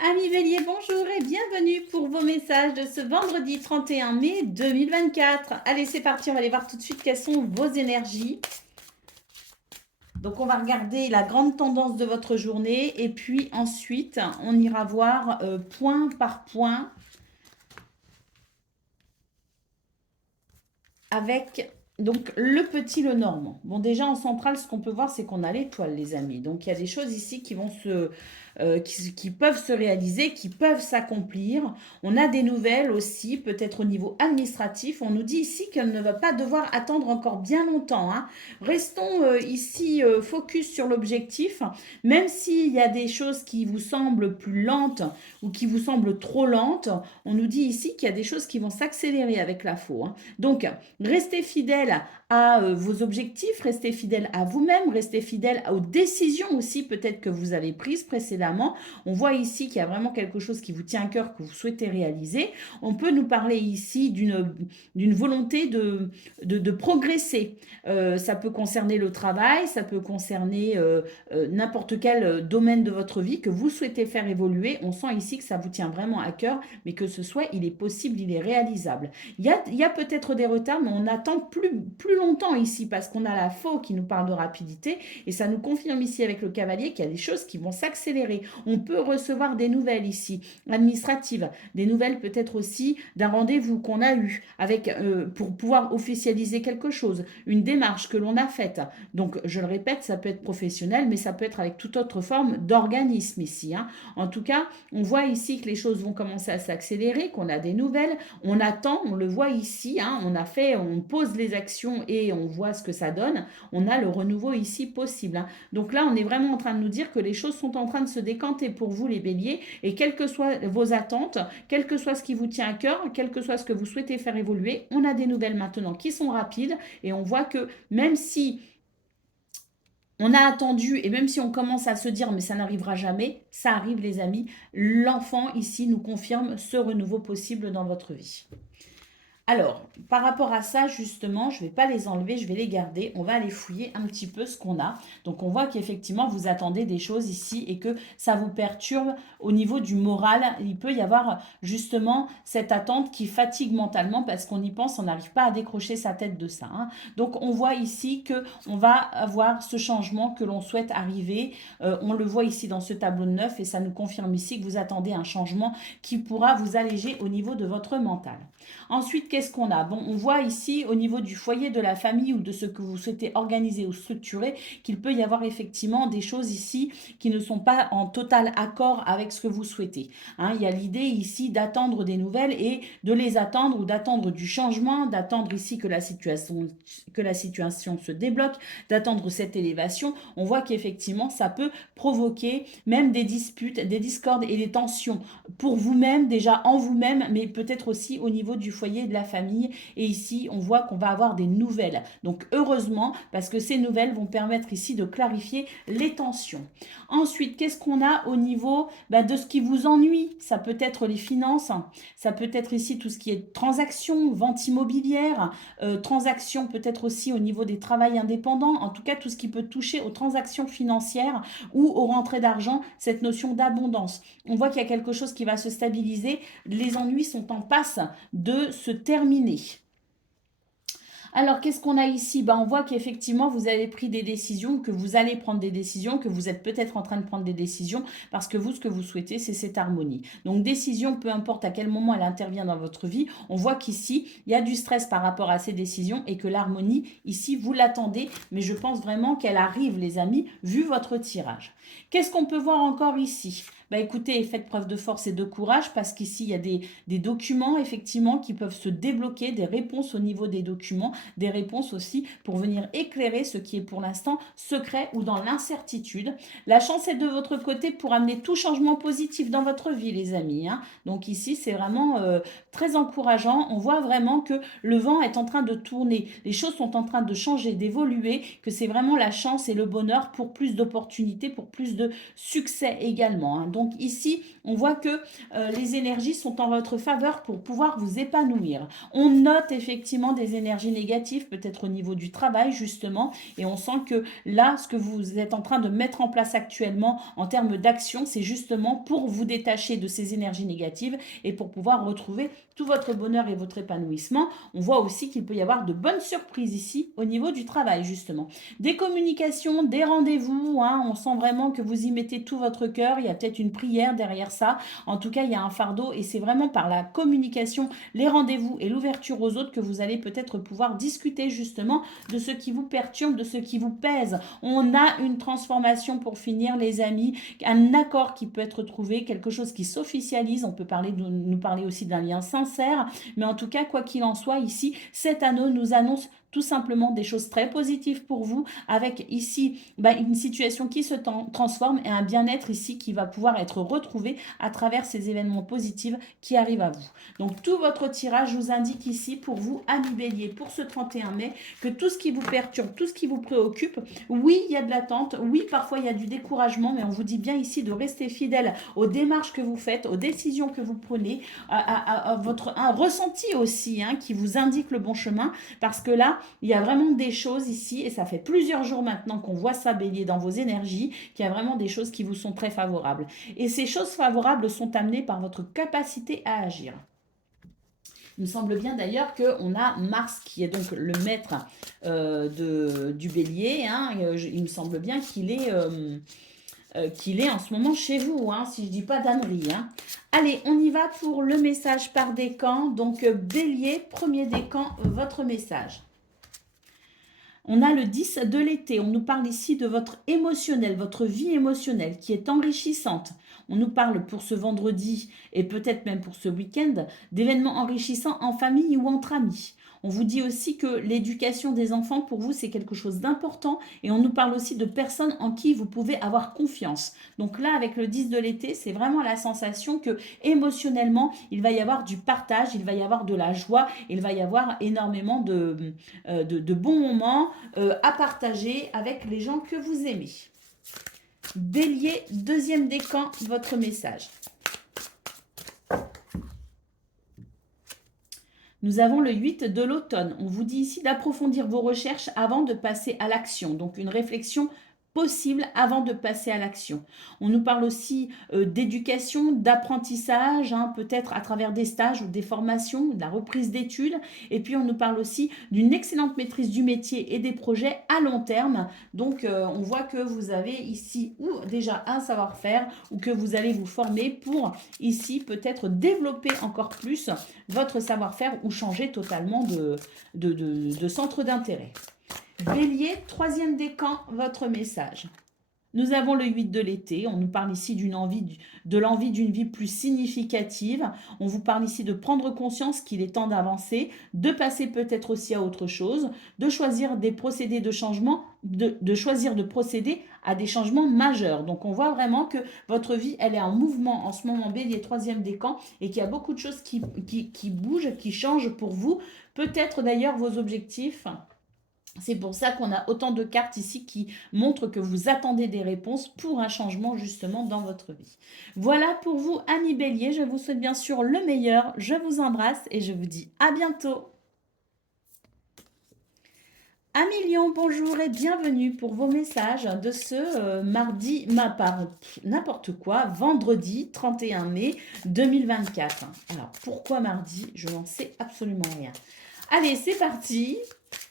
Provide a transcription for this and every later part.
Amis Bélier, bonjour et bienvenue pour vos messages de ce vendredi 31 mai 2024. Allez, c'est parti, on va aller voir tout de suite quelles sont vos énergies. Donc, on va regarder la grande tendance de votre journée et puis ensuite, on ira voir point par point avec donc le petit, le normand. Bon, déjà en centrale, ce qu'on peut voir, c'est qu'on a l'étoile, les amis. Donc, il y a des choses ici qui vont qui peuvent se réaliser, qui peuvent s'accomplir. On a des nouvelles aussi, peut-être au niveau administratif. On nous dit ici qu'elle ne va pas devoir attendre encore bien longtemps, hein. Restons ici focus sur l'objectif, même s'il y a des choses qui vous semblent plus lentes ou qui vous semblent trop lentes. On nous dit ici qu'il y a des choses qui vont s'accélérer avec la faux, hein. Donc, restez fidèle à vos objectifs, restez fidèle à vous-même, restez fidèle aux décisions aussi peut-être que vous avez prises précédemment. On voit ici qu'il y a vraiment quelque chose qui vous tient à cœur, que vous souhaitez réaliser. On peut nous parler ici d'une volonté de progresser. Ça peut concerner le travail, ça peut concerner n'importe quel domaine de votre vie que vous souhaitez faire évoluer. On sent ici que ça vous tient vraiment à cœur, mais que ce soit, il est possible, il est réalisable. Il y a peut-être des retards, mais on attend plus longtemps ici parce qu'on a la faux qui nous parle de rapidité et ça nous confirme ici avec le cavalier qu'il y a des choses qui vont s'accélérer. On peut recevoir des nouvelles ici, administratives, des nouvelles peut-être aussi d'un rendez-vous qu'on a eu avec, pour pouvoir officialiser quelque chose, une démarche que l'on a faite. Donc, je le répète, ça peut être professionnel, mais ça peut être avec toute autre forme d'organisme ici, hein. En tout cas, on voit ici que les choses vont commencer à s'accélérer, qu'on a des nouvelles, on attend, on le voit ici, hein, on pose les actions et on voit ce que ça donne. On a le renouveau ici possible, hein. Donc là, on est vraiment en train de nous dire que les choses sont en train de se décanter pour vous, les béliers, et quelles que soient vos attentes, quel que soit ce qui vous tient à cœur, quel que soit ce que vous souhaitez faire évoluer, on a des nouvelles maintenant qui sont rapides et on voit que même si on a attendu, et même si on commence à se dire mais ça n'arrivera jamais, ça arrive les amis. L'enfant ici nous confirme ce renouveau possible dans votre vie. Alors, par rapport à ça, justement, je ne vais pas les enlever, je vais les garder. On va aller fouiller un petit peu ce qu'on a. Donc, on voit qu'effectivement, vous attendez des choses ici et que ça vous perturbe au niveau du moral. Il peut y avoir justement cette attente qui fatigue mentalement parce qu'on y pense, on n'arrive pas à décrocher sa tête de ça, hein. Donc, on voit ici qu'on va avoir ce changement que l'on souhaite arriver. On le voit ici dans ce tableau de 9 et ça nous confirme ici que vous attendez un changement qui pourra vous alléger au niveau de votre mental. Ensuite, qu'est-ce qu'on a? Bon, on voit ici au niveau du foyer, de la famille ou de ce que vous souhaitez organiser ou structurer qu'il peut y avoir effectivement des choses ici qui ne sont pas en total accord avec ce que vous souhaitez, hein. Il y a l'idée ici d'attendre des nouvelles et de les attendre ou d'attendre du changement, d'attendre ici que la situation se débloque, d'attendre cette élévation. On voit qu'effectivement, ça peut provoquer même des disputes, des discordes et des tensions pour vous-même, déjà en vous-même, mais peut-être aussi au niveau du foyer, de la famille. Et ici, on voit qu'on va avoir des nouvelles. Donc, heureusement, parce que ces nouvelles vont permettre ici de clarifier les tensions. Ensuite, qu'est-ce qu'on a au niveau de ce qui vous ennuie? Ça peut être les finances, ça peut être ici tout ce qui est transactions, vente immobilière, transactions peut-être aussi au niveau des travails indépendants, en tout cas tout ce qui peut toucher aux transactions financières ou aux rentrées d'argent, cette notion d'abondance. On voit qu'il y a quelque chose qui va se stabiliser, les ennuis sont en passe de se terminer. Alors, qu'est-ce qu'on a ici? On voit qu'effectivement, vous avez pris des décisions, que vous allez prendre des décisions, que vous êtes peut-être en train de prendre des décisions, parce que vous, ce que vous souhaitez, c'est cette harmonie. Donc, décision, peu importe à quel moment elle intervient dans votre vie, on voit qu'ici, il y a du stress par rapport à ces décisions et que l'harmonie, ici, vous l'attendez, mais je pense vraiment qu'elle arrive, les amis, vu votre tirage. Qu'est-ce qu'on peut voir encore ici? Écoutez, faites preuve de force et de courage parce qu'ici, il y a des documents, effectivement, qui peuvent se débloquer, des réponses au niveau des documents, des réponses aussi pour venir éclairer ce qui est pour l'instant secret ou dans l'incertitude. La chance est de votre côté pour amener tout changement positif dans votre vie, les amis, hein. Donc ici, c'est vraiment très encourageant. On voit vraiment que le vent est en train de tourner, les choses sont en train de changer, d'évoluer, que c'est vraiment la chance et le bonheur pour plus d'opportunités, pour plus de succès également, hein. Donc ici, on voit que les énergies sont en votre faveur pour pouvoir vous épanouir. On note effectivement des énergies négatives, peut-être au niveau du travail justement, et on sent que là, ce que vous êtes en train de mettre en place actuellement en termes d'action, c'est justement pour vous détacher de ces énergies négatives et pour pouvoir retrouver tout votre bonheur et votre épanouissement. On voit aussi qu'il peut y avoir de bonnes surprises ici au niveau du travail justement. Des communications, des rendez-vous, hein, on sent vraiment que vous y mettez tout votre cœur, il y a peut-être une prière derrière ça. En tout cas, il y a un fardeau et c'est vraiment par la communication, les rendez-vous et l'ouverture aux autres que vous allez peut-être pouvoir discuter justement de ce qui vous perturbe, de ce qui vous pèse. On a une transformation pour finir les amis, un accord qui peut être trouvé, quelque chose qui s'officialise. On peut nous parler aussi d'un lien sincère, mais en tout cas, quoi qu'il en soit, ici, cet anneau nous annonce tout simplement des choses très positives pour vous, avec ici une situation qui se transforme et un bien-être ici qui va pouvoir être retrouvé à travers ces événements positifs qui arrivent à vous. Donc tout votre tirage vous indique ici pour vous, amis Bélier, pour ce 31 mai, que tout ce qui vous perturbe, tout ce qui vous préoccupe, oui, il y a de l'attente, oui, parfois il y a du découragement, mais on vous dit bien ici de rester fidèle aux démarches que vous faites, aux décisions que vous prenez, à votre ressenti aussi, hein, qui vous indique le bon chemin, parce que là, il y a vraiment des choses ici, et ça fait plusieurs jours maintenant qu'on voit ça, Bélier, dans vos énergies, qu'il y a vraiment des choses qui vous sont très favorables. Et ces choses favorables sont amenées par votre capacité à agir. Il me semble bien d'ailleurs qu'on a Mars qui est donc le maître du Bélier. Hein, il me semble bien qu'il est en ce moment chez vous, hein, si je ne dis pas d'ânerie. Hein. Allez, on y va pour le message par décan. Donc Bélier, premier décan, votre message. On a le 10 de l'été. On nous parle ici de votre émotionnel, votre vie émotionnelle qui est enrichissante. On nous parle pour ce vendredi et peut-être même pour ce week-end d'événements enrichissants en famille ou entre amis. On vous dit aussi que l'éducation des enfants, pour vous, c'est quelque chose d'important. Et on nous parle aussi de personnes en qui vous pouvez avoir confiance. Donc là, avec le 10 de l'été, c'est vraiment la sensation que émotionnellement, il va y avoir du partage, il va y avoir de la joie, il va y avoir énormément de bons moments à partager avec les gens que vous aimez. Bélier, deuxième décan, votre message. Nous avons le 8 de l'automne. On vous dit ici d'approfondir vos recherches avant de passer à l'action. Donc une réflexion possible avant de passer à l'action. On nous parle aussi d'éducation, d'apprentissage, hein, peut-être à travers des stages ou des formations, de la reprise d'études. Et puis on nous parle aussi d'une excellente maîtrise du métier et des projets à long terme. Donc on voit que vous avez ici ou déjà un savoir-faire ou que vous allez vous former pour ici peut-être développer encore plus votre savoir-faire ou changer totalement de centre d'intérêt. Bélier, troisième décan, votre message. Nous avons le 8 de l'été. On nous parle ici de l'envie d'une vie plus significative. On vous parle ici de prendre conscience qu'il est temps d'avancer, de passer peut-être aussi à autre chose, de choisir des procédés de changement, de choisir de procéder à des changements majeurs. Donc on voit vraiment que votre vie, elle est en mouvement en ce moment, Bélier, troisième décan, et qu'il y a beaucoup de choses qui bougent, qui changent pour vous. Peut-être d'ailleurs vos objectifs. C'est pour ça qu'on a autant de cartes ici qui montrent que vous attendez des réponses pour un changement justement dans votre vie. Voilà pour vous, amis Bélier. Je vous souhaite bien sûr le meilleur. Je vous embrasse et je vous dis à bientôt. Amis Lion, bonjour et bienvenue pour vos messages de ce mardi, n'importe quoi, vendredi 31 mai 2024. Alors, pourquoi mardi? Je n'en sais absolument rien. Allez, c'est parti.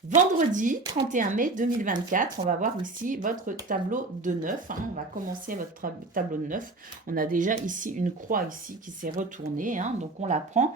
Vendredi 31 mai 2024, on va voir ici votre tableau de 9. Hein. On va commencer votre tableau de 9. On a déjà ici une croix ici qui s'est retournée. Hein. Donc on la prend.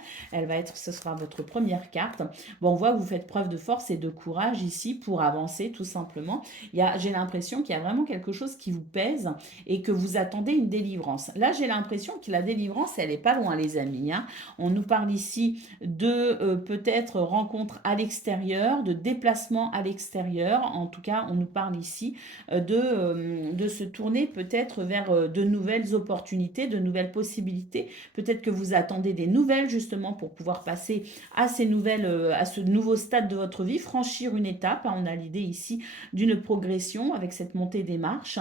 Ce sera votre première carte. Bon, on voit que vous faites preuve de force et de courage ici pour avancer tout simplement. J'ai l'impression qu'il y a vraiment quelque chose qui vous pèse et que vous attendez une délivrance. Là, j'ai l'impression que la délivrance, elle n'est pas loin les amis. Hein. On nous parle ici de peut-être rencontres à l'extérieur, de de déplacement à l'extérieur. En tout cas, on nous parle ici de se tourner peut-être vers de nouvelles opportunités, de nouvelles possibilités. Peut-être que vous attendez des nouvelles justement pour pouvoir passer à ces nouvelles, à ce nouveau stade de votre vie, franchir une étape. On a l'idée ici d'une progression avec cette montée des marches.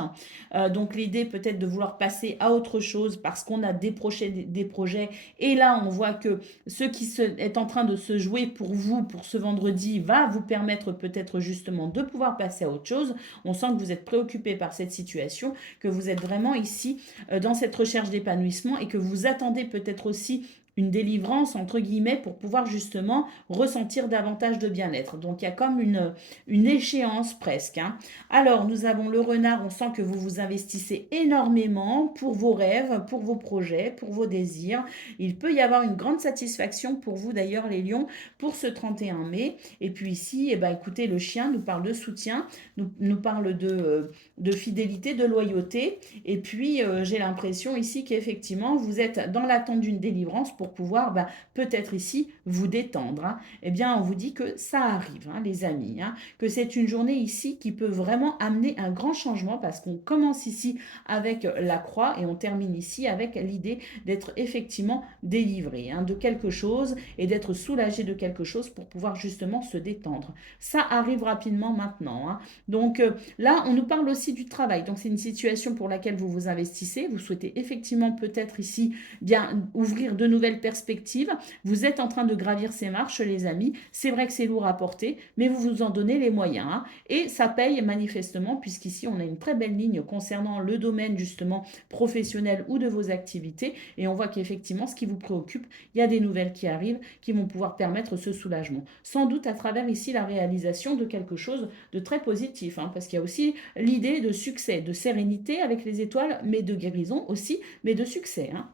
Donc l'idée peut-être de vouloir passer à autre chose parce qu'on a décroché des projets. Et là, on voit que ce qui est en train de se jouer pour vous, pour ce vendredi, va vous permettre peut-être justement de pouvoir passer à autre chose. On sent que vous êtes préoccupé par cette situation, que vous êtes vraiment ici dans cette recherche d'épanouissement et que vous attendez peut-être aussi une délivrance, entre guillemets, pour pouvoir justement ressentir davantage de bien-être. Donc, il y a comme une échéance presque. Hein. Alors, nous avons le renard, on sent que vous vous investissez énormément pour vos rêves, pour vos projets, pour vos désirs. Il peut y avoir une grande satisfaction pour vous, d'ailleurs, les lions, pour ce 31 mai. Et puis ici, eh ben, écoutez, le chien nous parle de soutien, nous parle de fidélité, de loyauté. Et puis, j'ai l'impression ici qu'effectivement, vous êtes dans l'attente d'une délivrance pour pouvoir peut-être ici vous détendre. Hein. Eh bien, on vous dit que ça arrive, hein, les amis, hein, que c'est une journée ici qui peut vraiment amener un grand changement parce qu'on commence ici avec la croix et on termine ici avec l'idée d'être effectivement délivré hein, de quelque chose et d'être soulagé de quelque chose pour pouvoir justement se détendre. Ça arrive rapidement maintenant. Hein. Donc là, on nous parle aussi du travail. Donc c'est une situation pour laquelle vous vous investissez. Vous souhaitez effectivement peut-être ici bien ouvrir de nouvelles perspectives. Vous êtes en train de gravir ces marches, les amis. C'est vrai que c'est lourd à porter, mais vous vous en donnez les moyens. Hein. Et ça paye manifestement, puisqu'ici, on a une très belle ligne concernant le domaine justement professionnel ou de vos activités. Et on voit qu'effectivement, ce qui vous préoccupe, il y a des nouvelles qui arrivent qui vont pouvoir permettre ce soulagement. Sans doute à travers ici la réalisation de quelque chose de très positif, hein, parce qu'il y a aussi l'idée de succès, de sérénité avec les étoiles, mais de guérison aussi, mais de succès. Hein.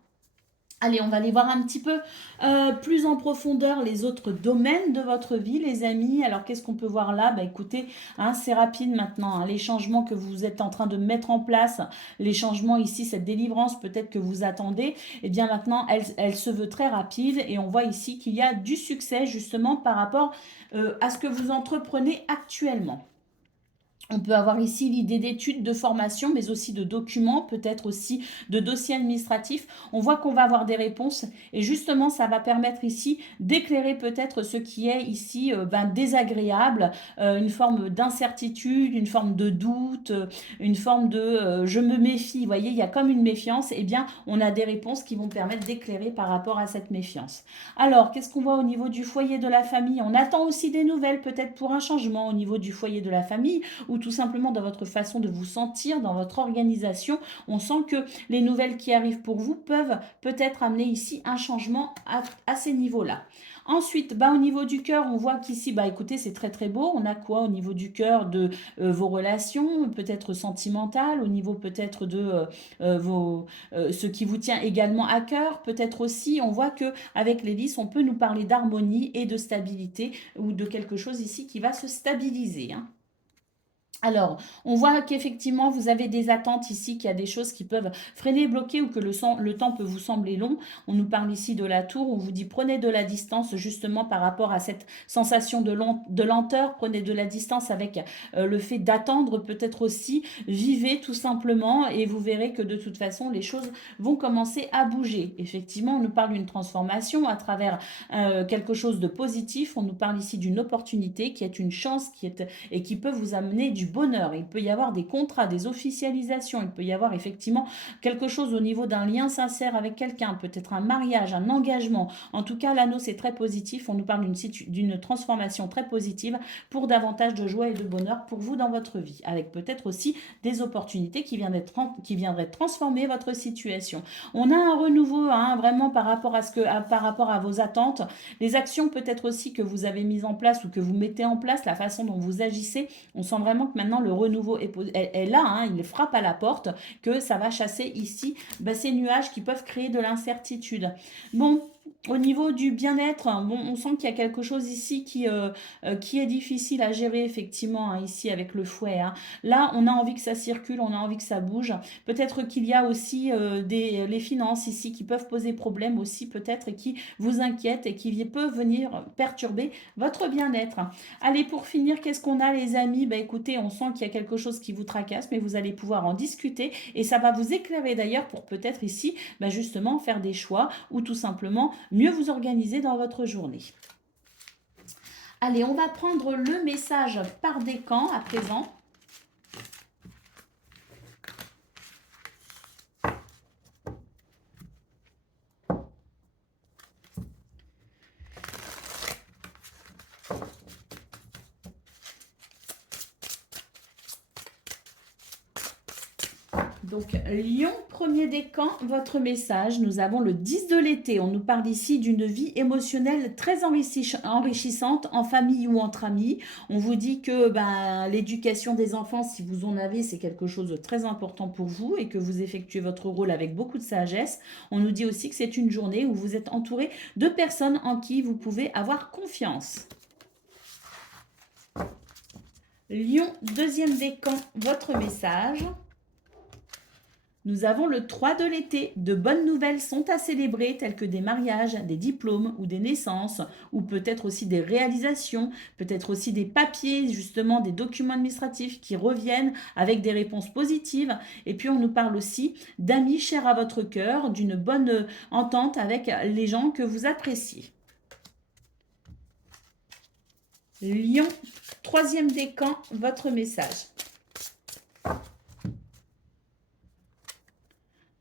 Allez, on va aller voir un petit peu plus en profondeur les autres domaines de votre vie, les amis. Alors, qu'est-ce qu'on peut voir là? Écoutez, hein, c'est rapide maintenant. Hein, les changements que vous êtes en train de mettre en place, les changements ici, cette délivrance peut-être que vous attendez, eh bien maintenant, elle se veut très rapide. Et on voit ici qu'il y a du succès justement par rapport à ce que vous entreprenez actuellement. On peut avoir ici l'idée d'études, de formation, mais aussi de documents, peut-être aussi de dossiers administratifs. On voit qu'on va avoir des réponses et justement, ça va permettre ici d'éclairer peut-être ce qui est ici désagréable, une forme d'incertitude, une forme de doute, une forme de je me méfie. Vous voyez, il y a comme une méfiance. Eh bien, on a des réponses qui vont permettre d'éclairer par rapport à cette méfiance. Alors, qu'est-ce qu'on voit au niveau du foyer de la famille? On attend aussi des nouvelles, peut-être pour un changement au niveau du foyer de la famille ou tout simplement dans votre façon de vous sentir, dans votre organisation. On sent que les nouvelles qui arrivent pour vous peuvent peut-être amener ici un changement à ces niveaux-là. Ensuite, au niveau du cœur, on voit qu'ici, écoutez, c'est très très beau. On a quoi au niveau du cœur de vos relations, peut-être sentimentales, au niveau peut-être de ce qui vous tient également à cœur. Peut-être aussi, on voit que avec l'hélice, on peut nous parler d'harmonie et de stabilité ou de quelque chose ici qui va se stabiliser. Hein. Alors, on voit qu'effectivement, vous avez des attentes ici, qu'il y a des choses qui peuvent freiner, bloquer ou que le temps peut vous sembler long. On nous parle ici de la tour, on vous dit prenez de la distance justement par rapport à cette sensation de lenteur, prenez de la distance avec le fait d'attendre peut-être aussi, vivez tout simplement et vous verrez que de toute façon, les choses vont commencer à bouger. Effectivement, on nous parle d'une transformation à travers quelque chose de positif, on nous parle ici d'une opportunité qui est une chance et qui peut vous amener du bonheur. Il peut y avoir des contrats, des officialisations, il peut y avoir effectivement quelque chose au niveau d'un lien sincère avec quelqu'un, peut-être un mariage, un engagement. En tout cas, l'anneau, c'est très positif. On nous parle d'une transformation très positive pour davantage de joie et de bonheur pour vous dans votre vie, avec peut-être aussi des opportunités qui viendraient transformer votre situation. On a un renouveau, hein, vraiment par rapport à vos attentes, les actions peut-être aussi que vous avez mises en place ou que vous mettez en place, la façon dont vous agissez. On sent vraiment que maintenant le renouveau est là, hein, il frappe à la porte, que ça va chasser ici ces nuages qui peuvent créer de l'incertitude. Bon, au niveau du bien-être, hein, bon, on sent qu'il y a quelque chose ici qui est difficile à gérer effectivement, hein, ici avec le fouet, hein. Là, on a envie que ça circule, on a envie que ça bouge. Peut-être qu'il y a aussi les finances ici qui peuvent poser problème aussi peut-être et qui vous inquiètent et qui peuvent venir perturber votre bien-être. Allez, pour finir, qu'est-ce qu'on a les amis? Bah écoutez, on sent qu'il y a quelque chose qui vous tracasse, mais vous allez pouvoir en discuter et ça va vous éclairer d'ailleurs pour peut-être ici, bah justement, faire des choix ou tout simplement mieux vous organiser dans votre journée. Allez, on va prendre le message par décan à présent. Donc, Lion, premier décan, votre message. Nous avons le 10 de l'été. On nous parle ici d'une vie émotionnelle très enrichissante en famille ou entre amis. On vous dit que ben, l'éducation des enfants, si vous en avez, c'est quelque chose de très important pour vous et que vous effectuez votre rôle avec beaucoup de sagesse. On nous dit aussi que c'est une journée où vous êtes entouré de personnes en qui vous pouvez avoir confiance. Lion, deuxième décan, votre message. Nous avons le 3 de l'été. De bonnes nouvelles sont à célébrer, telles que des mariages, des diplômes ou des naissances, ou peut-être aussi des réalisations, peut-être aussi des papiers, justement des documents administratifs qui reviennent avec des réponses positives. Et puis on nous parle aussi d'amis chers à votre cœur, d'une bonne entente avec les gens que vous appréciez. Lion, troisième décan, votre message.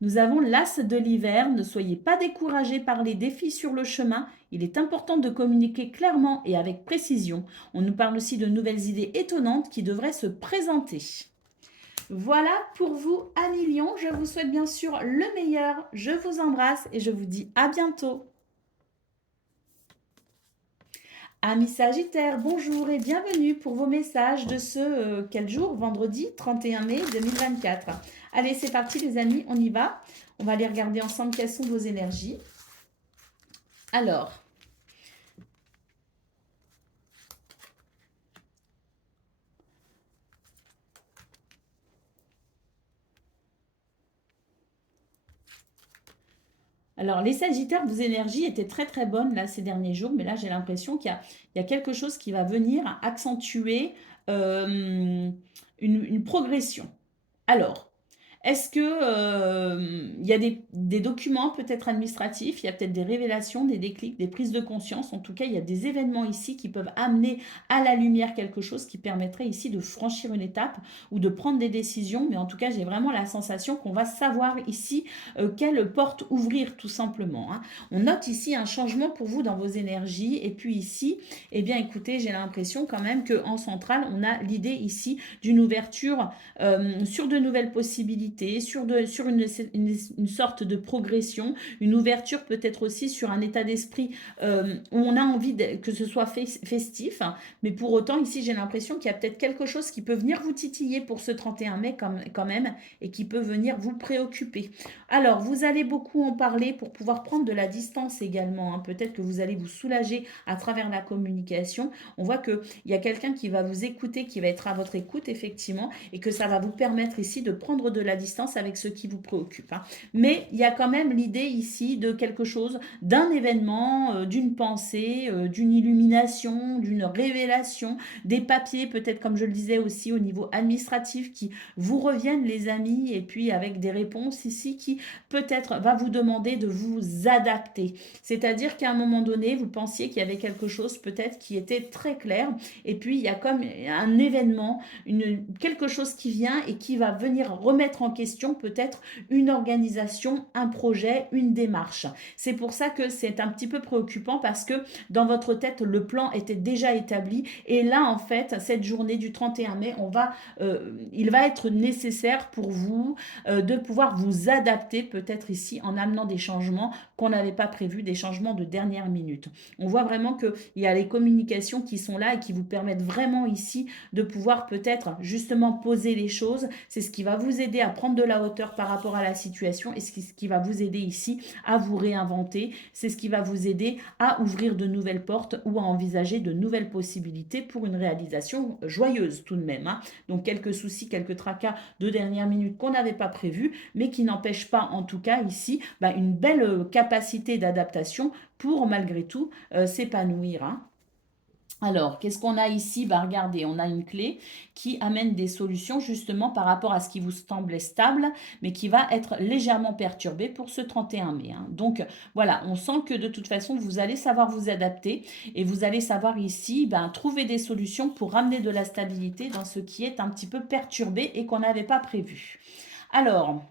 Nous avons l'as de l'hiver. Ne soyez pas découragés par les défis sur le chemin. Il est important de communiquer clairement et avec précision. On nous parle aussi de nouvelles idées étonnantes qui devraient se présenter. Voilà pour vous, amis Lion. Je vous souhaite bien sûr le meilleur. Je vous embrasse et je vous dis à bientôt. Amis Sagittaires, bonjour et bienvenue pour vos messages de ce, quel jour? Vendredi 31 mai 2024. Allez, c'est parti les amis, on y va. On va aller regarder ensemble quelles sont vos énergies. Alors, les Sagittaires, vos énergies étaient très très bonnes là ces derniers jours, mais là j'ai l'impression qu'il y a quelque chose qui va venir accentuer une progression. Alors, est-ce que il y a des documents peut-être administratifs, il y a peut-être des révélations, des déclics, des prises de conscience. En tout cas, il y a des événements ici qui peuvent amener à la lumière quelque chose qui permettrait ici de franchir une étape ou de prendre des décisions. Mais en tout cas, j'ai vraiment la sensation qu'on va savoir ici quelle porte ouvrir tout simplement, hein. On note ici un changement pour vous dans vos énergies. Et puis ici, eh bien écoutez, j'ai l'impression quand même qu'en centrale, on a l'idée ici d'une ouverture sur de nouvelles possibilités, sur une sorte de progression, une ouverture peut-être aussi sur un état d'esprit où on a envie que ce soit festif, hein, mais pour autant ici j'ai l'impression qu'il y a peut-être quelque chose qui peut venir vous titiller pour ce 31 mai quand même et qui peut venir vous préoccuper. Alors vous allez beaucoup en parler pour pouvoir prendre de la distance également, hein. Peut-être que vous allez vous soulager à travers la communication. On voit qu'il y a quelqu'un qui va vous écouter, qui va être à votre écoute effectivement, et que ça va vous permettre ici de prendre de la distance avec ce qui vous préoccupe, hein. Mais il y a quand même l'idée ici de quelque chose, d'un événement, d'une pensée, d'une illumination, d'une révélation, des papiers peut-être comme je le disais aussi au niveau administratif qui vous reviennent les amis, et puis avec des réponses ici qui peut-être va vous demander de vous adapter. C'est-à-dire qu'à un moment donné, vous pensiez qu'il y avait quelque chose peut-être qui était très clair, et puis il y a comme un événement, quelque chose qui vient et qui va venir remettre en question peut-être une organisation, un projet, une démarche. C'est pour ça que c'est un petit peu préoccupant parce que dans votre tête, le plan était déjà établi et là, en fait, cette journée du 31 mai, il va être nécessaire pour vous de pouvoir vous adapter peut-être ici en amenant des changements qu'on n'avait pas prévus, des changements de dernière minute. On voit vraiment qu'il y a les communications qui sont là et qui vous permettent vraiment ici de pouvoir peut-être justement poser les choses. C'est ce qui va vous aider à prendre de la hauteur par rapport à la situation et ce qui va vous aider ici à vous réinventer. C'est ce qui va vous aider à ouvrir de nouvelles portes ou à envisager de nouvelles possibilités pour une réalisation joyeuse tout de même, hein. Donc quelques soucis, quelques tracas de dernière minute qu'on n'avait pas prévus, mais qui n'empêchent pas en tout cas ici une belle capacité d'adaptation pour malgré tout s'épanouir, hein. Alors, qu'est-ce qu'on a ici? Regardez, on a une clé qui amène des solutions justement par rapport à ce qui vous semblait stable, mais qui va être légèrement perturbé pour ce 31 mai, hein. Donc, voilà, on sent que de toute façon, vous allez savoir vous adapter et vous allez savoir ici trouver des solutions pour ramener de la stabilité dans ce qui est un petit peu perturbé et qu'on n'avait pas prévu. Alors,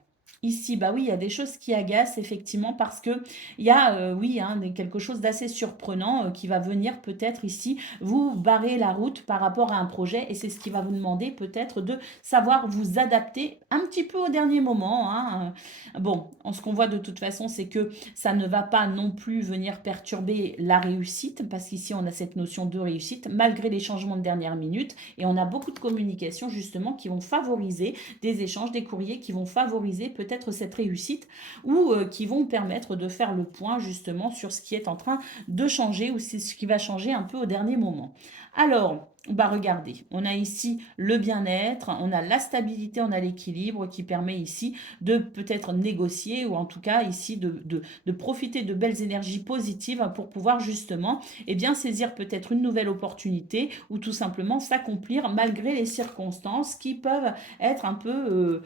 ici, oui, il y a des choses qui agacent effectivement parce que il y a, oui, hein, quelque chose d'assez surprenant qui va venir peut-être ici vous barrer la route par rapport à un projet et c'est ce qui va vous demander peut-être de savoir vous adapter un petit peu au dernier moment, hein. Bon, ce qu'on voit de toute façon, c'est que ça ne va pas non plus venir perturber la réussite parce qu'ici, on a cette notion de réussite malgré les changements de dernière minute et on a beaucoup de communication justement qui vont favoriser des échanges, des courriers qui vont favoriser peut-être cette réussite ou qui vont permettre de faire le point justement sur ce qui est en train de changer ou c'est ce qui va changer un peu au dernier moment. Alors, regardez, on a ici le bien-être, on a la stabilité, on a l'équilibre qui permet ici de peut-être négocier ou en tout cas ici de profiter de belles énergies positives pour pouvoir justement saisir peut-être une nouvelle opportunité ou tout simplement s'accomplir malgré les circonstances qui peuvent être un peu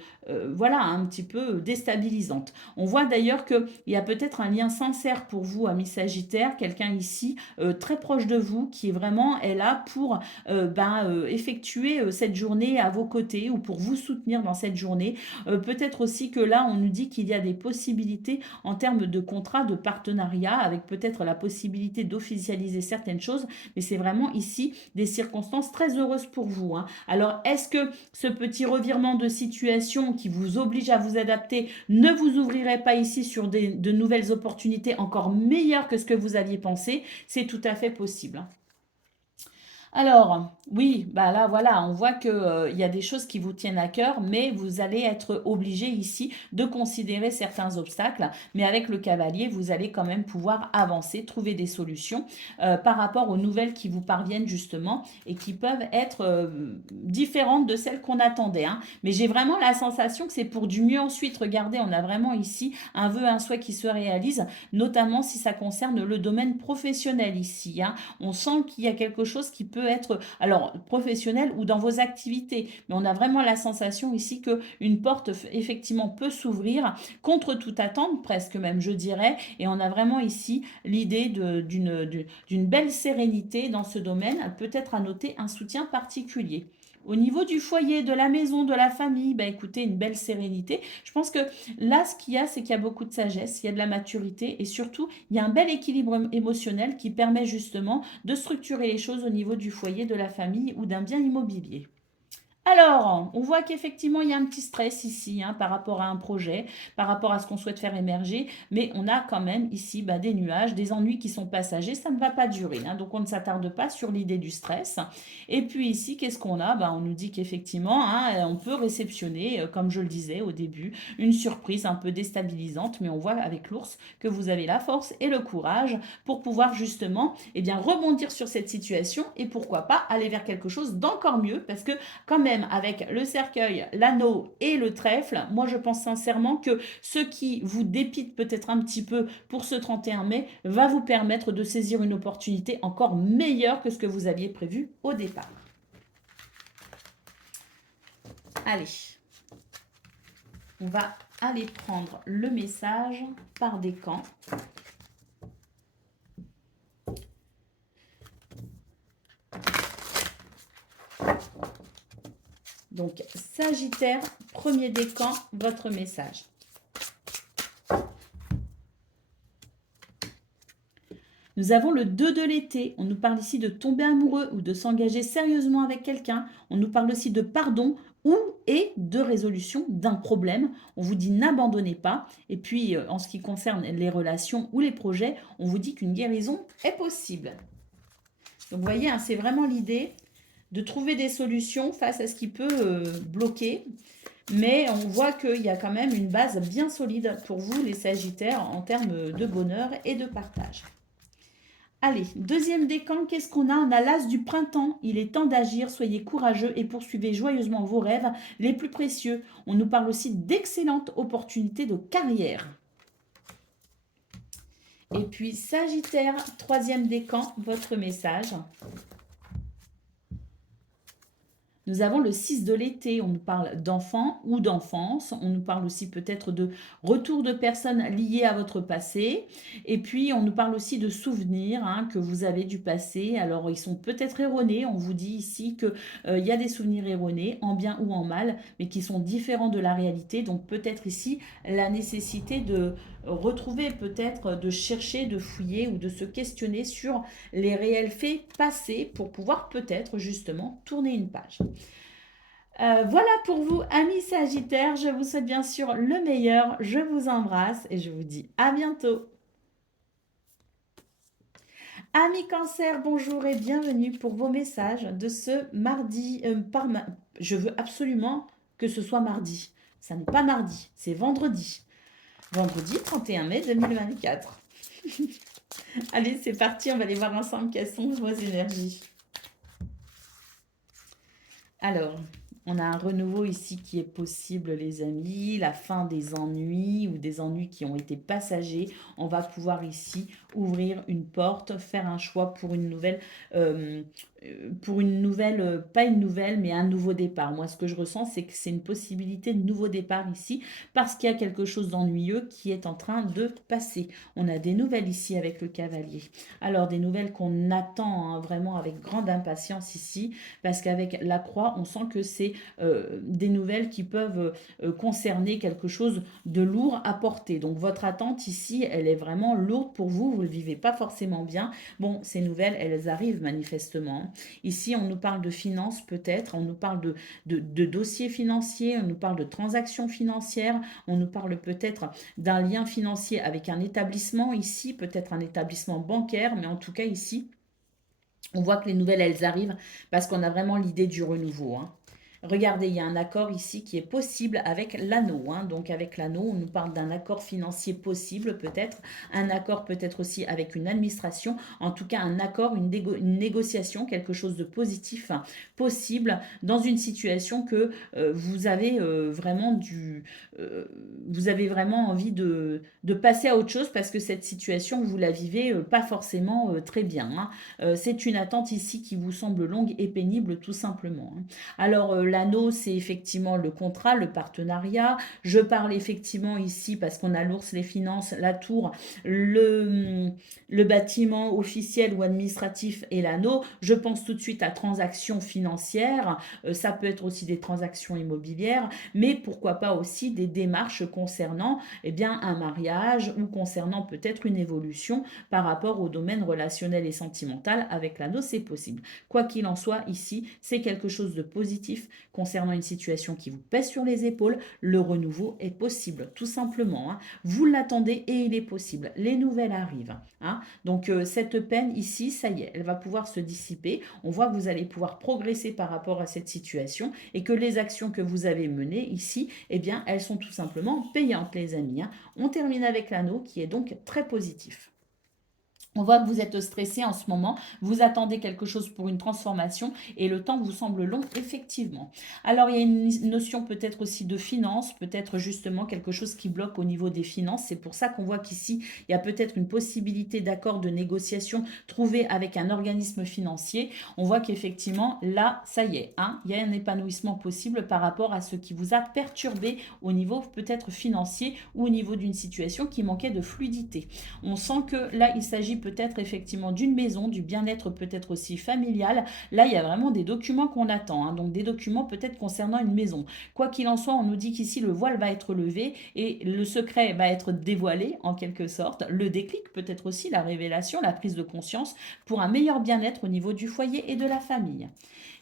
voilà, un petit peu déstabilisante. On voit d'ailleurs qu'il y a peut-être un lien sincère pour vous, amis Sagittaire, quelqu'un ici très proche de vous qui est là pour effectuer cette journée à vos côtés ou pour vous soutenir dans cette journée. Peut-être aussi que là, on nous dit qu'il y a des possibilités en termes de contrat, de partenariat, avec peut-être la possibilité d'officialiser certaines choses, mais c'est vraiment ici des circonstances très heureuses pour vous, hein. Alors, est-ce que ce petit revirement de situation qui vous oblige à vous adapter ne vous ouvrirait pas ici sur de nouvelles opportunités encore meilleures que ce que vous aviez pensé? C'est tout à fait possible. Alors, oui, là, voilà, on voit qu'il y a des choses qui vous tiennent à cœur, mais vous allez être obligé ici de considérer certains obstacles. Mais avec le cavalier, vous allez quand même pouvoir avancer, trouver des solutions par rapport aux nouvelles qui vous parviennent justement et qui peuvent être différentes de celles qu'on attendait, hein. Mais j'ai vraiment la sensation que c'est pour du mieux ensuite. Regardez, on a vraiment ici un vœu, un souhait qui se réalise, notamment si ça concerne le domaine professionnel ici, hein. On sent qu'il y a quelque chose qui peut être, alors professionnel ou dans vos activités, mais on a vraiment la sensation ici que une porte effectivement peut s'ouvrir contre toute attente, presque même je dirais, et on a vraiment ici l'idée d'une belle sérénité dans ce domaine, peut-être à noter un soutien particulier. Au niveau du foyer, de la maison, de la famille, écoutez, une belle sérénité. Je pense que là, ce qu'il y a, c'est qu'il y a beaucoup de sagesse, il y a de la maturité et surtout, il y a un bel équilibre émotionnel qui permet justement de structurer les choses au niveau du foyer, de la famille ou d'un bien immobilier. Alors, on voit qu'effectivement, il y a un petit stress ici, hein, par rapport à un projet, par rapport à ce qu'on souhaite faire émerger, mais on a quand même ici des nuages, des ennuis qui sont passagers, ça ne va pas durer, hein, donc on ne s'attarde pas sur l'idée du stress. Et puis ici, qu'est-ce qu'on a? On nous dit qu'effectivement, hein, on peut réceptionner, comme je le disais au début, une surprise un peu déstabilisante, mais on voit avec l'ours que vous avez la force et le courage pour pouvoir justement rebondir sur cette situation et pourquoi pas aller vers quelque chose d'encore mieux, parce que quand même, avec le cercueil, l'anneau et le trèfle, moi je pense sincèrement que ce qui vous dépite peut-être un petit peu pour ce 31 mai va vous permettre de saisir une opportunité encore meilleure que ce que vous aviez prévu au départ. Allez, on va aller prendre le message par décan. Donc, Sagittaire, premier décan, votre message. Nous avons le 2 de l'été. On nous parle ici de tomber amoureux ou de s'engager sérieusement avec quelqu'un. On nous parle aussi de pardon et de résolution d'un problème. On vous dit n'abandonnez pas. Et puis, en ce qui concerne les relations ou les projets, on vous dit qu'une guérison est possible. Donc, vous voyez, hein, c'est vraiment l'idée de trouver des solutions face à ce qui peut bloquer. mais on voit qu'il y a quand même une base bien solide pour vous, les Sagittaires, en termes de bonheur et de partage. Allez, deuxième décan, qu'est-ce qu'on a? On a l'as du printemps. Il est temps d'agir, soyez courageux et poursuivez joyeusement vos rêves les plus précieux. On nous parle aussi d'excellentes opportunités de carrière. Et puis Sagittaire, troisième décan, votre message. Nous avons le 6 de l'été, on nous parle d'enfants ou d'enfance, on nous parle aussi peut-être de retour de personnes liées à votre passé, et puis on nous parle aussi de souvenirs que vous avez du passé. Alors ils sont peut-être erronés, on vous dit ici qu'il y a des souvenirs erronés, en bien ou en mal, mais qui sont différents de la réalité, donc peut-être ici la nécessité de retrouver, peut-être de chercher, de fouiller ou de se questionner sur les réels faits passés pour pouvoir peut-être justement tourner une page. Voilà pour vous, amis Sagittaires. Je vous souhaite bien sûr le meilleur. Je vous embrasse et je vous dis à bientôt. Amis Cancer, bonjour et bienvenue pour vos messages de ce mardi. Je veux absolument que ce soit mardi. Ça n'est pas mardi, c'est vendredi. Vendredi 31 mai 2024. Allez, c'est parti, on va aller voir ensemble quelles sont vos énergies. Alors, on a un renouveau ici qui est possible, les amis, la fin des ennuis ou des ennuis qui ont été passagers. On va pouvoir ici ouvrir une porte, faire un choix pour une nouvelle, pas une nouvelle, mais un nouveau départ. Moi, ce que je ressens, c'est que c'est une possibilité de nouveau départ ici, parce qu'il y a quelque chose d'ennuyeux qui est en train de passer. On a des nouvelles ici avec le cavalier. Alors, des nouvelles qu'on attend vraiment avec grande impatience ici, parce qu'avec la croix, on sent que c'est des nouvelles qui peuvent concerner quelque chose de lourd à porter. Donc, votre attente ici, elle est vraiment lourde pour vous. Vous ne le vivez pas forcément bien. Bon, ces nouvelles, elles arrivent manifestement. Ici, on nous parle de finances peut-être, on nous parle de dossiers financiers, on nous parle de transactions financières, on nous parle peut-être d'un lien financier avec un établissement ici, peut-être un établissement bancaire, mais en tout cas ici, on voit que les nouvelles, elles arrivent parce qu'on a vraiment l'idée du renouveau. Regardez, il y a un accord ici qui est possible avec l'anneau. Donc avec l'anneau, on nous parle d'un accord financier possible peut-être, un accord peut-être aussi avec une administration, en tout cas un accord, une négociation, quelque chose de positif possible dans une situation que vous avez vous avez vraiment envie de passer à autre chose parce que cette situation, vous la vivez pas forcément très bien. C'est une attente ici qui vous semble longue et pénible tout simplement. Alors, l'anneau, c'est effectivement le contrat, le partenariat. Je parle effectivement ici, parce qu'on a l'ours, les finances, la tour, le bâtiment officiel ou administratif et l'anneau. Je pense tout de suite à transactions financières. Ça peut être aussi des transactions immobilières, mais pourquoi pas aussi des démarches concernant un mariage ou concernant peut-être une évolution par rapport au domaine relationnel et sentimental. Avec l'anneau, c'est possible. Quoi qu'il en soit, ici, c'est quelque chose de positif concernant une situation qui vous pèse sur les épaules. Le renouveau est possible, tout simplement. Vous l'attendez et il est possible. Les nouvelles arrivent. Donc, cette peine ici, ça y est, elle va pouvoir se dissiper. On voit que vous allez pouvoir progresser par rapport à cette situation et que les actions que vous avez menées ici, elles sont tout simplement payantes, les amis. On termine avec l'anneau qui est donc très positif. On voit que vous êtes stressé en ce moment, vous attendez quelque chose pour une transformation et le temps vous semble long, effectivement. Alors, il y a une notion peut-être aussi de finance, peut-être justement quelque chose qui bloque au niveau des finances. C'est pour ça qu'on voit qu'ici, il y a peut-être une possibilité d'accord de négociation trouvé avec un organisme financier. On voit qu'effectivement, là, ça y est, il y a un épanouissement possible par rapport à ce qui vous a perturbé au niveau peut-être financier ou au niveau d'une situation qui manquait de fluidité. On sent que là, il s'agit peut-être effectivement d'une maison, du bien-être peut-être aussi familial. Là, il y a vraiment des documents qu'on attend, donc des documents peut-être concernant une maison. Quoi qu'il en soit, on nous dit qu'ici, le voile va être levé et le secret va être dévoilé en quelque sorte. Le déclic, peut-être aussi la révélation, la prise de conscience pour un meilleur bien-être au niveau du foyer et de la famille.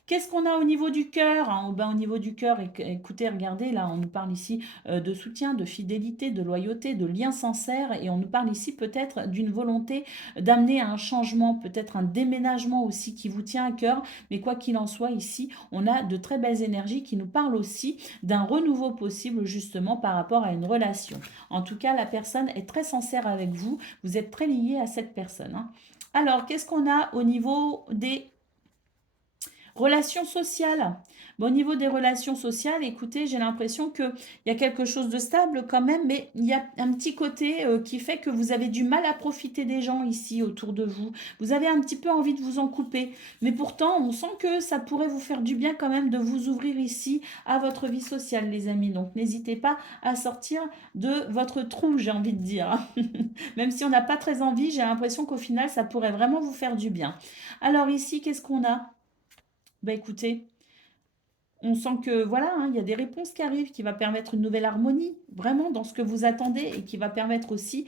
Qu'est-ce qu'on a au niveau du cœur, hein? Ben, au niveau du cœur, écoutez, regardez, là, on nous parle ici de soutien, de fidélité, de loyauté, de lien sincère, et on nous parle ici peut-être d'une volonté d'amener à un changement, peut-être un déménagement aussi qui vous tient à cœur, mais quoi qu'il en soit, ici, on a de très belles énergies qui nous parlent aussi d'un renouveau possible justement par rapport à une relation. En tout cas, la personne est très sincère avec vous, vous êtes très lié à cette personne, hein. Alors, qu'est-ce qu'on a au niveau des relations sociales? Bon, au niveau des relations sociales, écoutez, j'ai l'impression qu'il y a quelque chose de stable quand même, mais il y a un petit côté qui fait que vous avez du mal à profiter des gens ici autour de vous. Vous avez un petit peu envie de vous en couper, mais pourtant, on sent que ça pourrait vous faire du bien quand même de vous ouvrir ici à votre vie sociale, les amis. Donc, n'hésitez pas à sortir de votre trou, j'ai envie de dire. Même si on n'a pas très envie, j'ai l'impression qu'au final, ça pourrait vraiment vous faire du bien. Alors ici, qu'est-ce qu'on a? Bah écoutez, on sent que voilà, hein, il y a des réponses qui arrivent, qui va permettre une nouvelle harmonie, vraiment dans ce que vous attendez et qui va permettre aussi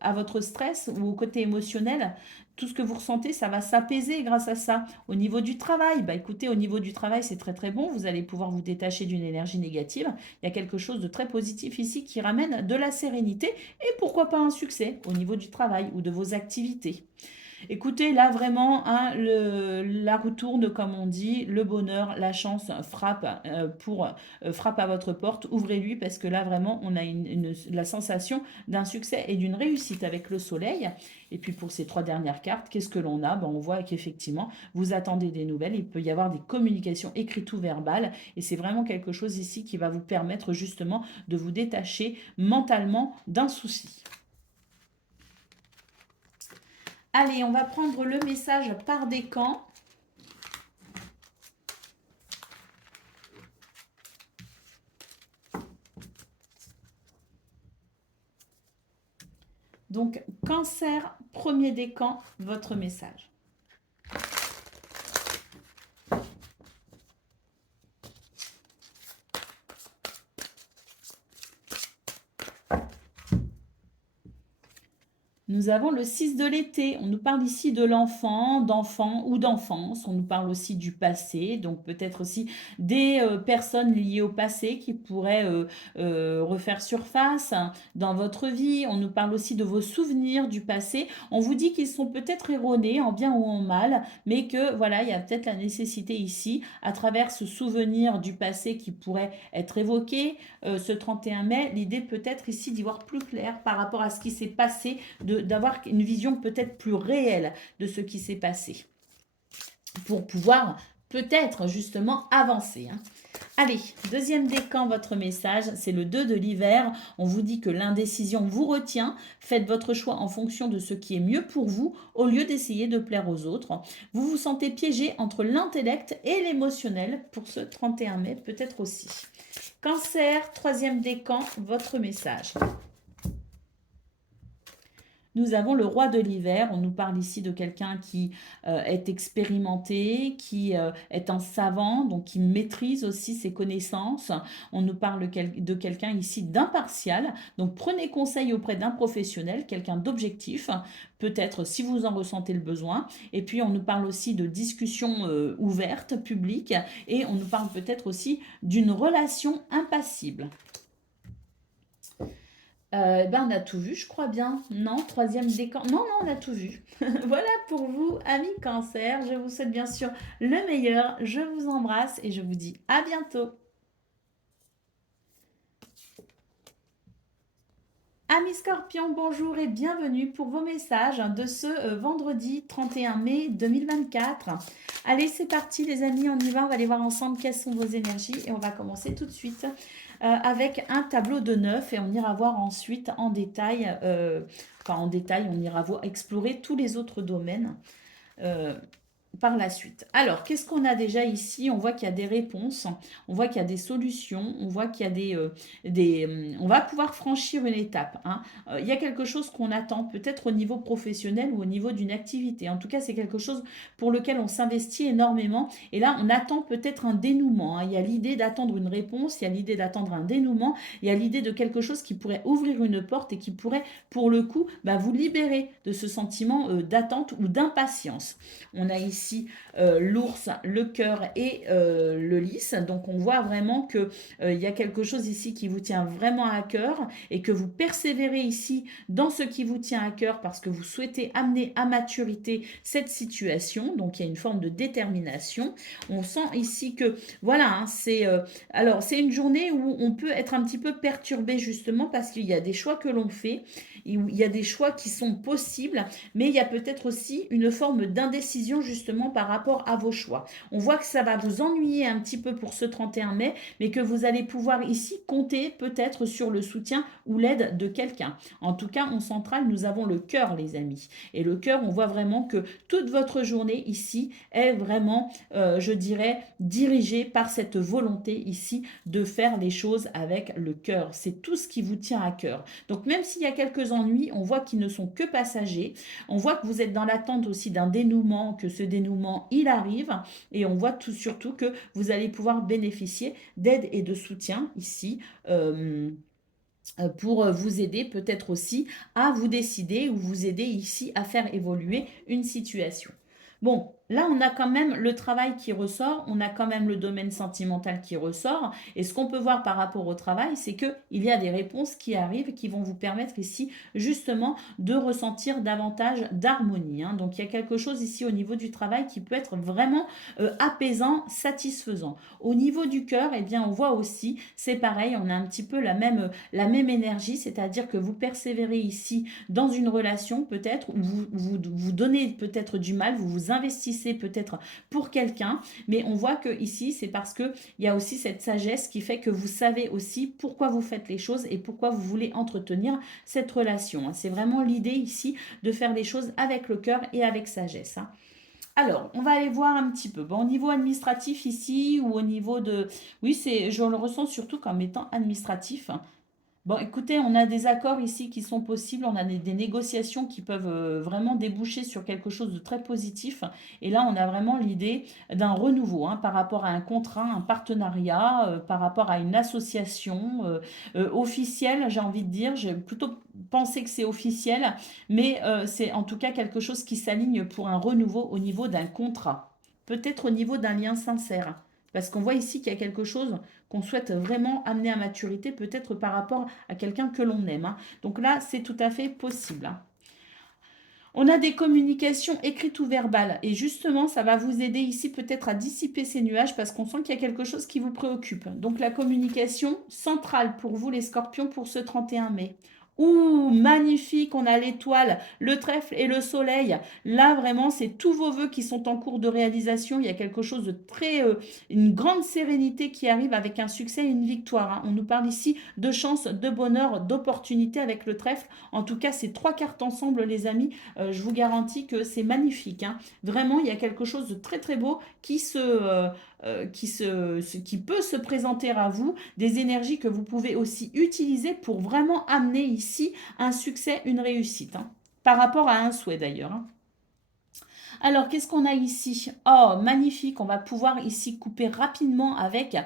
à votre stress ou au côté émotionnel, tout ce que vous ressentez, ça va s'apaiser grâce à ça. Au niveau du travail, bah écoutez, au niveau du travail, c'est très très bon, vous allez pouvoir vous détacher d'une énergie négative. Il y a quelque chose de très positif ici qui ramène de la sérénité et pourquoi pas un succès au niveau du travail ou de vos activités. Écoutez, là vraiment, hein, la roue tourne comme on dit, le bonheur, la chance frappe frappe à votre porte. Ouvrez-lui parce que là vraiment, on a la sensation d'un succès et d'une réussite avec le soleil. Et puis pour ces trois dernières cartes, qu'est-ce que l'on a? Ben, on voit qu'effectivement, vous attendez des nouvelles. Il peut y avoir des communications écrites ou verbales. Et c'est vraiment quelque chose ici qui va vous permettre justement de vous détacher mentalement d'un souci. Allez, on va prendre le message par décan. Donc, Cancer, premier décan, votre message. Nous avons le 6 de l'été. On nous parle ici de l'enfant, d'enfant ou d'enfance. On nous parle aussi du passé, donc peut-être aussi des personnes liées au passé qui pourraient refaire surface hein, dans votre vie. On nous parle aussi de vos souvenirs du passé. On vous dit qu'ils sont peut-être erronés en bien ou en mal, mais que voilà, il y a peut-être la nécessité ici, à travers ce souvenir du passé qui pourrait être évoqué, ce 31 mai, l'idée peut être ici d'y voir plus clair par rapport à ce qui s'est passé, d'avoir une vision peut-être plus réelle de ce qui s'est passé pour pouvoir peut-être justement avancer. Hein. Allez, deuxième décan, votre message, c'est le 2 de l'hiver. On vous dit que l'indécision vous retient. Faites votre choix en fonction de ce qui est mieux pour vous au lieu d'essayer de plaire aux autres. Vous vous sentez piégé entre l'intellect et l'émotionnel pour ce 31 mai, peut-être aussi. Cancer, troisième décan, votre message. Nous avons le roi de l'hiver. On nous parle ici de quelqu'un qui est expérimenté, qui est un savant, donc qui maîtrise aussi ses connaissances. On nous parle de quelqu'un ici d'impartial. Donc prenez conseil auprès d'un professionnel, quelqu'un d'objectif, peut-être si vous en ressentez le besoin. Et puis on nous parle aussi de discussions ouvertes, publiques. Et on nous parle peut-être aussi d'une relation impassible. Ben on a tout vu, je crois bien. Non, troisième décan. Non, non, on a tout vu. Voilà pour vous, amis Cancer. Je vous souhaite bien sûr le meilleur. Je vous embrasse et je vous dis à bientôt. Amis Scorpions, bonjour et bienvenue pour vos messages de ce vendredi 31 mai 2024. Allez, c'est parti les amis, on y va. On va aller voir ensemble quelles sont vos énergies et on va commencer tout de suite avec un tableau de 9 et on ira voir ensuite en détail, on ira explorer tous les autres domaines par la suite. Alors, qu'est-ce qu'on a déjà ici? On voit qu'il y a des réponses, on voit qu'il y a des solutions, on voit qu'il y a on va pouvoir franchir une étape. Hein. Il y a quelque chose qu'on attend, peut-être au niveau professionnel ou au niveau d'une activité. En tout cas, c'est quelque chose pour lequel on s'investit énormément. Et là, on attend peut-être un dénouement. Hein. Il y a l'idée d'attendre une réponse, il y a l'idée d'attendre un dénouement, il y a l'idée de quelque chose qui pourrait ouvrir une porte et qui pourrait, pour le coup, vous libérer de ce sentiment d'attente ou d'impatience. On a ici ici l'ours, le cœur et le lys. Donc on voit vraiment que il y a quelque chose ici qui vous tient vraiment à cœur et que vous persévérez ici dans ce qui vous tient à cœur parce que vous souhaitez amener à maturité cette situation. Donc il y a une forme de détermination. On sent ici que voilà, hein, alors c'est une journée où on peut être un petit peu perturbé justement parce qu'il y a des choix que l'on fait, il y a des choix qui sont possibles, mais il y a peut-être aussi une forme d'indécision justement par rapport à vos choix. On voit que ça va vous ennuyer un petit peu pour ce 31 mai, mais que vous allez pouvoir ici compter peut-être sur le soutien ou l'aide de quelqu'un. En tout cas, en centrale, nous avons le cœur, les amis. Et le cœur, on voit vraiment que toute votre journée ici est vraiment, je dirais, dirigée par cette volonté ici de faire les choses avec le cœur. C'est tout ce qui vous tient à cœur. Donc même s'il y a quelques ennuis, on voit qu'ils ne sont que passagers. On voit que vous êtes dans l'attente aussi d'un dénouement, que ce dénouement, il arrive. Et on voit tout surtout que vous allez pouvoir bénéficier d'aide et de soutien ici. Pour vous aider peut-être aussi à vous décider ou vous aider ici à faire évoluer une situation. Bon, là, on a quand même le travail qui ressort, on a quand même le domaine sentimental qui ressort. Et ce qu'on peut voir par rapport au travail, c'est qu'il y a des réponses qui arrivent qui vont vous permettre ici justement de ressentir davantage d'harmonie, hein. Donc, il y a quelque chose ici au niveau du travail qui peut être vraiment apaisant, satisfaisant. Au niveau du cœur, eh bien, on voit aussi, c'est pareil, on a un petit peu la même énergie, c'est-à-dire que vous persévérez ici dans une relation peut-être, où vous donnez peut-être du mal, vous vous investissez peut-être pour quelqu'un, mais on voit que ici, c'est parce qu'il y a aussi cette sagesse qui fait que vous savez aussi pourquoi vous faites les choses et pourquoi vous voulez entretenir cette relation. C'est vraiment l'idée ici de faire les choses avec le cœur et avec sagesse, hein. Alors, on va aller voir un petit peu. Bon, au niveau administratif ici, ou au niveau de... Oui, je le ressens surtout comme étant administratif. Bon, écoutez, on a des accords ici qui sont possibles, on a des négociations qui peuvent vraiment déboucher sur quelque chose de très positif. Et là, on a vraiment l'idée d'un renouveau, hein, par rapport à un contrat, un partenariat, par rapport à une association officielle, j'ai envie de dire. J'ai plutôt pensé que c'est officiel, mais c'est en tout cas quelque chose qui s'aligne pour un renouveau au niveau d'un contrat, peut-être au niveau d'un lien sincère. Parce qu'on voit ici qu'il y a quelque chose qu'on souhaite vraiment amener à maturité, peut-être par rapport à quelqu'un que l'on aime, hein. Donc là, c'est tout à fait possible, hein. On a des communications écrites ou verbales. Et justement, ça va vous aider ici peut-être à dissiper ces nuages parce qu'on sent qu'il y a quelque chose qui vous préoccupe. Donc la communication centrale pour vous les scorpions pour ce 31 mai. Ouh, magnifique, on a l'étoile, le trèfle et le soleil. Là, vraiment, c'est tous vos vœux qui sont en cours de réalisation. Il y a quelque chose de très... une grande sérénité qui arrive avec un succès et une victoire, hein. On nous parle ici de chance, de bonheur, d'opportunité avec le trèfle. En tout cas, ces trois cartes ensemble, les amis, je vous garantis que c'est magnifique, hein. Vraiment, il y a quelque chose de très très beau qui peut se présenter à vous, des énergies que vous pouvez aussi utiliser pour vraiment amener ici un succès, une réussite, hein. Par rapport à un souhait d'ailleurs, hein. Alors, qu'est-ce qu'on a ici? Oh, magnifique. On va pouvoir ici couper rapidement avec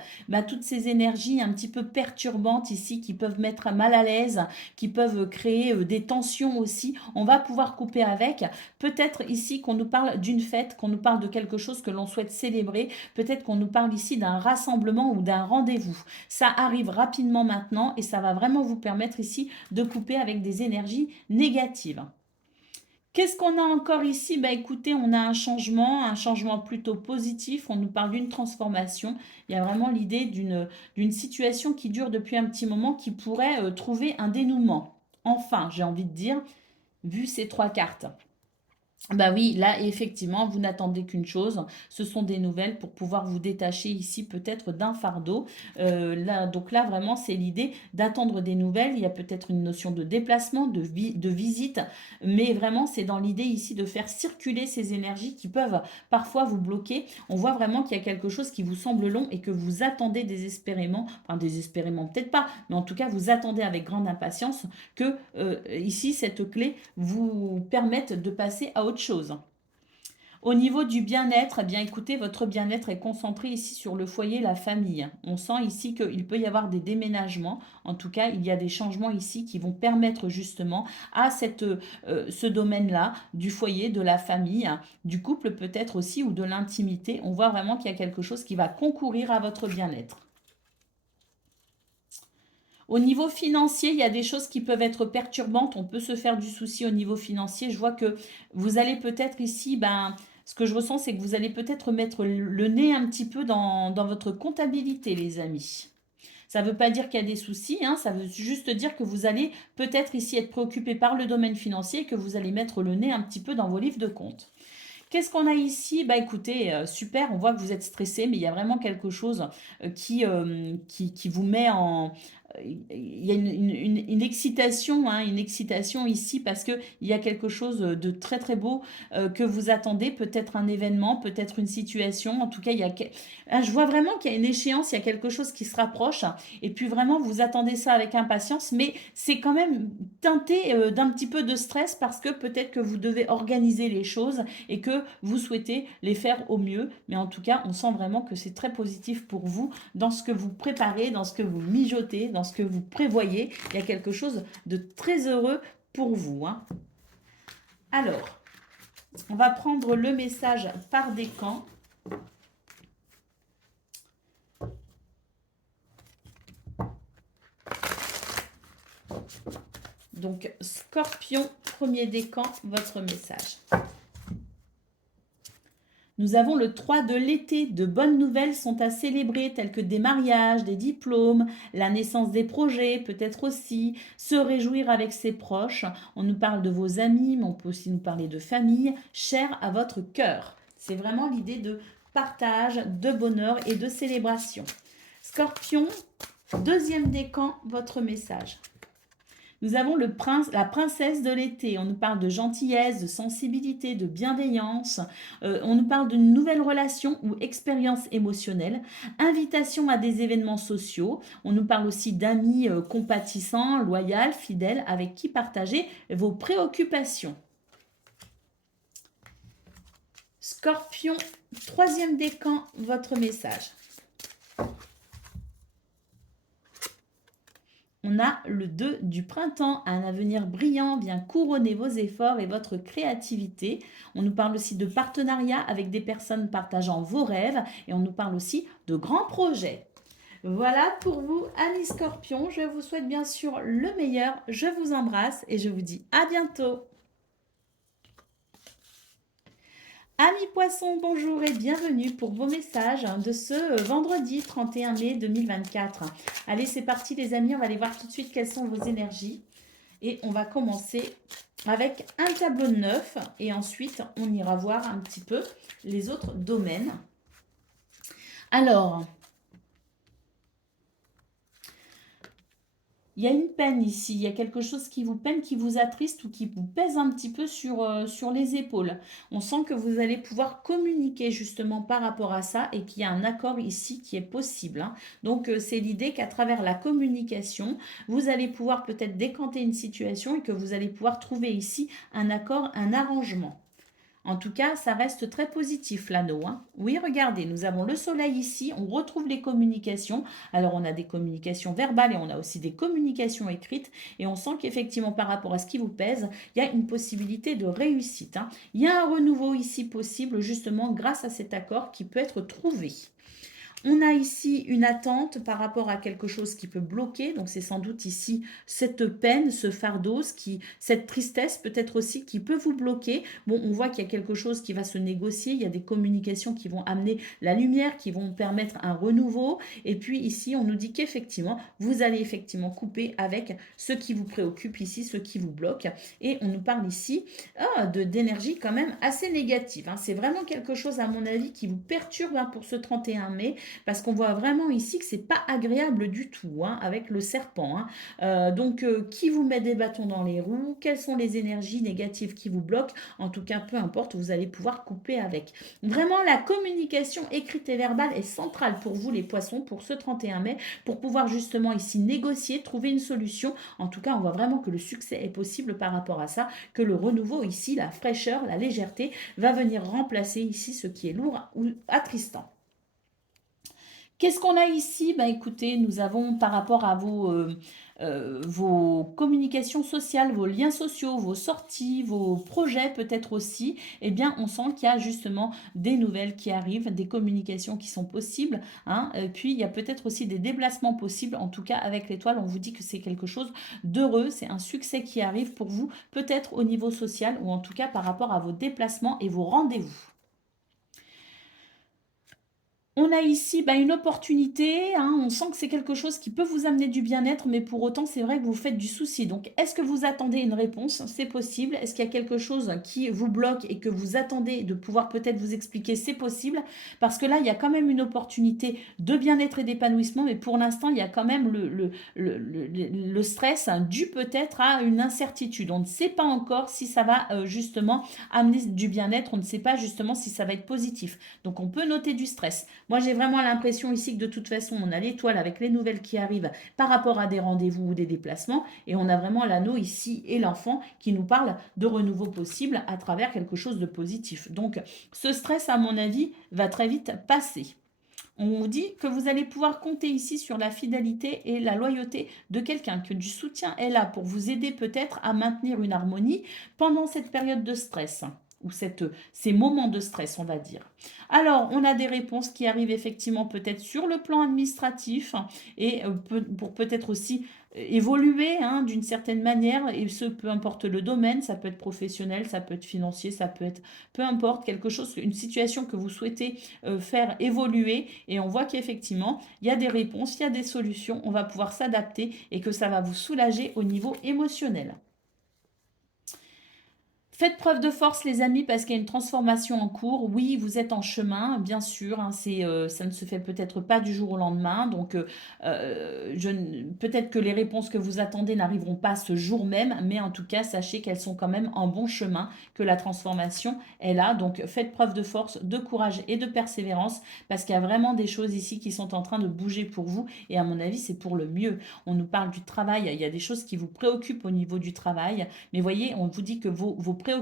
toutes ces énergies un petit peu perturbantes ici qui peuvent mettre mal à l'aise, qui peuvent créer des tensions aussi. On va pouvoir couper avec. Peut-être ici qu'on nous parle d'une fête, qu'on nous parle de quelque chose que l'on souhaite célébrer. Peut-être qu'on nous parle ici d'un rassemblement ou d'un rendez-vous. Ça arrive rapidement maintenant et ça va vraiment vous permettre ici de couper avec des énergies négatives. Qu'est-ce qu'on a encore ici? Bah écoutez, on a un changement plutôt positif. On nous parle d'une transformation. Il y a vraiment l'idée d'une situation qui dure depuis un petit moment qui pourrait trouver un dénouement. Enfin, j'ai envie de dire, vu ces trois cartes. Bah oui, là, effectivement, vous n'attendez qu'une chose, ce sont des nouvelles pour pouvoir vous détacher ici peut-être d'un fardeau. Là, donc là, vraiment, c'est l'idée d'attendre des nouvelles. Il y a peut-être une notion de déplacement, de visite, mais vraiment, c'est dans l'idée ici de faire circuler ces énergies qui peuvent parfois vous bloquer. On voit vraiment qu'il y a quelque chose qui vous semble long et que vous attendez désespérément, enfin désespérément peut-être pas, mais en tout cas, vous attendez avec grande impatience que ici, cette clé vous permette de passer à autre chose. Au niveau du bien-être, eh bien écoutez, votre bien-être est concentré ici sur le foyer, la famille. On sent ici qu'il peut y avoir des déménagements. En tout cas, il y a des changements ici qui vont permettre justement à ce domaine-là, du foyer, de la famille, du couple peut-être aussi, ou de l'intimité. On voit vraiment qu'il y a quelque chose qui va concourir à votre bien-être. Au niveau financier, il y a des choses qui peuvent être perturbantes. On peut se faire du souci au niveau financier. Je vois que vous allez peut-être ici, ce que je ressens, c'est que vous allez peut-être mettre le nez un petit peu dans votre comptabilité, les amis. Ça ne veut pas dire qu'il y a des soucis, hein, ça veut juste dire que vous allez peut-être ici être préoccupé par le domaine financier et que vous allez mettre le nez un petit peu dans vos livres de compte. Qu'est-ce qu'on a ici? Bah écoutez, super, on voit que vous êtes stressé, mais il y a vraiment quelque chose qui vous met en... Il y a une excitation, hein, une excitation ici parce que il y a quelque chose de très très beau que vous attendez, peut-être un événement, peut-être une situation. En tout cas, je vois vraiment qu'il y a une échéance, il y a quelque chose qui se rapproche. Et puis vraiment, vous attendez ça avec impatience, mais c'est quand même teinté d'un petit peu de stress parce que peut-être que vous devez organiser les choses et que vous souhaitez les faire au mieux. Mais en tout cas, on sent vraiment que c'est très positif pour vous dans ce que vous préparez, dans ce que vous mijotez, dans ce que vous prévoyez. Il y a quelque chose de très heureux pour vous, hein. Alors, on va prendre le message par décan. Donc, Scorpion, premier décan, votre message. Nous avons le 3 de l'été. De bonnes nouvelles sont à célébrer, telles que des mariages, des diplômes, la naissance des projets, peut-être aussi, se réjouir avec ses proches. On nous parle de vos amis, mais on peut aussi nous parler de famille, chère à votre cœur. C'est vraiment l'idée de partage, de bonheur et de célébration. Scorpion, deuxième décan, votre message. Nous avons la princesse de l'été. On nous parle de gentillesse, de sensibilité, de bienveillance. On nous parle d'une nouvelle relation ou expérience émotionnelle. Invitation à des événements sociaux. On nous parle aussi d'amis compatissants, loyaux, fidèles, avec qui partager vos préoccupations. Scorpion, troisième décan, votre message. On a le 2 du printemps, un avenir brillant vient couronner vos efforts et votre créativité. On nous parle aussi de partenariat avec des personnes partageant vos rêves et on nous parle aussi de grands projets. Voilà pour vous, amis Scorpions. Je vous souhaite bien sûr le meilleur. Je vous embrasse et je vous dis à bientôt. Amis poissons, bonjour et bienvenue pour vos messages de ce vendredi 31 mai 2024. Allez, c'est parti les amis, on va aller voir tout de suite quelles sont vos énergies. Et on va commencer avec un tableau de 9 et ensuite on ira voir un petit peu les autres domaines. Alors, il y a une peine ici, il y a quelque chose qui vous peine, qui vous attriste ou qui vous pèse un petit peu sur les épaules. On sent que vous allez pouvoir communiquer justement par rapport à ça et qu'il y a un accord ici qui est possible, hein. Donc, c'est l'idée qu'à travers la communication, vous allez pouvoir peut-être décanter une situation et que vous allez pouvoir trouver ici un accord, un arrangement. En tout cas, ça reste très positif l'anneau, hein. Oui, regardez, nous avons le soleil ici, on retrouve les communications. Alors, on a des communications verbales et on a aussi des communications écrites. Et on sent qu'effectivement, par rapport à ce qui vous pèse, il y a une possibilité de réussite, hein. Il y a un renouveau ici possible, justement, grâce à cet accord qui peut être trouvé. On a ici une attente par rapport à quelque chose qui peut bloquer. Donc, c'est sans doute ici cette peine, ce fardeau, cette tristesse peut-être aussi qui peut vous bloquer. Bon, on voit qu'il y a quelque chose qui va se négocier. Il y a des communications qui vont amener la lumière, qui vont permettre un renouveau. Et puis ici, on nous dit qu'effectivement, vous allez effectivement couper avec ce qui vous préoccupe ici, ce qui vous bloque. Et on nous parle ici d'énergie quand même assez négative, hein. C'est vraiment quelque chose, à mon avis, qui vous perturbe, hein, pour ce 31 mai. parce qu'on voit vraiment ici que c'est pas agréable du tout, hein, avec le serpent, hein. Donc, qui vous met des bâtons dans les roues? Quelles sont les énergies négatives qui vous bloquent? En tout cas, peu importe, vous allez pouvoir couper avec. Vraiment, la communication écrite et verbale est centrale pour vous, les poissons, pour ce 31 mai, pour pouvoir justement ici négocier, trouver une solution. En tout cas, on voit vraiment que le succès est possible par rapport à ça, que le renouveau ici, la fraîcheur, la légèreté, va venir remplacer ici ce qui est lourd ou attristant. Qu'est-ce qu'on a ici? Bah, écoutez, nous avons par rapport à vos communications sociales, vos liens sociaux, vos sorties, vos projets peut-être aussi, eh bien, on sent qu'il y a justement des nouvelles qui arrivent, des communications qui sont possibles, hein. Puis, il y a peut-être aussi des déplacements possibles. En tout cas, avec l'étoile, on vous dit que c'est quelque chose d'heureux, c'est un succès qui arrive pour vous, peut-être au niveau social ou en tout cas par rapport à vos déplacements et vos rendez-vous. On a ici une opportunité, hein, on sent que c'est quelque chose qui peut vous amener du bien-être, mais pour autant, c'est vrai que vous faites du souci. Donc, est-ce que vous attendez une réponse? C'est possible. Est-ce qu'il y a quelque chose qui vous bloque et que vous attendez de pouvoir peut-être vous expliquer? C'est possible. Parce que là, il y a quand même une opportunité de bien-être et d'épanouissement, mais pour l'instant, il y a quand même le stress, hein, dû peut-être à une incertitude. On ne sait pas encore si ça va justement amener du bien-être, on ne sait pas justement si ça va être positif. Donc, on peut noter du stress. Moi, j'ai vraiment l'impression ici que de toute façon, on a l'étoile avec les nouvelles qui arrivent par rapport à des rendez-vous ou des déplacements. Et on a vraiment l'anneau ici et l'enfant qui nous parle de renouveau possible à travers quelque chose de positif. Donc, ce stress, à mon avis, va très vite passer. On vous dit que vous allez pouvoir compter ici sur la fidélité et la loyauté de quelqu'un, que du soutien est là pour vous aider peut-être à maintenir une harmonie pendant cette période de stress ou ces moments de stress, on va dire. Alors, on a des réponses qui arrivent effectivement peut-être sur le plan administratif, hein, et pour peut-être aussi évoluer, hein, d'une certaine manière, et ce, peu importe le domaine, ça peut être professionnel, ça peut être financier, ça peut être, peu importe, quelque chose, une situation que vous souhaitez faire évoluer, et on voit qu'effectivement, il y a des réponses, il y a des solutions, on va pouvoir s'adapter et que ça va vous soulager au niveau émotionnel. Faites preuve de force, les amis, parce qu'il y a une transformation en cours. Oui, vous êtes en chemin, bien sûr, hein, ça ne se fait peut-être pas du jour au lendemain. Donc, peut-être que les réponses que vous attendez n'arriveront pas ce jour même, mais en tout cas, sachez qu'elles sont quand même en bon chemin, que la transformation est là. Donc, faites preuve de force, de courage et de persévérance, parce qu'il y a vraiment des choses ici qui sont en train de bouger pour vous. Et à mon avis, c'est pour le mieux. On nous parle du travail, il y a des choses qui vous préoccupent au niveau du travail. Mais voyez, on vous dit que vos préoccupations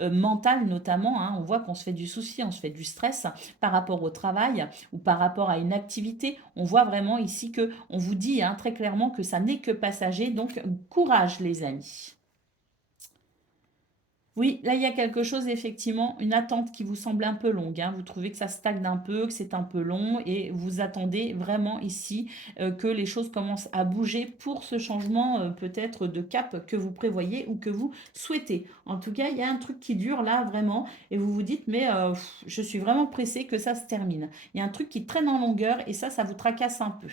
mentales notamment, hein, on voit qu'on se fait du souci, on se fait du stress par rapport au travail ou par rapport à une activité. On voit vraiment ici que on vous dit, hein, très clairement que ça n'est que passager. Donc courage les amis. Oui, là, il y a quelque chose, effectivement, une attente qui vous semble un peu longue, hein. Vous trouvez que ça stagne un peu, que c'est un peu long et vous attendez vraiment ici que les choses commencent à bouger pour ce changement peut-être de cap que vous prévoyez ou que vous souhaitez. En tout cas, il y a un truc qui dure là vraiment et vous vous dites, mais je suis vraiment pressée que ça se termine. Il y a un truc qui traîne en longueur et ça vous tracasse un peu.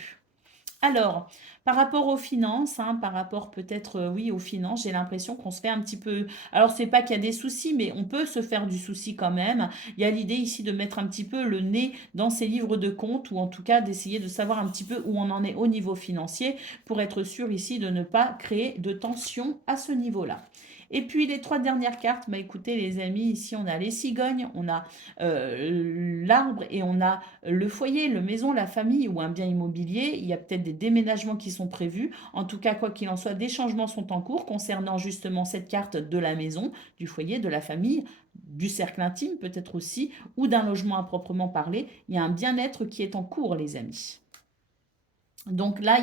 Alors, par rapport aux finances, hein, par rapport peut-être, oui, aux finances, j'ai l'impression qu'on se fait un petit peu. Alors, c'est pas qu'il y a des soucis, mais on peut se faire du souci quand même. Il y a l'idée ici de mettre un petit peu le nez dans ces livres de compte, ou en tout cas d'essayer de savoir un petit peu où on en est au niveau financier, pour être sûr ici de ne pas créer de tension à ce niveau-là. Et puis les trois dernières cartes, bah écoutez les amis, ici on a les cigognes, on a l'arbre et on a le foyer, le maison, la famille ou un bien immobilier. Il y a peut-être des déménagements qui sont prévus. En tout cas, quoi qu'il en soit, des changements sont en cours concernant justement cette carte de la maison, du foyer, de la famille, du cercle intime peut-être aussi, ou d'un logement à proprement parler. Il y a un bien-être qui est en cours, les amis. Donc là,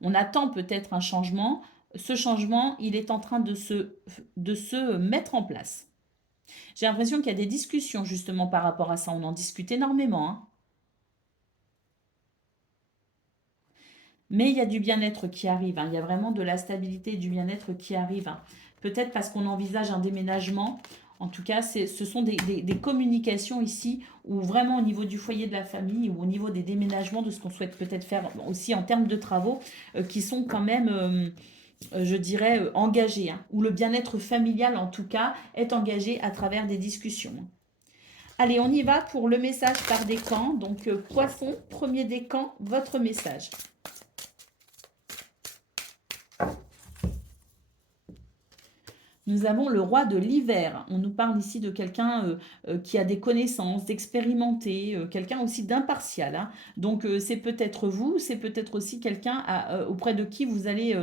on attend peut-être un changement. Ce changement, il est en train de se mettre en place. J'ai l'impression qu'il y a des discussions justement par rapport à ça. On en discute énormément, hein. Mais il y a du bien-être qui arrive, hein. Il y a vraiment de la stabilité et du bien-être qui arrive, hein. Peut-être parce qu'on envisage un déménagement. En tout cas, ce sont des communications ici, ou vraiment au niveau du foyer de la famille, ou au niveau des déménagements, de ce qu'on souhaite peut-être faire aussi en termes de travaux, qui sont quand même, je dirais, engagés, hein. Où le bien-être familial, en tout cas, est engagé à travers des discussions. Allez, on y va pour le message par décan. Donc, Poisson, premier décan, votre message. Nous avons le roi de l'hiver. On nous parle ici de quelqu'un qui a des connaissances, d'expérimenté, quelqu'un aussi d'impartial, hein. Donc c'est peut-être vous, c'est peut-être aussi quelqu'un auprès de qui vous allez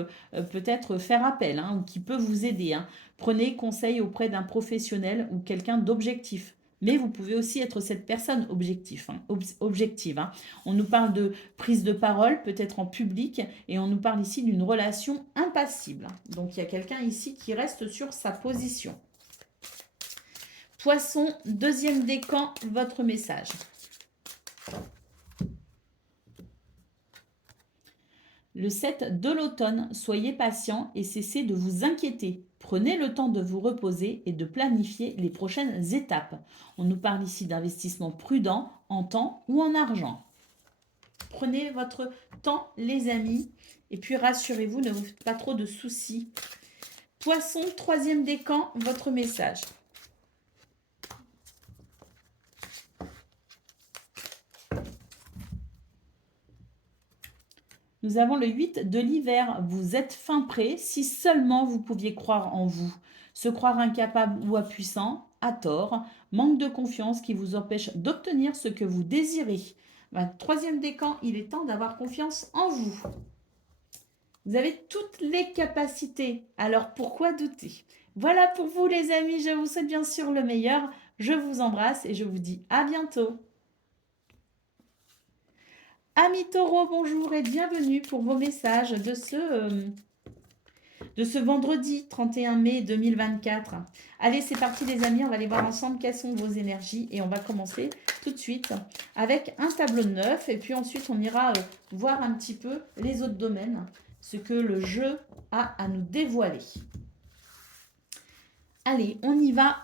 peut-être faire appel, hein, ou qui peut vous aider, hein. Prenez conseil auprès d'un professionnel ou quelqu'un d'objectif. Mais vous pouvez aussi être cette personne objective, hein. On nous parle de prise de parole, peut-être en public, et on nous parle ici d'une relation impassible. Donc il y a quelqu'un ici qui reste sur sa position. Poisson, deuxième décan, votre message. Le 7 de l'automne, soyez patient et cessez de vous inquiéter. Prenez le temps de vous reposer et de planifier les prochaines étapes. On nous parle ici d'investissement prudent en temps ou en argent. Prenez votre temps, les amis, et puis rassurez-vous, ne vous faites pas trop de soucis. Poisson, troisième décan, votre message. Nous avons le 8 de l'hiver. Vous êtes fin prêt si seulement vous pouviez croire en vous. Se croire incapable ou impuissant, à tort, manque de confiance qui vous empêche d'obtenir ce que vous désirez. Troisième décan, il est temps d'avoir confiance en vous. Vous avez toutes les capacités, alors pourquoi douter? Voilà pour vous les amis, je vous souhaite bien sûr le meilleur. Je vous embrasse et je vous dis à bientôt. Amis taureaux, bonjour et bienvenue pour vos messages de ce vendredi 31 mai 2024. Allez, c'est parti les amis, on va aller voir ensemble quelles sont vos énergies et on va commencer tout de suite avec un tableau de 9 et puis ensuite on ira voir un petit peu les autres domaines, ce que le jeu a à nous dévoiler. Allez, on y va.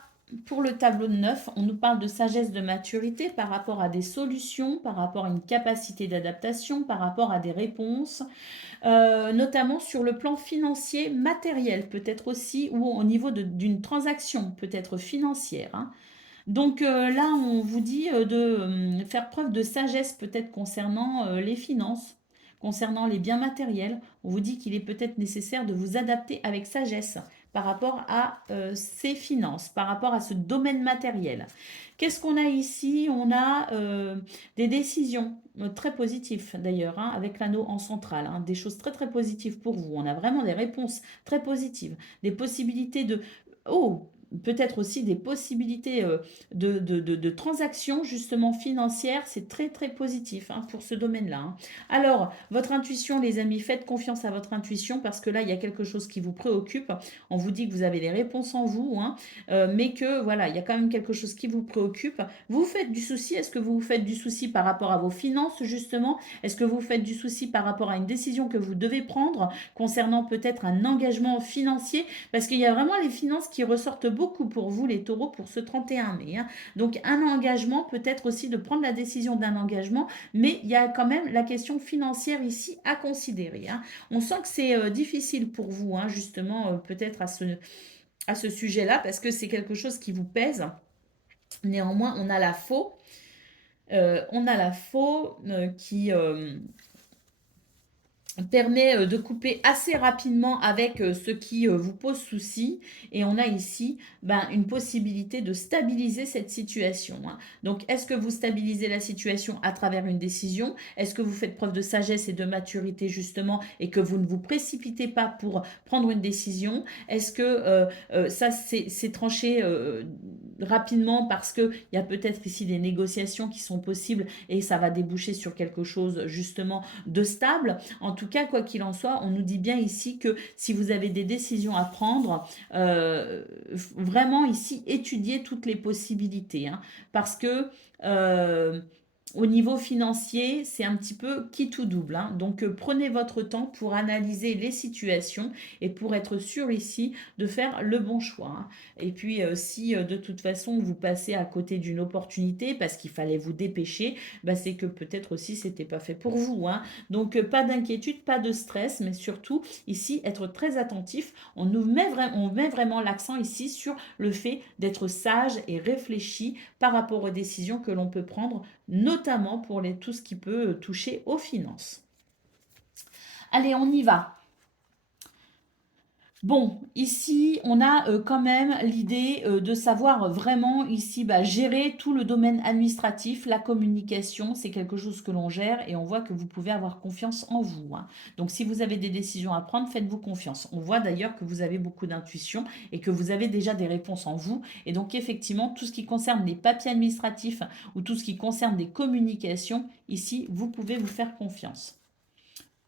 Pour le tableau de 9, on nous parle de sagesse, de maturité par rapport à des solutions, par rapport à une capacité d'adaptation, par rapport à des réponses, notamment sur le plan financier, matériel, peut-être aussi, ou au niveau d'une transaction, peut-être financière, hein. Donc là, on vous dit de faire preuve de sagesse peut-être concernant les finances, concernant les biens matériels. On vous dit qu'il est peut-être nécessaire de vous adapter avec sagesse par rapport à ces finances, par rapport à ce domaine matériel. Qu'est-ce qu'on a ici? On a des décisions très positives d'ailleurs, hein, avec l'anneau en centrale, hein, des choses très très positives pour vous. On a vraiment des réponses très positives, des possibilités de... Oh, peut-être aussi des possibilités de transactions justement financières. C'est très très positif, hein, pour ce domaine-là, hein. Alors, votre intuition, les amis, faites confiance à votre intuition parce que là, il y a quelque chose qui vous préoccupe. On vous dit que vous avez les réponses en vous, hein, mais que voilà, il y a quand même quelque chose qui vous préoccupe. Vous faites du souci. Est-ce que vous vous faites du souci par rapport à vos finances justement? Est-ce que vous faites du souci par rapport à une décision que vous devez prendre concernant peut-être un engagement financier? Parce qu'il y a vraiment les finances qui ressortent beaucoup pour vous, les taureaux, pour ce 31 mai, hein. Donc, un engagement, peut-être aussi de prendre la décision d'un engagement, mais il y a quand même la question financière ici à considérer, hein. On sent que c'est difficile pour vous, hein, justement, peut-être à ce sujet-là, parce que c'est quelque chose qui vous pèse. Néanmoins, on a la faux. Qui permet de couper assez rapidement avec ce qui vous pose souci et on a ici une possibilité de stabiliser cette situation, hein. Donc est-ce que vous stabilisez la situation à travers une décision? Est-ce que vous faites preuve de sagesse et de maturité justement et que vous ne vous précipitez pas pour prendre une décision? Est-ce que ça c'est tranché rapidement parce qu'il y a peut-être ici des négociations qui sont possibles et ça va déboucher sur quelque chose justement de stable? En tout cas, quoi qu'il en soit, on nous dit bien ici que si vous avez des décisions à prendre, vraiment ici, étudiez toutes les possibilités, hein, parce que au niveau financier, c'est un petit peu qui tout double, hein. Donc, prenez votre temps pour analyser les situations et pour être sûr ici de faire le bon choix, hein. Et puis, si de toute façon vous passez à côté d'une opportunité parce qu'il fallait vous dépêcher, bah, c'est que peut-être aussi c'était pas fait pour vous, hein. Donc, pas d'inquiétude, pas de stress, mais surtout ici être très attentif. On met vraiment l'accent ici sur le fait d'être sage et réfléchi par rapport aux décisions que l'on peut prendre, notamment pour tout ce qui peut toucher aux finances. Allez, on y va. Bon, ici, on a quand même l'idée de savoir vraiment ici gérer tout le domaine administratif, la communication, c'est quelque chose que l'on gère et on voit que vous pouvez avoir confiance en vous, hein. Donc, si vous avez des décisions à prendre, faites-vous confiance. On voit d'ailleurs que vous avez beaucoup d'intuition et que vous avez déjà des réponses en vous. Et donc, effectivement, tout ce qui concerne les papiers administratifs ou tout ce qui concerne des communications, ici, vous pouvez vous faire confiance.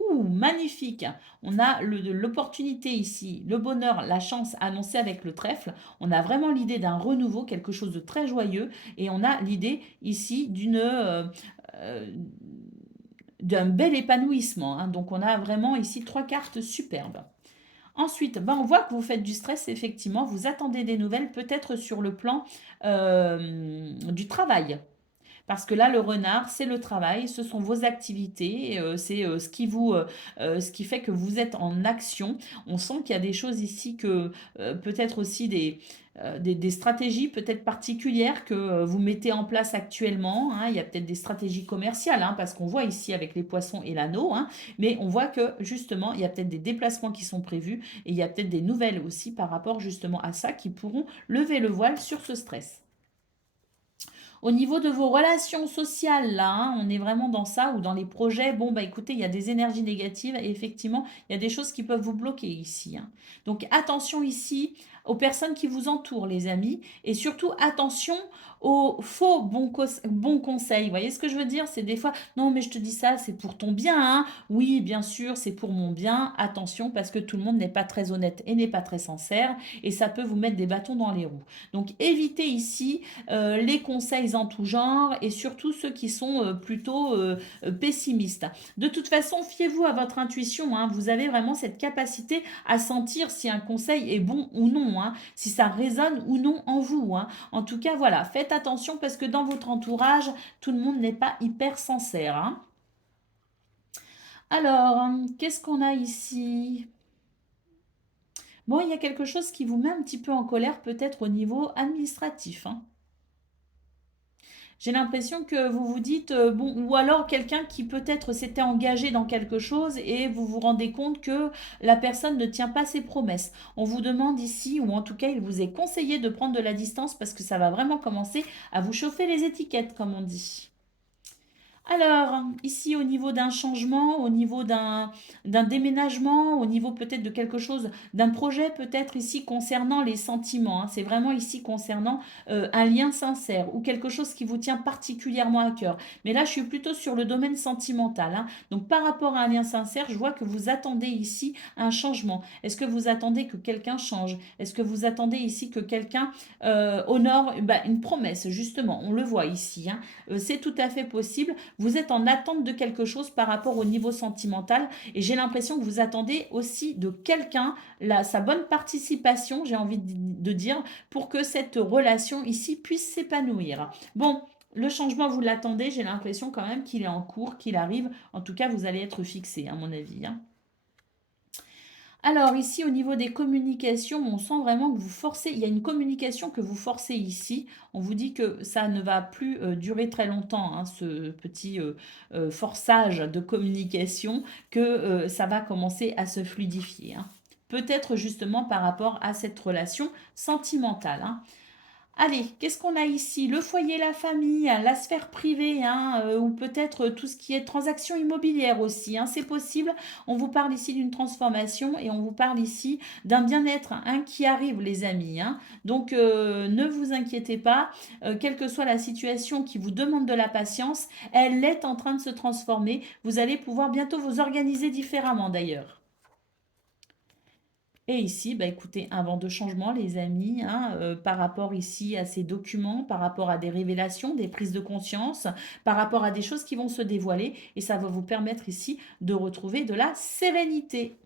Ouh, magnifique! On a l'opportunité ici, le bonheur, la chance annoncée avec le trèfle. On a vraiment l'idée d'un renouveau, quelque chose de très joyeux. Et on a l'idée ici euh, d'un bel épanouissement, hein. Donc on a vraiment ici 3 cartes superbes. Ensuite, on voit que vous faites du stress, effectivement. Vous attendez des nouvelles, peut-être sur le plan du travail. Parce que là, le renard, c'est le travail, ce sont vos activités, c'est ce qui fait que vous êtes en action. On sent qu'il y a des choses ici que peut-être aussi des stratégies peut-être particulières que vous mettez en place actuellement, hein. Il y a peut-être des stratégies commerciales, hein, parce qu'on voit ici avec les poissons et l'anneau, hein, mais on voit que justement, il y a peut-être des déplacements qui sont prévus et il y a peut-être des nouvelles aussi par rapport justement à ça qui pourront lever le voile sur ce stress. Au niveau de vos relations sociales, là, hein, on est vraiment dans ça, ou dans les projets, bon, bah écoutez, il y a des énergies négatives et effectivement, il y a des choses qui peuvent vous bloquer ici, hein. Donc attention ici aux personnes qui vous entourent, les amis, et surtout attention aux faux bons conseils. Vous voyez ce que je veux dire? C'est des fois, non, mais je te dis ça, c'est pour ton bien, hein. Oui, bien sûr, c'est pour mon bien. Attention, parce que tout le monde n'est pas très honnête et n'est pas très sincère, et ça peut vous mettre des bâtons dans les roues. Donc évitez ici les conseils en tout genre et surtout ceux qui sont plutôt pessimistes. De toute façon, fiez-vous à votre intuition, hein. Vous avez vraiment cette capacité à sentir si un conseil est bon ou non, hein, si ça résonne ou non en vous, hein. En tout cas, voilà, faites attention parce que dans votre entourage, tout le monde n'est pas hyper sincère, hein. Alors, qu'est-ce qu'on a ici? Bon, il y a quelque chose qui vous met un petit peu en colère, peut-être au niveau administratif, hein. J'ai l'impression que vous vous dites, bon, ou alors quelqu'un qui peut-être s'était engagé dans quelque chose et vous vous rendez compte que la personne ne tient pas ses promesses. On vous demande ici, ou en tout cas il vous est conseillé de prendre de la distance parce que ça va vraiment commencer à vous chauffer les étiquettes, comme on dit. Alors, ici au niveau d'un changement, au niveau d'un déménagement, au niveau peut-être de quelque chose, d'un projet peut-être ici concernant les sentiments, hein. C'est vraiment ici concernant un lien sincère ou quelque chose qui vous tient particulièrement à cœur. Mais là, je suis plutôt sur le domaine sentimental, hein. Donc, par rapport à un lien sincère, je vois que vous attendez ici un changement. Est-ce que vous attendez que quelqu'un change? Est-ce que vous attendez ici que quelqu'un honore une promesse? Justement, on le voit ici, hein. C'est tout à fait possible. Vous êtes en attente de quelque chose par rapport au niveau sentimental et j'ai l'impression que vous attendez aussi de quelqu'un sa bonne participation, j'ai envie de dire, pour que cette relation ici puisse s'épanouir. Bon, le changement, vous l'attendez, j'ai l'impression quand même qu'il est en cours, qu'il arrive. En tout cas, vous allez être fixé, à mon avis, hein. Alors ici, au niveau des communications, on sent vraiment que vous forcez, il y a une communication que vous forcez ici. On vous dit que ça ne va plus durer très longtemps, hein, ce petit forçage de communication, que ça va commencer à se fluidifier, hein. Peut-être justement par rapport à cette relation sentimentale, hein. Allez, qu'est-ce qu'on a ici? Le foyer, la famille, hein, la sphère privée, hein, ou peut-être tout ce qui est transaction immobilière aussi, hein, c'est possible. On vous parle ici d'une transformation et on vous parle ici d'un bien-être, hein, qui arrive, les amis, hein. Donc, ne vous inquiétez pas, quelle que soit la situation qui vous demande de la patience, elle est en train de se transformer. Vous allez pouvoir bientôt vous organiser différemment d'ailleurs. Et ici, bah, écoutez, un vent de changement, les amis, hein, par rapport ici à ces documents, par rapport à des révélations, des prises de conscience, par rapport à des choses qui vont se dévoiler. Et ça va vous permettre ici de retrouver de la sérénité.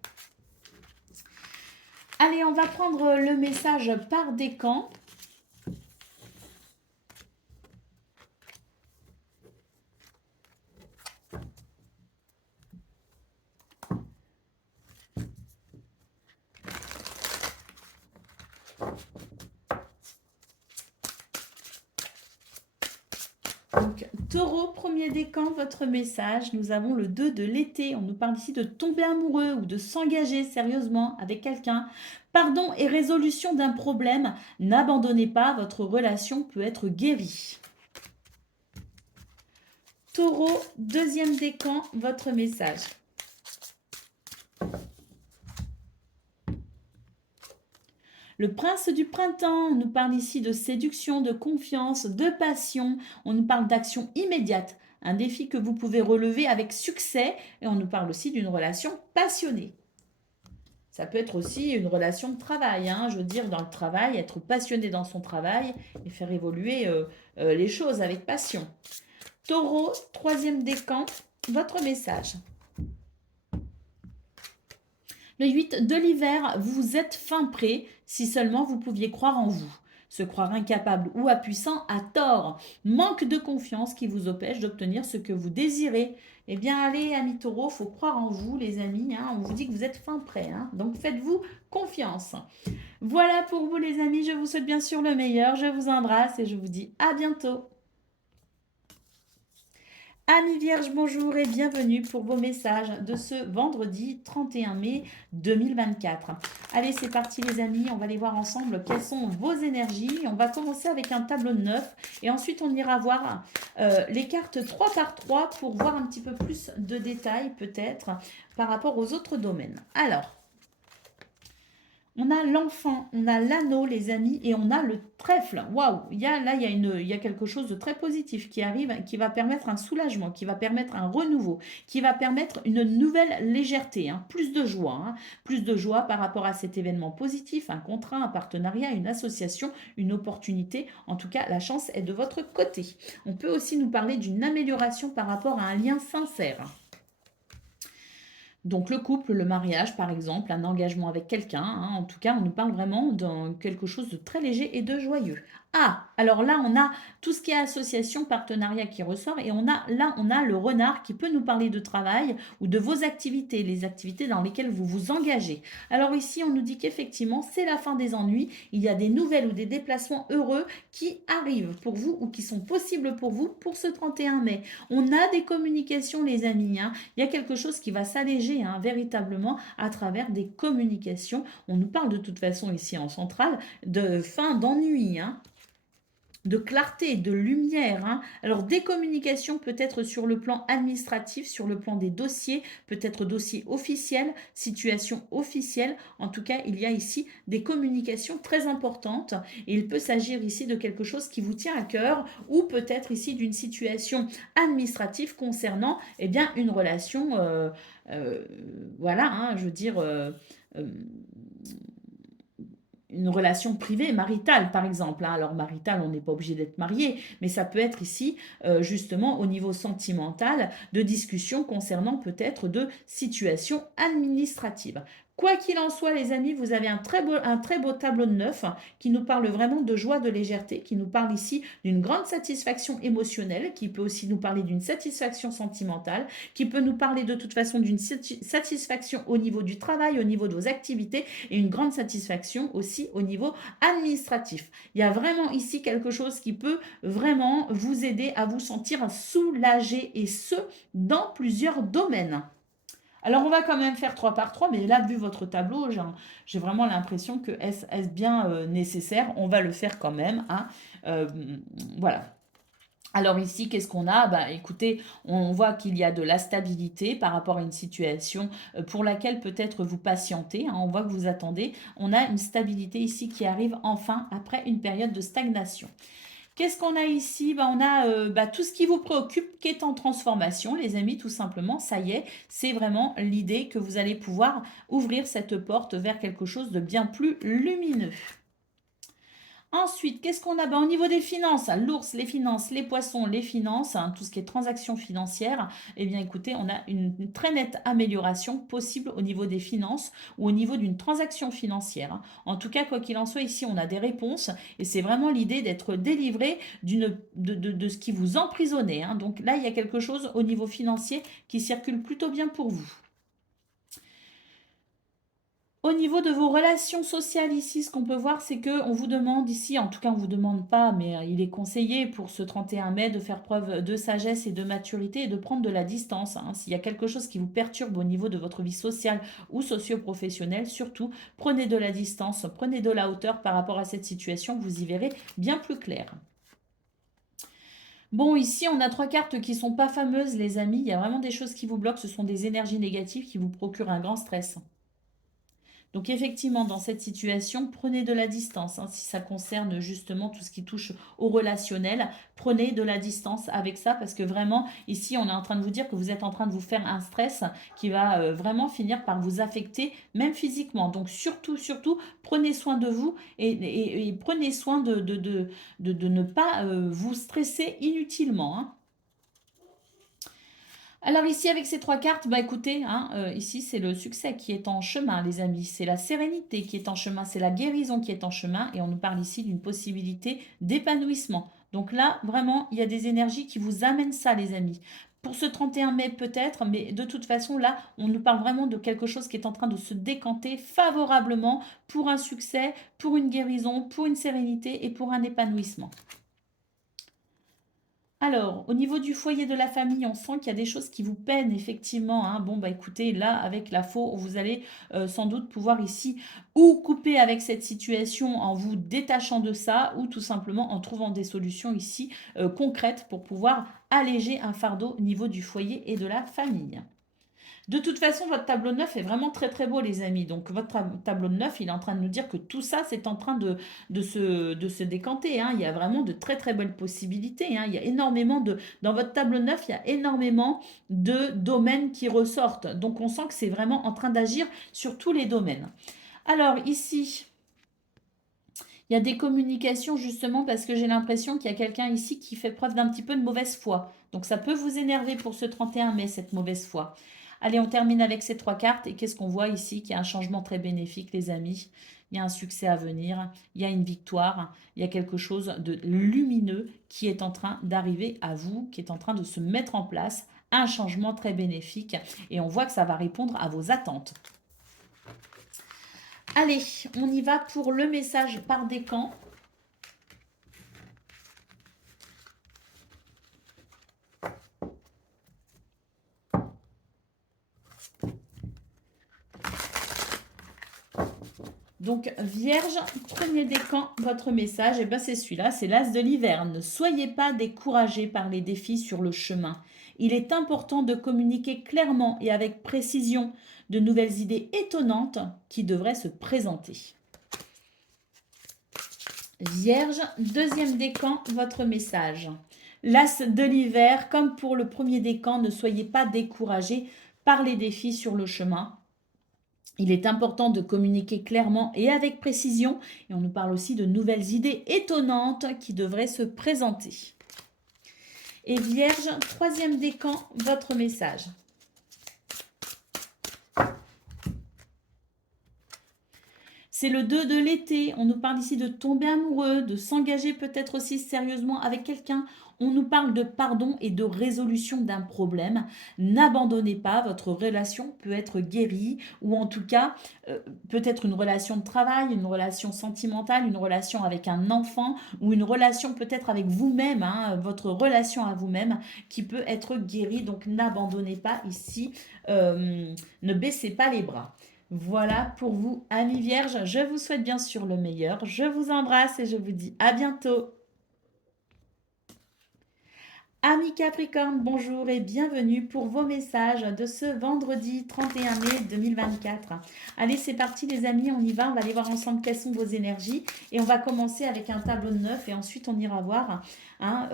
Allez, on va prendre le message par décan. Donc, Taureau, premier décan, votre message. Nous avons le 2 de l'été. On nous parle ici de tomber amoureux ou de s'engager sérieusement avec quelqu'un. Pardon et résolution d'un problème. N'abandonnez pas, votre relation peut être guérie. Taureau, deuxième décan, votre message. Le prince du printemps nous parle ici de séduction, de confiance, de passion. On nous parle d'action immédiate, un défi que vous pouvez relever avec succès. Et on nous parle aussi d'une relation passionnée. Ça peut être aussi une relation de travail, hein, je veux dire, dans le travail, être passionné dans son travail et faire évoluer les choses avec passion. Taureau, troisième décan, votre message. Le 8 de l'hiver, vous êtes fin prêt, si seulement vous pouviez croire en vous. Se croire incapable ou impuissant a tort. Manque de confiance qui vous empêche d'obtenir ce que vous désirez. Eh bien, allez, amis taureaux, il faut croire en vous, les amis. Hein, on vous dit que vous êtes fin prêt. Hein, donc, faites-vous confiance. Voilà pour vous, les amis. Je vous souhaite bien sûr le meilleur. Je vous embrasse et je vous dis à bientôt. Amis Vierges, bonjour et bienvenue pour vos messages de ce vendredi 31 mai 2024. Allez, c'est parti les amis, on va aller voir ensemble quelles sont vos énergies. On va commencer avec un tableau de 9 et ensuite on ira voir les cartes 3 par 3 pour voir un petit peu plus de détails peut-être par rapport aux autres domaines. Alors, on a l'enfant, on a l'anneau, les amis, et on a le trèfle. Waouh, il y a quelque chose de très positif qui arrive, qui va permettre un soulagement, qui va permettre un renouveau, qui va permettre une nouvelle légèreté, hein, plus de joie par rapport à cet événement positif, un contrat, un partenariat, une association, une opportunité. En tout cas, la chance est de votre côté. On peut aussi nous parler d'une amélioration par rapport à un lien sincère. Donc le couple, le mariage par exemple, un engagement avec quelqu'un, hein, en tout cas on nous parle vraiment de quelque chose de très léger et de joyeux. Ah, alors là on a tout ce qui est association, partenariat qui ressort et on a le renard qui peut nous parler de travail ou de vos activités, les activités dans lesquelles vous vous engagez. Alors ici on nous dit qu'effectivement c'est la fin des ennuis, il y a des nouvelles ou des déplacements heureux qui arrivent pour vous ou qui sont possibles pour vous pour ce 31 mai. On a des communications les amis, hein. Il y a quelque chose qui va s'alléger hein, véritablement à travers des communications. On nous parle de toute façon ici en centrale de fin d'ennui, hein, de clarté, de lumière. Hein. Alors des communications peut-être sur le plan administratif, sur le plan des dossiers, peut-être dossiers officiels, situation officielle. En tout cas, il y a ici des communications très importantes et il peut s'agir ici de quelque chose qui vous tient à cœur ou peut-être ici d'une situation administrative concernant eh bien, une relation, voilà, hein, je veux dire... une relation privée, maritale par exemple. Hein. Alors maritale, on n'est pas obligé d'être marié, mais ça peut être ici justement au niveau sentimental de discussions concernant peut-être de situations administratives. Quoi qu'il en soit, les amis, vous avez un très beau tableau de 9 hein, qui nous parle vraiment de joie, de légèreté, qui nous parle ici d'une grande satisfaction émotionnelle, qui peut aussi nous parler d'une satisfaction sentimentale, qui peut nous parler de toute façon d'une satisfaction au niveau du travail, au niveau de vos activités, et une grande satisfaction aussi au niveau administratif. Il y a vraiment ici quelque chose qui peut vraiment vous aider à vous sentir soulagé, et ce, dans plusieurs domaines. Alors, on va quand même faire 3 par 3, mais là, vu votre tableau, j'ai vraiment l'impression que est-ce bien nécessaire. On va le faire quand même. Hein. Voilà. Alors ici, qu'est-ce qu'on a? Bah, écoutez, on voit qu'il y a de la stabilité par rapport à une situation pour laquelle peut-être vous patientez. Hein, on voit que vous attendez. On a une stabilité ici qui arrive enfin après une période de stagnation. Qu'est-ce qu'on a ici? On a tout ce qui vous préoccupe qui est en transformation, les amis, tout simplement. Ça y est, c'est vraiment l'idée que vous allez pouvoir ouvrir cette porte vers quelque chose de bien plus lumineux. Ensuite, qu'est-ce qu'on a? Au niveau des finances, l'ours, les finances, les poissons, les finances, tout ce qui est transactions financières, eh bien écoutez, on a une très nette amélioration possible au niveau des finances ou au niveau d'une transaction financière. En tout cas, quoi qu'il en soit, ici, on a des réponses et c'est vraiment l'idée d'être délivré de ce qui vous emprisonnait. Donc là, il y a quelque chose au niveau financier qui circule plutôt bien pour vous. Au niveau de vos relations sociales ici, ce qu'on peut voir, c'est qu'on vous demande ici, en tout cas on ne vous demande pas, mais il est conseillé pour ce 31 mai de faire preuve de sagesse et de maturité et de prendre de la distance. S'il y a quelque chose qui vous perturbe au niveau de votre vie sociale ou socio-professionnelle, surtout prenez de la distance, prenez de la hauteur par rapport à cette situation, vous y verrez bien plus clair. Bon, ici, on a 3 cartes qui ne sont pas fameuses, les amis. Il y a vraiment des choses qui vous bloquent. Ce sont des énergies négatives qui vous procurent un grand stress. Donc effectivement, dans cette situation, prenez de la distance. Si ça concerne justement tout ce qui touche au relationnel, prenez de la distance avec ça parce que vraiment, ici, on est en train de vous dire que vous êtes en train de vous faire un stress qui va vraiment finir par vous affecter, même physiquement. Donc surtout, surtout, prenez soin de vous et prenez soin de ne pas vous stresser inutilement. Alors ici, avec ces 3 cartes, écoutez, ici c'est le succès qui est en chemin, les amis. C'est la sérénité qui est en chemin, c'est la guérison qui est en chemin. Et on nous parle ici d'une possibilité d'épanouissement. Donc là, vraiment, il y a des énergies qui vous amènent ça, les amis. Pour ce 31 mai peut-être, mais de toute façon, là, on nous parle vraiment de quelque chose qui est en train de se décanter favorablement pour un succès, pour une guérison, pour une sérénité et pour un épanouissement. Alors, au niveau du foyer de la famille, on sent qu'il y a des choses qui vous peinent effectivement. Bon, écoutez, là, avec la faux, vous allez sans doute pouvoir ici ou couper avec cette situation en vous détachant de ça ou tout simplement en trouvant des solutions ici concrètes pour pouvoir alléger un fardeau au niveau du foyer et de la famille. De toute façon, votre tableau de 9 est vraiment très très beau, les amis. Donc, votre tableau de 9, il est en train de nous dire que tout ça, c'est en train de se décanter. Il y a vraiment de très très belles possibilités. Il y a énormément de... Dans votre tableau de 9, il y a énormément de domaines qui ressortent. Donc, on sent que c'est vraiment en train d'agir sur tous les domaines. Alors, ici... Il y a des communications justement parce que j'ai l'impression qu'il y a quelqu'un ici qui fait preuve d'un petit peu de mauvaise foi. Donc ça peut vous énerver pour ce 31 mai, cette mauvaise foi. Allez, on termine avec ces 3 cartes. Et qu'est-ce qu'on voit ici? Qu'il y a un changement très bénéfique, les amis. Il y a un succès à venir. Il y a une victoire. Il y a quelque chose de lumineux qui est en train d'arriver à vous, qui est en train de se mettre en place. Un changement très bénéfique. Et on voit que ça va répondre à vos attentes. Allez, on y va pour le message par décan. Donc, Vierge, premier décan, votre message, c'est celui-là, c'est l'as de l'hiver. Ne soyez pas découragés par les défis sur le chemin. Il est important de communiquer clairement et avec précision de nouvelles idées étonnantes qui devraient se présenter. Vierge, deuxième décan, votre message. L'as de l'hiver, comme pour le premier décan, ne soyez pas découragés par les défis sur le chemin. Il est important de communiquer clairement et avec précision. Et on nous parle aussi de nouvelles idées étonnantes qui devraient se présenter. Et Vierge, troisième décan, votre message. C'est le 2 de l'été. On nous parle ici de tomber amoureux, de s'engager peut-être aussi sérieusement avec quelqu'un. On nous parle de pardon et de résolution d'un problème. N'abandonnez pas, votre relation peut être guérie ou en tout cas peut-être une relation de travail, une relation sentimentale, une relation avec un enfant ou une relation peut-être avec vous-même, votre relation à vous-même qui peut être guérie. Donc n'abandonnez pas ici, ne baissez pas les bras. Voilà pour vous, amis vierges. Je vous souhaite bien sûr le meilleur. Je vous embrasse et je vous dis à bientôt. Amis Capricorne, bonjour et bienvenue pour vos messages de ce vendredi 31 mai 2024. Allez, c'est parti les amis, on y va, on va aller voir ensemble quelles sont vos énergies et on va commencer avec un tableau de 9 et ensuite on ira voir hein,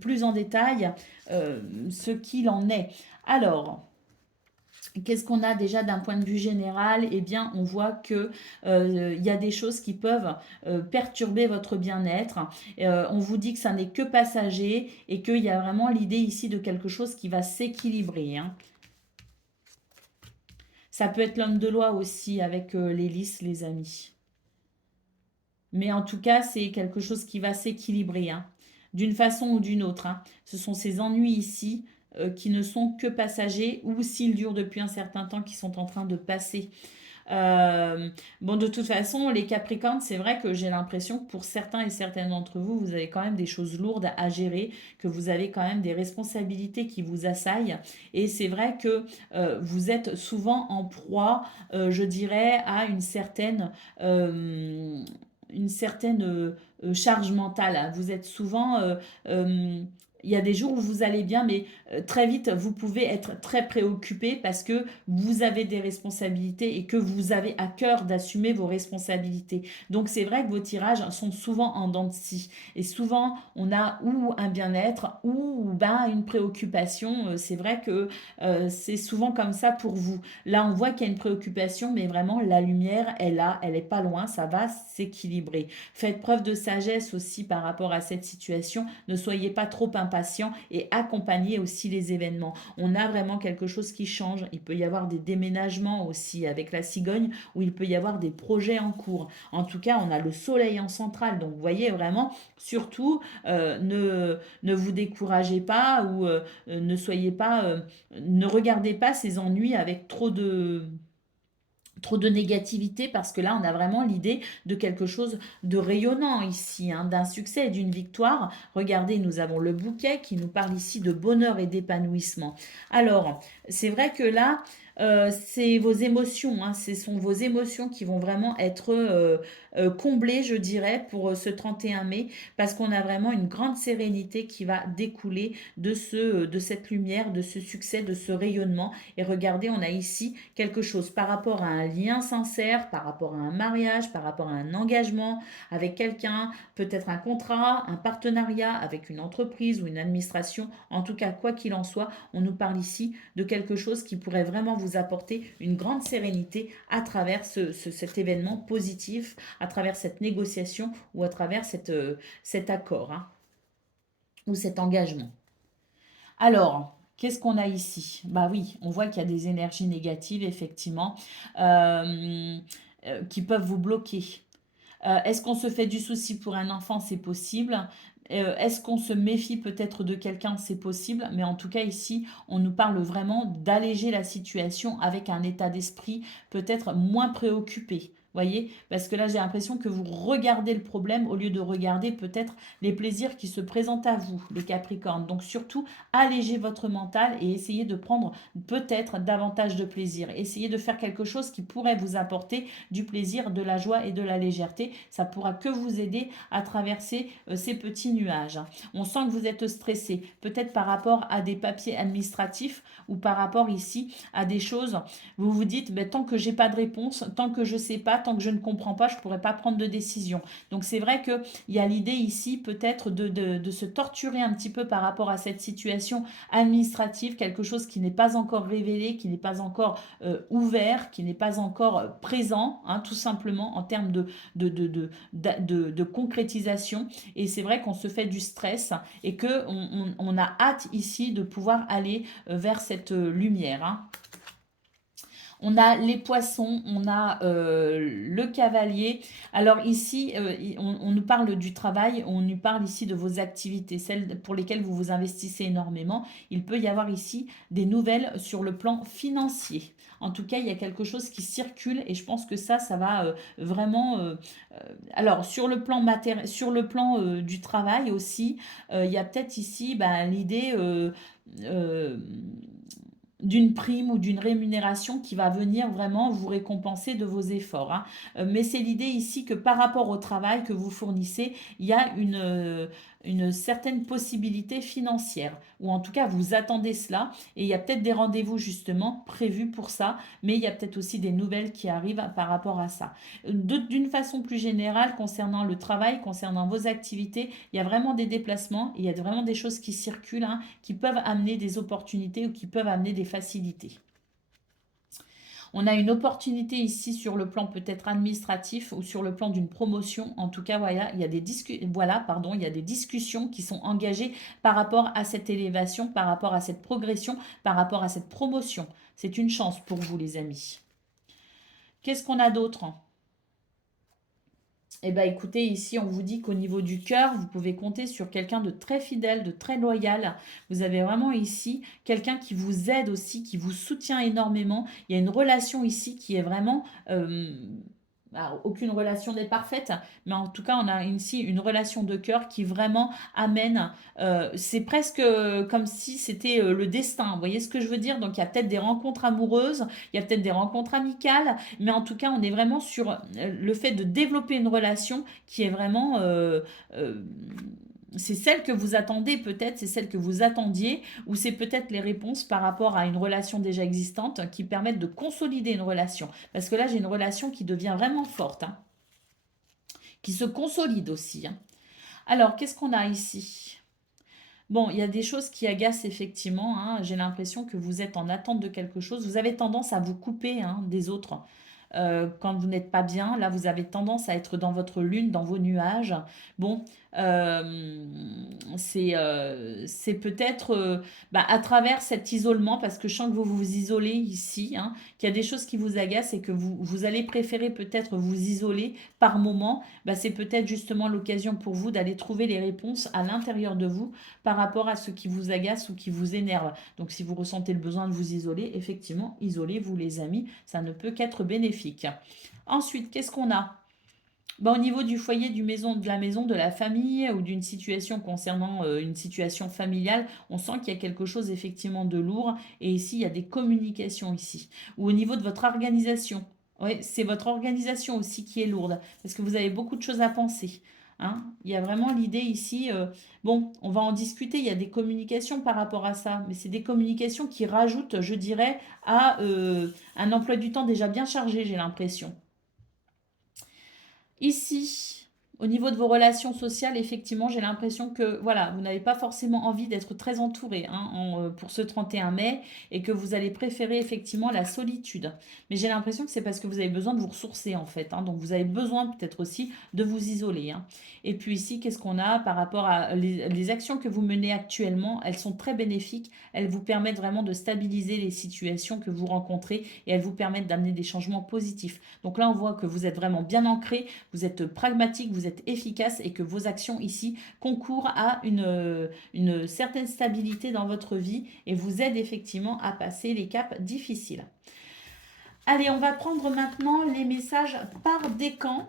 plus en détail ce qu'il en est. Alors, qu'est-ce qu'on a déjà d'un point de vue général? Eh bien, on voit que y a des choses qui peuvent perturber votre bien-être. On vous dit que ça n'est que passager et qu'il y a vraiment l'idée ici de quelque chose qui va s'équilibrer, hein. Ça peut être l'homme de loi aussi avec les lys, les amis. Mais en tout cas, c'est quelque chose qui va s'équilibrer, hein, d'une façon ou d'une autre, hein. Ce sont ces ennuis ici qui ne sont que passagers ou s'ils durent depuis un certain temps, qui sont en train de passer. Bon, de toute façon, les Capricornes, c'est vrai que j'ai l'impression que pour certains et certaines d'entre vous, vous avez quand même des choses lourdes à gérer, que vous avez quand même des responsabilités qui vous assaillent. Et c'est vrai que vous êtes souvent en proie, je dirais, à une certaine charge mentale, hein. Vous êtes souvent... il y a des jours où vous allez bien, mais très vite, vous pouvez être très préoccupé parce que vous avez des responsabilités et que vous avez à cœur d'assumer vos responsabilités. Donc c'est vrai que vos tirages sont souvent en dents de scie. Et souvent, on a ou un bien-être ou ben, une préoccupation. C'est vrai que c'est souvent comme ça pour vous. Là, on voit qu'il y a une préoccupation, mais vraiment, la lumière est là, elle est pas loin, ça va s'équilibrer. Faites preuve de sagesse aussi par rapport à cette situation. Ne soyez pas trop impatient et accompagnez aussi les événements. On a vraiment quelque chose qui change. Il peut y avoir des déménagements aussi avec la cigogne ou il peut y avoir des projets en cours. En tout cas, on a le soleil en centrale. Donc, vous voyez vraiment, surtout, ne vous découragez pas ou ne soyez pas, ne regardez pas ces ennuis avec trop de négativité parce que là on a vraiment l'idée de quelque chose de rayonnant ici, hein, d'un succès et d'une victoire. Regardez, nous avons le bouquet qui nous parle ici de bonheur et d'épanouissement. Alors c'est vrai que là c'est vos émotions, hein, ce sont vos émotions qui vont vraiment être comblées, je dirais, pour ce 31 mai, parce qu'on a vraiment une grande sérénité qui va découler de cette lumière, de ce succès, de ce rayonnement. Et regardez, on a ici quelque chose par rapport à un lien sincère, par rapport à un mariage, par rapport à un engagement avec quelqu'un, peut-être un contrat, un partenariat avec une entreprise ou une administration. En tout cas, quoi qu'il en soit, on nous parle ici de quelque chose qui pourrait vraiment vous apporter une grande sérénité à travers cet événement positif, à travers cette négociation ou à travers cet accord, hein, ou cet engagement. Alors, qu'est-ce qu'on a ici? Bah oui, on voit qu'il y a des énergies négatives, effectivement, qui peuvent vous bloquer. Est-ce qu'on se fait du souci pour un enfant? C'est possible. Est-ce qu'on se méfie peut-être de quelqu'un? C'est possible. Mais en tout cas, ici, on nous parle vraiment d'alléger la situation avec un état d'esprit peut-être moins préoccupé. Voyez? Parce que là, j'ai l'impression que vous regardez le problème au lieu de regarder peut-être les plaisirs qui se présentent à vous, les Capricornes. Donc surtout, allégez votre mental et essayez de prendre peut-être davantage de plaisir. Essayez de faire quelque chose qui pourrait vous apporter du plaisir, de la joie et de la légèreté. Ça pourra que vous aider à traverser ces petits nuages. On sent que vous êtes stressé, peut-être par rapport à des papiers administratifs ou par rapport ici à des choses. Vous vous dites, ben, tant que j'ai pas de réponse, tant que je sais pas, tant que je ne comprends pas, je pourrais pas prendre de décision. Donc c'est vrai qu'il y a l'idée ici peut-être de se torturer un petit peu par rapport à cette situation administrative, quelque chose qui n'est pas encore révélé, qui n'est pas encore ouvert, qui n'est pas encore présent, hein, tout simplement en termes de concrétisation. Et c'est vrai qu'on se fait du stress et qu'on a hâte ici de pouvoir aller vers cette lumière, hein. On a les poissons, on a le cavalier. Alors ici, on nous parle du travail, on nous parle ici de vos activités, celles pour lesquelles vous vous investissez énormément. Il peut y avoir ici des nouvelles sur le plan financier. En tout cas, il y a quelque chose qui circule et je pense que ça va vraiment... alors, sur le plan du travail aussi, il y a peut-être ici ben, l'idée... euh, d'une prime ou d'une rémunération qui va venir vraiment vous récompenser de vos efforts, hein. Mais c'est l'idée ici que par rapport au travail que vous fournissez, il y a une certaine possibilité financière, ou en tout cas vous attendez cela, et il y a peut-être des rendez-vous justement prévus pour ça, mais il y a peut-être aussi des nouvelles qui arrivent par rapport à ça. D'une façon plus générale, concernant le travail, concernant vos activités, il y a vraiment des déplacements, il y a vraiment des choses qui circulent, hein, qui peuvent amener des opportunités ou qui peuvent amener des facilités. On a une opportunité ici sur le plan peut-être administratif ou sur le plan d'une promotion. En tout cas, voilà, il y a il y a des discussions qui sont engagées par rapport à cette élévation, par rapport à cette progression, par rapport à cette promotion. C'est une chance pour vous, les amis. Qu'est-ce qu'on a d'autre? Eh bien, écoutez, ici, on vous dit qu'au niveau du cœur, vous pouvez compter sur quelqu'un de très fidèle, de très loyal. Vous avez vraiment ici quelqu'un qui vous aide aussi, qui vous soutient énormément. Il y a une relation ici qui est vraiment... alors, aucune relation n'est parfaite, mais en tout cas, on a ici une relation de cœur qui vraiment amène. C'est presque comme si c'était le destin. Vous voyez ce que je veux dire? Donc, il y a peut-être des rencontres amoureuses, il y a peut-être des rencontres amicales, mais en tout cas, on est vraiment sur le fait de développer une relation qui est vraiment... c'est celle que vous attendez peut-être, c'est celle que vous attendiez, ou c'est peut-être les réponses par rapport à une relation déjà existante qui permettent de consolider une relation. Parce que là, j'ai une relation qui devient vraiment forte, hein, qui se consolide aussi, hein. Alors, qu'est-ce qu'on a ici? Bon, il y a des choses qui agacent effectivement, hein. J'ai l'impression que vous êtes en attente de quelque chose. Vous avez tendance à vous couper, hein, des autres. Quand vous n'êtes pas bien, là, vous avez tendance à être dans votre lune, dans vos nuages. Bon, euh, c'est peut-être à travers cet isolement, parce que je sens que vous vous isolez ici, hein, qu'il y a des choses qui vous agacent et que vous allez préférer peut-être vous isoler par moment. C'est peut-être justement l'occasion pour vous d'aller trouver les réponses à l'intérieur de vous par rapport à ce qui vous agace ou qui vous énerve. Donc si vous ressentez le besoin de vous isoler, effectivement, isolez-vous les amis, ça ne peut qu'être bénéfique. Ensuite, qu'est-ce qu'on a? Au niveau du foyer, de la maison, de la famille ou d'une situation concernant une situation familiale, on sent qu'il y a quelque chose effectivement de lourd. Et ici, il y a des communications ici. Ou au niveau de votre organisation. Oui, c'est votre organisation aussi qui est lourde parce que vous avez beaucoup de choses à penser, hein. Il y a vraiment l'idée ici, bon, on va en discuter, il y a des communications par rapport à ça, mais c'est des communications qui rajoutent, je dirais, à un emploi du temps déjà bien chargé, j'ai l'impression. Ici, au niveau de vos relations sociales, effectivement, j'ai l'impression que voilà, vous n'avez pas forcément envie d'être très entouré, hein, pour ce 31 mai et que vous allez préférer effectivement la solitude. Mais j'ai l'impression que c'est parce que vous avez besoin de vous ressourcer en fait, hein, donc vous avez besoin peut-être aussi de vous isoler, hein. Et puis ici, qu'est-ce qu'on a par rapport à les actions que vous menez actuellement? Elles sont très bénéfiques, elles vous permettent vraiment de stabiliser les situations que vous rencontrez et elles vous permettent d'amener des changements positifs. Donc là, on voit que vous êtes vraiment bien ancré, vous êtes pragmatique, vous êtes efficace et que vos actions ici concourent à une certaine stabilité dans votre vie et vous aident effectivement à passer les caps difficiles. Allez, on va prendre maintenant les messages par décan.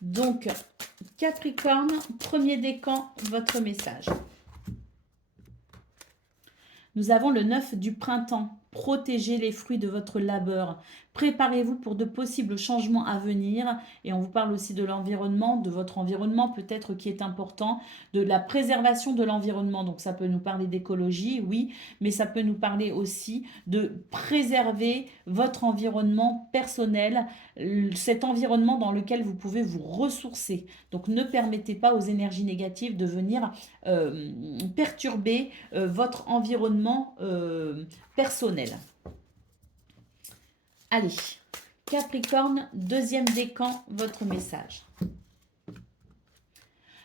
Donc, Capricorne, premier décan, votre message. Nous avons le 9 du printemps. Protégez les fruits de votre labeur. Préparez-vous pour de possibles changements à venir. Et on vous parle aussi de l'environnement, de votre environnement peut-être qui est important, de la préservation de l'environnement. Donc ça peut nous parler d'écologie, oui, mais ça peut nous parler aussi de préserver votre environnement personnel, cet environnement dans lequel vous pouvez vous ressourcer. Donc ne permettez pas aux énergies négatives de venir perturber votre environnement personnel. Allez, Capricorne, deuxième décan, votre message.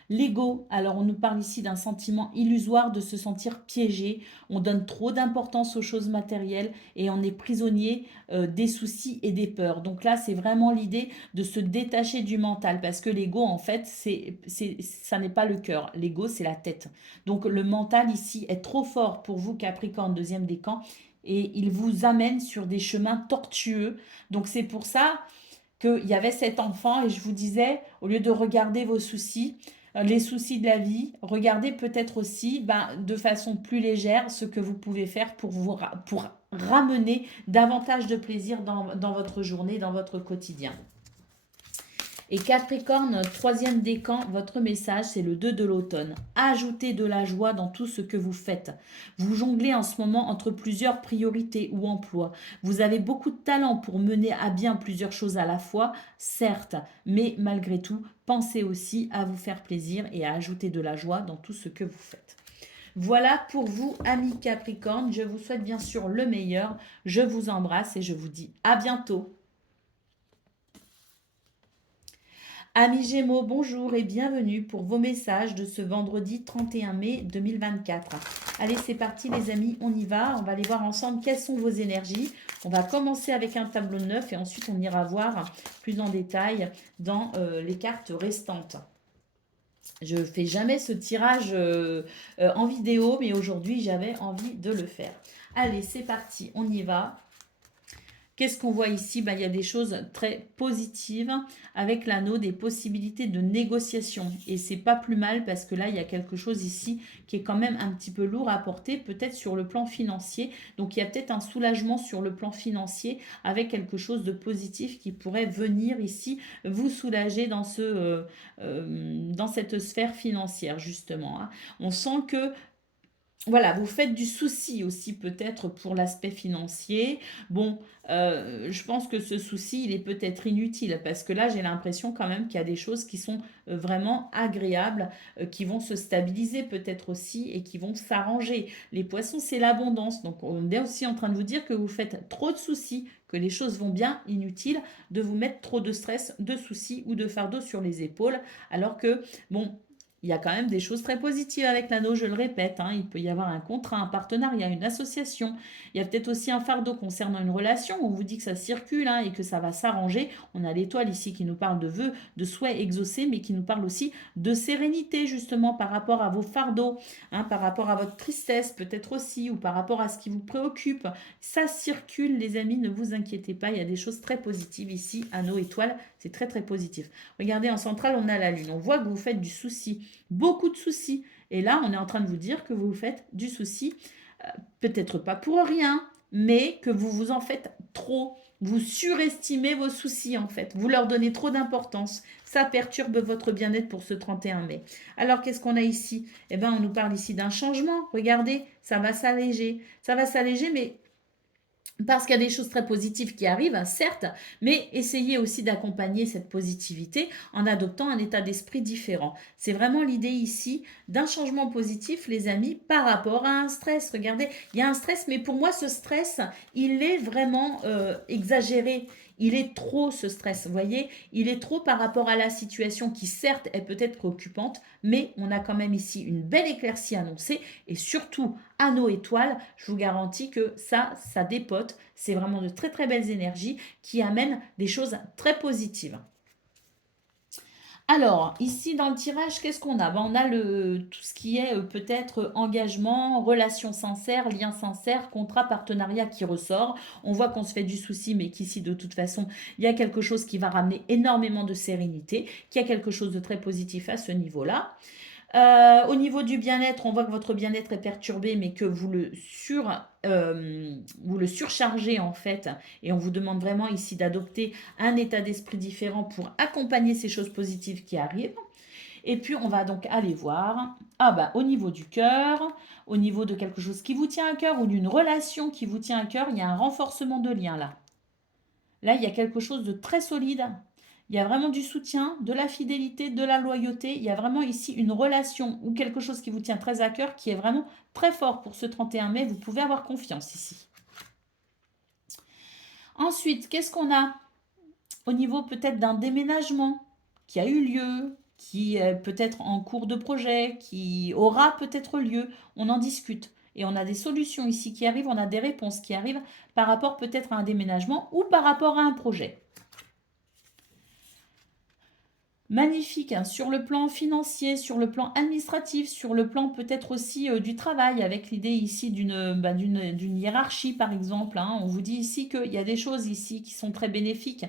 L'ego, alors on nous parle ici d'un sentiment illusoire de se sentir piégé, on donne trop d'importance aux choses matérielles et on est prisonnier des soucis et des peurs. Donc là, c'est vraiment l'idée de se détacher du mental parce que l'ego, en fait, ça n'est pas le cœur. L'ego, c'est la tête. Donc le mental ici est trop fort pour vous, Capricorne, deuxième décan, et il vous amène sur des chemins tortueux. Donc c'est pour ça qu'il y avait cet enfant et je vous disais, au lieu de regarder vos soucis, les soucis de la vie, regardez peut-être aussi de façon plus légère ce que vous pouvez faire pour ramener davantage de plaisir dans votre journée, dans votre quotidien. Et Capricorne, troisième décan, votre message, c'est le 2 de l'automne. Ajoutez de la joie dans tout ce que vous faites. Vous jonglez en ce moment entre plusieurs priorités ou emplois. Vous avez beaucoup de talent pour mener à bien plusieurs choses à la fois, certes, mais malgré tout, pensez aussi à vous faire plaisir et à ajouter de la joie dans tout ce que vous faites. Voilà pour vous, amis Capricorne. Je vous souhaite bien sûr le meilleur. Je vous embrasse et je vous dis à bientôt. Amis Gémeaux, bonjour et bienvenue pour vos messages de ce vendredi 31 mai 2024. Allez, c'est parti les amis, on y va. On va aller voir ensemble quelles sont vos énergies. On va commencer avec un tableau neuf et ensuite on ira voir plus en détail dans les cartes restantes. Je ne fais jamais ce tirage en vidéo, mais aujourd'hui j'avais envie de le faire. Allez, c'est parti, on y va. Qu'est-ce qu'on voit ici? Il y a des choses très positives avec l'anneau, des possibilités de négociation. Et c'est pas plus mal parce que là, il y a quelque chose ici qui est quand même un petit peu lourd à porter, peut-être sur le plan financier. Donc, il y a peut-être un soulagement sur le plan financier avec quelque chose de positif qui pourrait venir ici vous soulager dans cette sphère financière, justement. Hein. On sent que voilà, vous faites du souci aussi peut-être pour l'aspect financier. Bon, je pense que ce souci, il est peut-être inutile parce que là, j'ai l'impression quand même qu'il y a des choses qui sont vraiment agréables, qui vont se stabiliser peut-être aussi et qui vont s'arranger. Les poissons, c'est l'abondance. Donc, on est aussi en train de vous dire que vous faites trop de soucis, que les choses vont bien, inutile de vous mettre trop de stress, de soucis ou de fardeau sur les épaules. Alors que, bon, il y a quand même des choses très positives avec l'anneau, je le répète. Hein. Il peut y avoir un contrat, un partenariat, une association. Il y a peut-être aussi un fardeau concernant une relation. On vous dit que ça circule et que ça va s'arranger. On a l'étoile ici qui nous parle de vœux, de souhaits exaucés, mais qui nous parle aussi de sérénité justement par rapport à vos fardeaux, par rapport à votre tristesse peut-être aussi, ou par rapport à ce qui vous préoccupe. Ça circule les amis, ne vous inquiétez pas. Il y a des choses très positives ici. Anneau, étoile, c'est très très positif. Regardez en centrale, on a la lune. On voit que vous faites du souci. Beaucoup de soucis. Et là, on est en train de vous dire que vous faites du souci, peut-être pas pour rien, mais que vous vous en faites trop. Vous surestimez vos soucis en fait. Vous leur donnez trop d'importance. Ça perturbe votre bien-être pour ce 31 mai. Alors, qu'est-ce qu'on a ici? Eh bien, on nous parle ici d'un changement. Regardez, ça va s'alléger. Ça va s'alléger, mais parce qu'il y a des choses très positives qui arrivent, certes, mais essayez aussi d'accompagner cette positivité en adoptant un état d'esprit différent. C'est vraiment l'idée ici d'un changement positif, les amis, par rapport à un stress. Regardez, il y a un stress, mais pour moi, ce stress, il est vraiment exagéré. Il est trop ce stress, vous voyez, il est trop par rapport à la situation qui certes est peut-être préoccupante, mais on a quand même ici une belle éclaircie annoncée et surtout à nos étoiles, je vous garantis que ça dépote. C'est vraiment de très très belles énergies qui amènent des choses très positives. Alors, ici dans le tirage, qu'est-ce qu'on a? On a tout ce qui est peut-être engagement, relation sincère, lien sincère, contrat, partenariat qui ressort. On voit qu'on se fait du souci, mais qu'ici, de toute façon, il y a quelque chose qui va ramener énormément de sérénité, qu'il y a quelque chose de très positif à ce niveau-là. Au niveau du bien-être, on voit que votre bien-être est perturbé, mais que vous le surchargez en fait. Et on vous demande vraiment ici d'adopter un état d'esprit différent pour accompagner ces choses positives qui arrivent. Et puis, on va donc aller voir, au niveau du cœur, au niveau de quelque chose qui vous tient à cœur ou d'une relation qui vous tient à cœur, il y a un renforcement de lien là. Là, il y a quelque chose de très solide. Il y a vraiment du soutien, de la fidélité, de la loyauté. Il y a vraiment ici une relation ou quelque chose qui vous tient très à cœur qui est vraiment très fort pour ce 31 mai. Vous pouvez avoir confiance ici. Ensuite, qu'est-ce qu'on a au niveau peut-être d'un déménagement qui a eu lieu, qui est peut-être en cours de projet, qui aura peut-être lieu. On en discute. Et on a des solutions ici qui arrivent, on a des réponses qui arrivent par rapport peut-être à un déménagement ou par rapport à un projet. Magnifique, hein, sur le plan financier, sur le plan administratif, sur le plan peut-être aussi du travail, avec l'idée ici d'une hiérarchie par exemple, hein. On vous dit ici qu'il y a des choses ici qui sont très bénéfiques.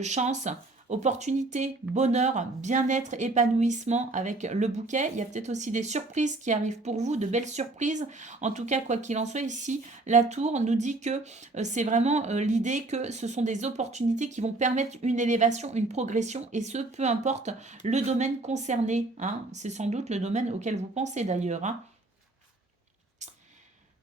Chance, opportunité, bonheur, bien-être, épanouissement avec le bouquet. Il y a peut-être aussi des surprises qui arrivent pour vous, de belles surprises. En tout cas, quoi qu'il en soit, ici, la tour nous dit que c'est vraiment l'idée que ce sont des opportunités qui vont permettre une élévation, une progression, et ce, peu importe le domaine concerné, hein. C'est sans doute le domaine auquel vous pensez d'ailleurs, hein.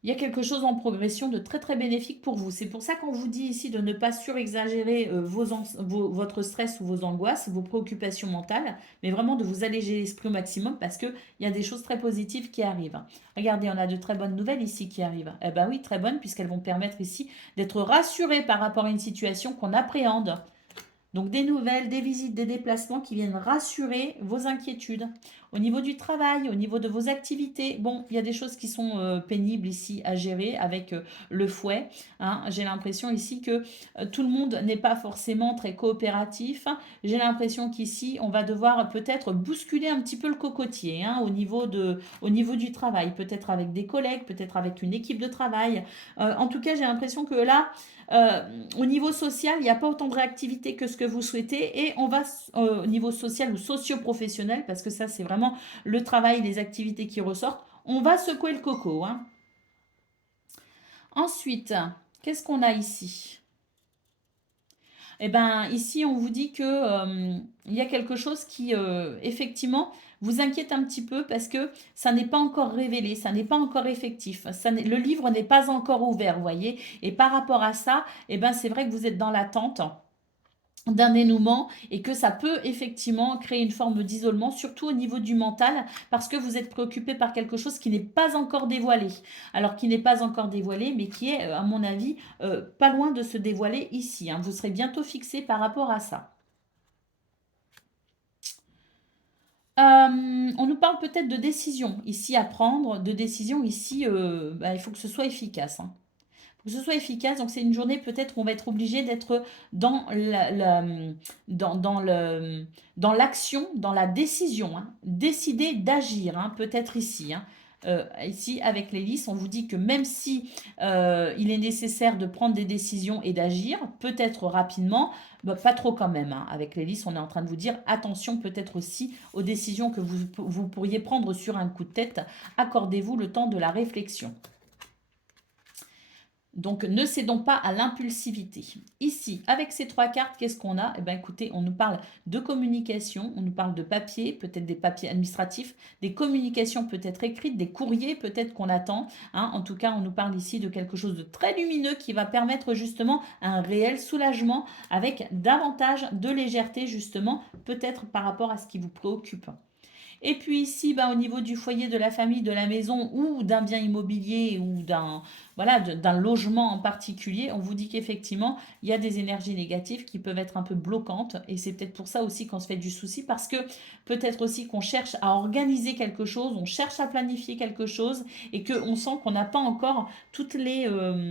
Il y a quelque chose en progression de très très bénéfique pour vous. C'est pour ça qu'on vous dit ici de ne pas surexagérer votre stress ou vos angoisses, vos préoccupations mentales, mais vraiment de vous alléger l'esprit au maximum parce qu'il y a des choses très positives qui arrivent. Regardez, on a de très bonnes nouvelles ici qui arrivent. Eh bien oui, très bonnes puisqu'elles vont permettre ici d'être rassuré par rapport à une situation qu'on appréhende. Donc des nouvelles, des visites, des déplacements qui viennent rassurer vos inquiétudes. Au niveau du travail, au niveau de vos activités, bon, il y a des choses qui sont pénibles ici à gérer avec le fouet, hein. J'ai l'impression ici que tout le monde n'est pas forcément très coopératif. J'ai l'impression qu'ici, on va devoir peut-être bousculer un petit peu le cocotier, hein, au niveau du travail, peut-être avec des collègues, peut-être avec une équipe de travail. En tout cas, j'ai l'impression que là, euh, au niveau social, il n'y a pas autant de réactivité que ce que vous souhaitez et on va au niveau social ou socio-professionnel, parce que ça c'est vraiment le travail, les activités qui ressortent, on va secouer le coco, hein. Ensuite, qu'est-ce qu'on a ici? Eh bien, ici, on vous dit que il y a quelque chose qui, effectivement, vous inquiète un petit peu parce que ça n'est pas encore révélé, ça n'est pas encore effectif. Le livre n'est pas encore ouvert, vous voyez. Et par rapport à ça, eh ben, c'est vrai que vous êtes dans l'attente d'un dénouement et que ça peut effectivement créer une forme d'isolement, surtout au niveau du mental, parce que vous êtes préoccupé par quelque chose qui n'est pas encore dévoilé. Alors qui n'est pas encore dévoilé, mais qui est, à mon avis, pas loin de se dévoiler ici, hein. Vous serez bientôt fixé par rapport à ça. On nous parle peut-être de décision ici à prendre, de décision ici, il faut que ce soit efficace, hein. Que ce soit efficace. Donc c'est une journée peut-être où on va être obligé d'être dans dans l'action, dans la décision, hein. Décider d'agir, hein, peut-être ici, hein. Ici, avec l'hélice, on vous dit que même si il est nécessaire de prendre des décisions et d'agir, peut-être rapidement, bah, pas trop quand même, hein. Avec l'hélice, on est en train de vous dire attention peut-être aussi aux décisions que vous pourriez prendre sur un coup de tête. Accordez-vous le temps de la réflexion. Donc, ne cédons pas à l'impulsivité. Ici, avec ces trois cartes, qu'est-ce qu'on a? Eh bien, écoutez, on nous parle de communication, on nous parle de papier, peut-être des papiers administratifs, des communications peut-être écrites, des courriers peut-être qu'on attend, hein. En tout cas, on nous parle ici de quelque chose de très lumineux qui va permettre justement un réel soulagement avec davantage de légèreté justement, peut-être par rapport à ce qui vous préoccupe. Et puis ici, au niveau du foyer, de la famille, de la maison ou d'un bien immobilier ou d'un logement en particulier, on vous dit qu'effectivement, il y a des énergies négatives qui peuvent être un peu bloquantes. Et c'est peut-être pour ça aussi qu'on se fait du souci parce que peut-être aussi qu'on cherche à organiser quelque chose, on cherche à planifier quelque chose et qu'on sent qu'on n'a pas encore toutes les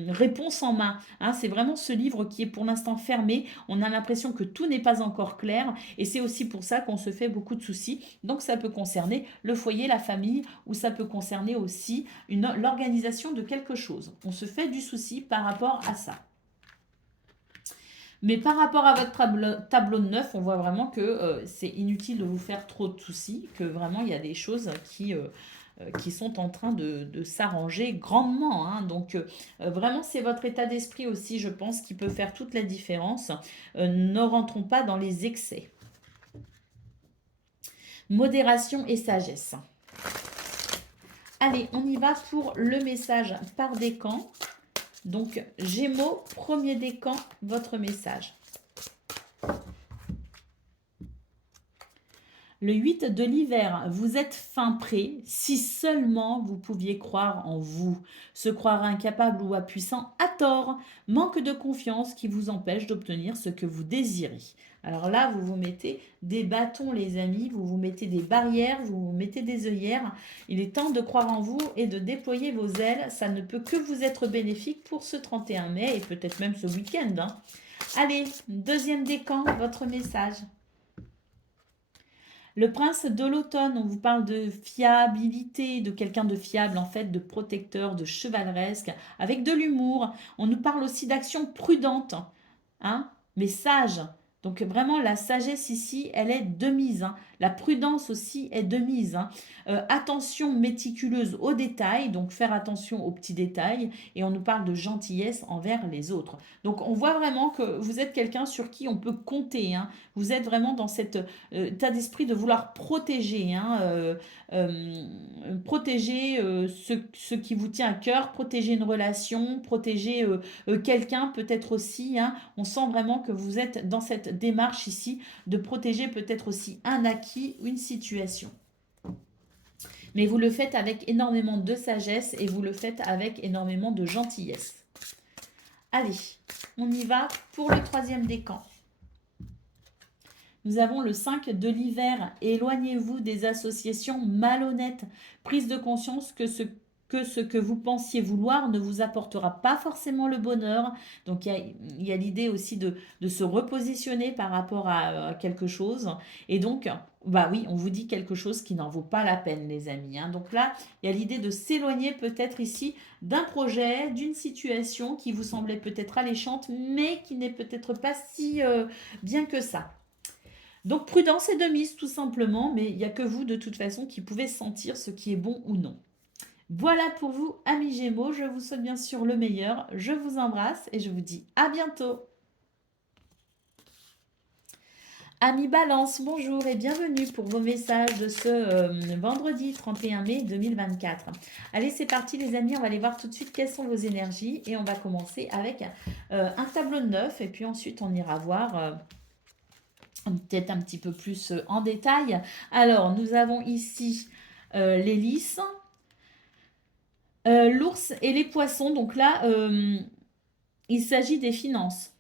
réponses en main, hein. C'est vraiment ce livre qui est pour l'instant fermé. On a l'impression que tout n'est pas encore clair et c'est aussi pour ça qu'on se fait beaucoup de soucis. Donc ça peut concerner le foyer, la famille, ou ça peut concerner aussi l'organisation de quelque chose. On se fait du souci par rapport à ça. Mais par rapport à votre tableau de 9, on voit vraiment que c'est inutile de vous faire trop de soucis, que vraiment il y a des choses qui sont en train de s'arranger grandement, hein. Donc vraiment c'est votre état d'esprit aussi, je pense, qui peut faire toute la différence. Ne rentrons pas dans les excès. Modération et sagesse. Allez, on y va pour le message par décan. Donc, Gémeaux, premier décan, votre message. Le 8 de l'hiver, vous êtes fin prêt si seulement vous pouviez croire en vous. Se croire incapable ou impuissant à tort, manque de confiance qui vous empêche d'obtenir ce que vous désirez. Alors là, vous vous mettez des bâtons, les amis, vous vous mettez des barrières, vous vous mettez des œillères. Il est temps de croire en vous et de déployer vos ailes. Ça ne peut que vous être bénéfique pour ce 31 mai et peut-être même ce week-end, hein. Allez, deuxième décan, votre message. Le prince de l'automne, on vous parle de fiabilité, de quelqu'un de fiable en fait, de protecteur, de chevaleresque, avec de l'humour. On nous parle aussi d'action prudente, hein, mais sage. Donc vraiment, la sagesse ici, elle est de mise, hein. La prudence aussi est de mise, hein. Attention méticuleuse aux détails, donc faire attention aux petits détails. Et on nous parle de gentillesse envers les autres. Donc on voit vraiment que vous êtes quelqu'un sur qui on peut compter, hein. Vous êtes vraiment dans cet état d'esprit de vouloir protéger, hein, protéger ce qui vous tient à cœur, protéger une relation, protéger quelqu'un peut-être aussi, hein. On sent vraiment que vous êtes dans cette démarche ici de protéger peut-être aussi un acquis, une situation. Mais vous le faites avec énormément de sagesse et vous le faites avec énormément de gentillesse. Allez, on y va pour le troisième décan. Nous avons le 5 de l'hiver. Éloignez-vous des associations malhonnêtes. Prise de conscience que ce que vous pensiez vouloir ne vous apportera pas forcément le bonheur. Donc il y a l'idée aussi de se repositionner par rapport à quelque chose. Et donc, bah oui, on vous dit quelque chose qui n'en vaut pas la peine, les amis, hein. Donc là, il y a l'idée de s'éloigner peut-être ici d'un projet, d'une situation qui vous semblait peut-être alléchante, mais qui n'est peut-être pas si bien que ça. Donc prudence et de mise tout simplement, mais il n'y a que vous de toute façon qui pouvez sentir ce qui est bon ou non. Voilà pour vous, amis Gémeaux, je vous souhaite bien sûr le meilleur, je vous embrasse et je vous dis à bientôt. Amis Balance, bonjour et bienvenue pour vos messages de ce vendredi 31 mai 2024. Allez, c'est parti les amis, on va aller voir tout de suite quelles sont vos énergies et on va commencer avec un tableau de 9 et puis ensuite on ira voir peut-être un petit peu plus en détail. Alors, nous avons ici les lys, l'ours et les poissons. Donc là, il s'agit des finances.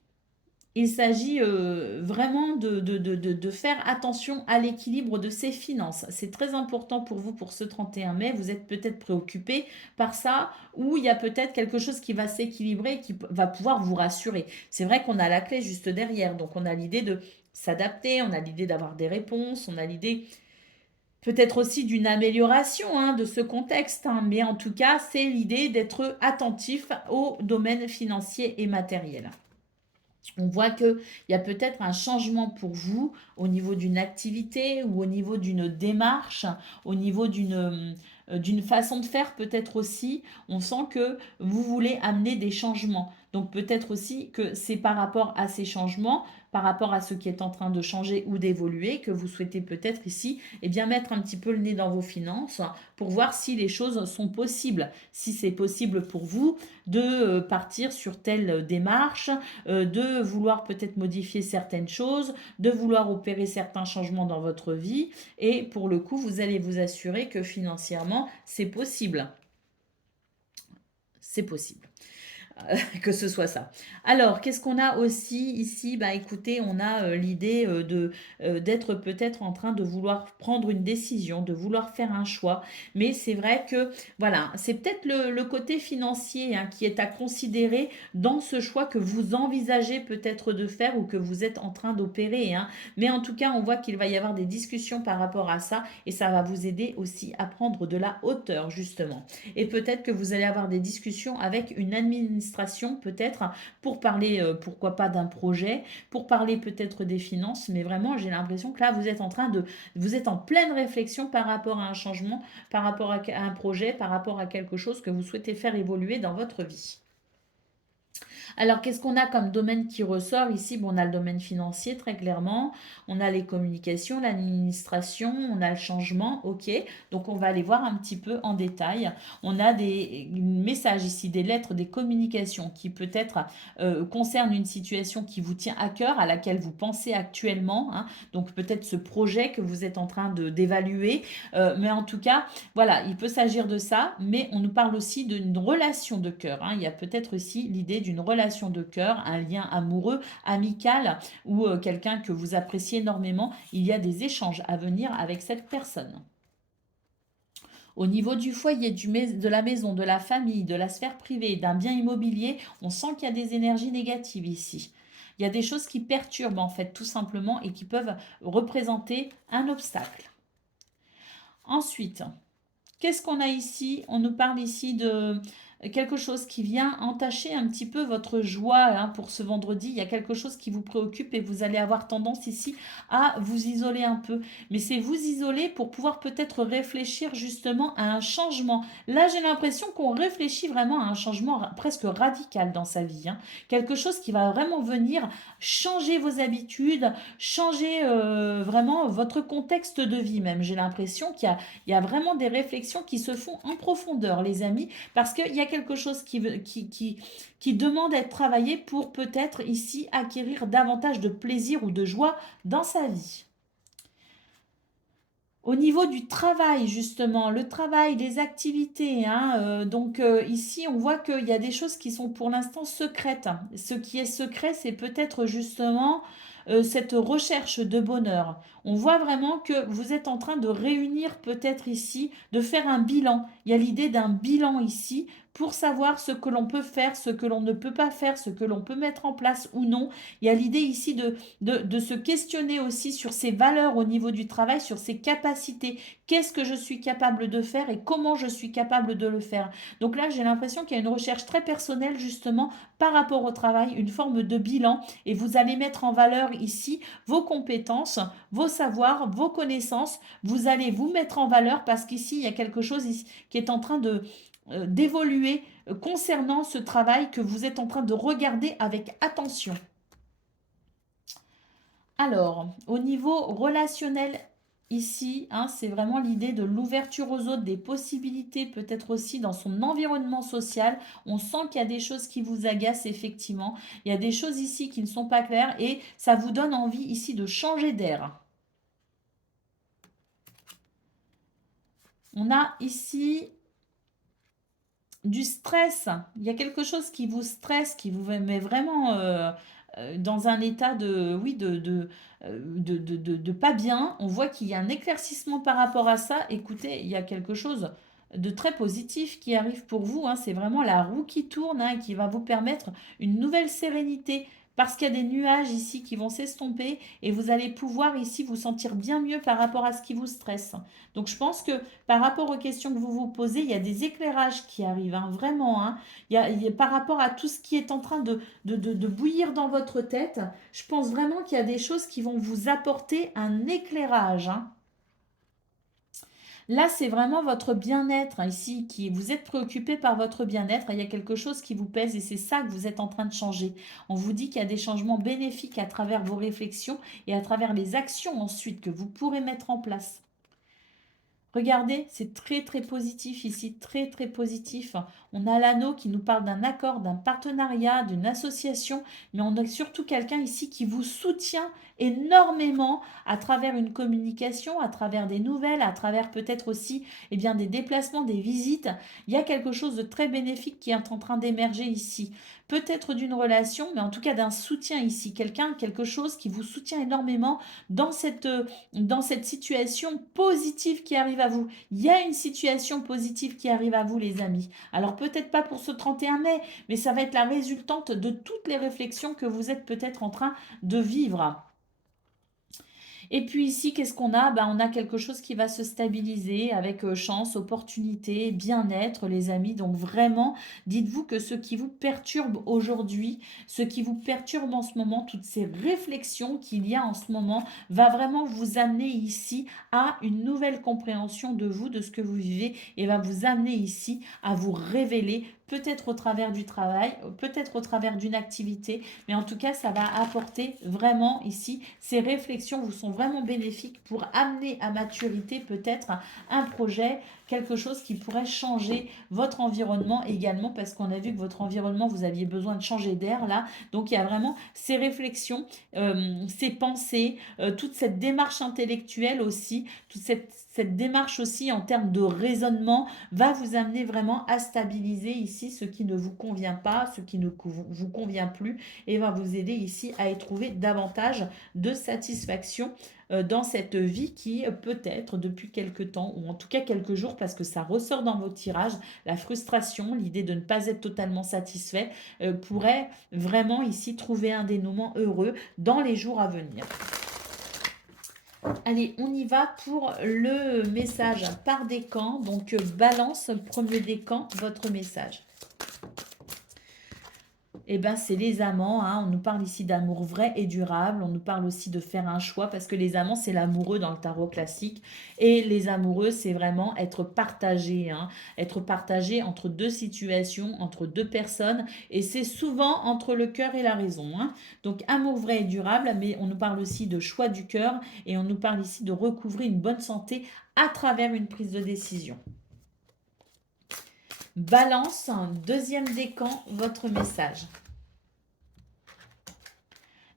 Il s'agit vraiment de faire attention à l'équilibre de ses finances. C'est très important pour vous pour ce 31 mai. Vous êtes peut-être préoccupé par ça ou il y a peut-être quelque chose qui va s'équilibrer et qui va pouvoir vous rassurer. C'est vrai qu'on a la clé juste derrière. Donc on a l'idée de s'adapter, on a l'idée d'avoir des réponses, on a l'idée peut-être aussi d'une amélioration hein, de ce contexte. Hein. Mais en tout cas, c'est l'idée d'être attentif au domaine financier et matériel. On voit qu'il y a peut-être un changement pour vous au niveau d'une activité ou au niveau d'une démarche, au niveau d'une façon de faire peut-être aussi. On sent que vous voulez amener des changements. Donc peut-être aussi que c'est par rapport à ces changements, par rapport à ce qui est en train de changer ou d'évoluer, que vous souhaitez peut-être ici eh bien, mettre un petit peu le nez dans vos finances pour voir si les choses sont possibles. Si c'est possible pour vous de partir sur telle démarche, de vouloir peut-être modifier certaines choses, de vouloir opérer certains changements dans votre vie. Et pour le coup, vous allez vous assurer que financièrement, c'est possible. C'est possible. Que ce soit ça. Alors, qu'est-ce qu'on a aussi ici? Bah écoutez, on a l'idée d'être peut-être en train de vouloir prendre une décision, de vouloir faire un choix. Mais c'est vrai que, voilà, c'est peut-être le côté financier hein, qui est à considérer dans ce choix que vous envisagez peut-être de faire ou que vous êtes en train d'opérer. Hein. Mais en tout cas, on voit qu'il va y avoir des discussions par rapport à ça et ça va vous aider aussi à prendre de la hauteur, justement. Et peut-être que vous allez avoir des discussions avec une administration peut-être pour parler, pourquoi pas d'un projet, pour parler peut-être des finances, mais vraiment j'ai l'impression que là vous êtes en train vous êtes en pleine réflexion par rapport à un changement, par rapport à un projet, par rapport à quelque chose que vous souhaitez faire évoluer dans votre vie. Alors, qu'est-ce qu'on a comme domaine qui ressort ici? Bon, on a le domaine financier, très clairement. On a les communications, l'administration, on a le changement, ok. Donc, on va aller voir un petit peu en détail. On a des messages ici, des lettres, des communications qui peut-être concernent une situation qui vous tient à cœur, à laquelle vous pensez actuellement, hein. Donc, peut-être ce projet que vous êtes en train d'évaluer. Mais en tout cas, voilà, il peut s'agir de ça, mais on nous parle aussi d'une relation de cœur, hein. Il y a peut-être aussi l'idée d'une relation de cœur, un lien amoureux, amical, ou quelqu'un que vous appréciez énormément. Il y a des échanges à venir avec cette personne. Au niveau du foyer, de la maison, de la famille, de la sphère privée, d'un bien immobilier, on sent qu'il y a des énergies négatives ici. Il y a des choses qui perturbent en fait tout simplement et qui peuvent représenter un obstacle. Ensuite, qu'est-ce qu'on a ici? On nous parle ici de quelque chose qui vient entacher un petit peu votre joie, hein, pour ce vendredi. Il y a quelque chose qui vous préoccupe et vous allez avoir tendance ici à vous isoler un peu. Mais c'est vous isoler pour pouvoir peut-être réfléchir justement à un changement. Là, j'ai l'impression qu'on réfléchit vraiment à un changement presque radical dans sa vie, hein. Quelque chose qui va vraiment venir changer vos habitudes, changer vraiment votre contexte de vie même. J'ai l'impression qu'il y a vraiment des réflexions qui se font en profondeur, les amis, parce qu'il y a quelque chose qui demande à être travaillé pour peut-être ici acquérir davantage de plaisir ou de joie dans sa vie. Au niveau du travail, justement, le travail, les activités, hein, ici, on voit qu'il y a des choses qui sont pour l'instant secrètes. Ce qui est secret, c'est peut-être justement cette recherche de bonheur. On voit vraiment que vous êtes en train de réunir peut-être ici, de faire un bilan. Il y a l'idée d'un bilan ici pour savoir ce que l'on peut faire, ce que l'on ne peut pas faire, ce que l'on peut mettre en place ou non. Il y a l'idée ici de se questionner aussi sur ses valeurs au niveau du travail, sur ses capacités. Qu'est-ce que je suis capable de faire et comment je suis capable de le faire. Donc là, j'ai l'impression qu'il y a une recherche très personnelle justement par rapport au travail, une forme de bilan et vous allez mettre en valeur ici vos compétences, vos savoirs, vos connaissances. Vous allez vous mettre en valeur parce qu'ici, il y a quelque chose qui est en train d'évoluer concernant ce travail que vous êtes en train de regarder avec attention. Alors, au niveau relationnel, ici, hein, c'est vraiment l'idée de l'ouverture aux autres, des possibilités, peut-être aussi dans son environnement social. On sent qu'il y a des choses qui vous agacent, effectivement. Il y a des choses ici qui ne sont pas claires et ça vous donne envie ici de changer d'air. On a ici du stress. Il y a quelque chose qui vous stresse, qui vous met vraiment dans un état de, oui, de pas bien. On voit qu'il y a un éclaircissement par rapport à ça. Écoutez, il y a quelque chose de très positif qui arrive pour vous, hein. C'est vraiment la roue qui tourne, hein, et qui va vous permettre une nouvelle sérénité. Parce qu'il y a des nuages ici qui vont s'estomper et vous allez pouvoir ici vous sentir bien mieux par rapport à ce qui vous stresse. Donc je pense que par rapport aux questions que vous vous posez, il y a des éclairages qui arrivent, hein, vraiment, hein. Par rapport à tout ce qui est en train de bouillir dans votre tête, je pense vraiment qu'il y a des choses qui vont vous apporter un éclairage, hein. Là, c'est vraiment votre bien-être, hein, ici, qui vous êtes préoccupé par votre bien-être. Il y a quelque chose qui vous pèse et c'est ça que vous êtes en train de changer. On vous dit qu'il y a des changements bénéfiques à travers vos réflexions et à travers les actions ensuite que vous pourrez mettre en place. Regardez, c'est très très positif ici, très très positif. On a l'anneau qui nous parle d'un accord, d'un partenariat, d'une association, mais on a surtout quelqu'un ici qui vous soutient énormément à travers une communication, à travers des nouvelles, à travers peut-être aussi des déplacements, des visites. Il y a quelque chose de très bénéfique qui est en train d'émerger ici. Peut-être d'une relation, mais en tout cas d'un soutien ici. Quelqu'un, quelque chose qui vous soutient énormément dans cette situation positive qui arrive à vous. Il y a une situation positive qui arrive à vous, les amis. Alors peut-être pas pour ce 31 mai, mais ça va être la résultante de toutes les réflexions que vous êtes peut-être en train de vivre. Et puis ici, qu'est-ce qu'on a? On a quelque chose qui va se stabiliser avec chance, opportunité, bien-être, les amis. Donc vraiment, dites-vous que ce qui vous perturbe aujourd'hui, ce qui vous perturbe en ce moment, toutes ces réflexions qu'il y a en ce moment, va vraiment vous amener ici à une nouvelle compréhension de vous, de ce que vous vivez, et va vous amener ici à vous révéler peut-être au travers du travail, peut-être au travers d'une activité, mais en tout cas, ça va apporter vraiment ici, ces réflexions vous sont vraiment bénéfiques pour amener à maturité peut-être un projet, quelque chose qui pourrait changer votre environnement également, parce qu'on a vu que votre environnement, vous aviez besoin de changer d'air là. Donc il y a vraiment ces réflexions, ces pensées, toute cette démarche intellectuelle aussi, toute cette démarche aussi en termes de raisonnement va vous amener vraiment à stabiliser ici ce qui ne vous convient pas, ce qui ne vous convient plus, et va vous aider ici à éprouver davantage de satisfaction dans cette vie qui peut-être depuis quelques temps, ou en tout cas quelques jours, parce que ça ressort dans vos tirages, la frustration, l'idée de ne pas être totalement satisfait, pourrait vraiment ici trouver un dénouement heureux dans les jours à venir. Allez, on y va pour le message par décan. Donc, balance, premier décan, votre message. Eh ben, c'est les amants, hein. On nous parle ici d'amour vrai et durable. On nous parle aussi de faire un choix parce que les amants, c'est l'amoureux dans le tarot classique. Et les amoureux, c'est vraiment être partagé, hein. Être partagé entre deux situations, entre deux personnes. Et c'est souvent entre le cœur et la raison, hein. Donc, amour vrai et durable, mais on nous parle aussi de choix du cœur. Et on nous parle ici de recouvrer une bonne santé à travers une prise de décision. Balance, deuxième décan, votre message.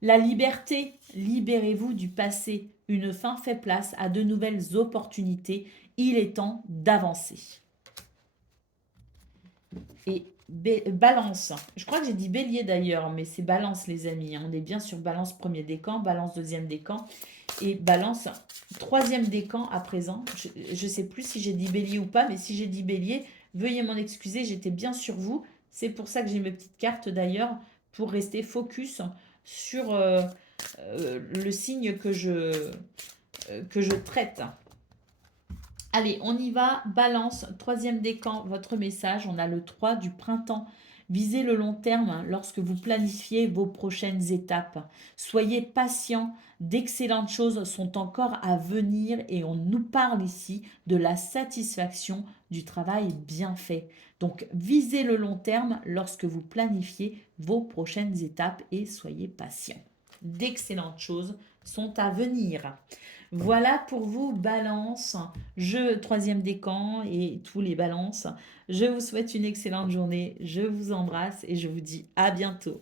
La liberté, libérez-vous du passé. Une fin fait place à de nouvelles opportunités. Il est temps d'avancer. Et balance, je crois que j'ai dit bélier d'ailleurs, mais c'est balance les amis. On est bien sur balance premier décan, balance deuxième décan et balance troisième décan à présent. Je ne sais plus si j'ai dit bélier ou pas, mais si j'ai dit bélier, veuillez m'en excuser, j'étais bien sur vous. C'est pour ça que j'ai mes petites cartes d'ailleurs, pour rester focus sur le signe que je traite. Allez, on y va. Balance, troisième décan, votre message. On a le 3 du printemps. Visez le long terme lorsque vous planifiez vos prochaines étapes. Soyez patient. D'excellentes choses sont encore à venir et on nous parle ici de la satisfaction du travail bien fait. Donc, visez le long terme lorsque vous planifiez vos prochaines étapes et soyez patient. D'excellentes choses sont à venir. Voilà pour vous, Balance, troisième décan et tous les balances. Je vous souhaite une excellente journée, je vous embrasse et je vous dis à bientôt.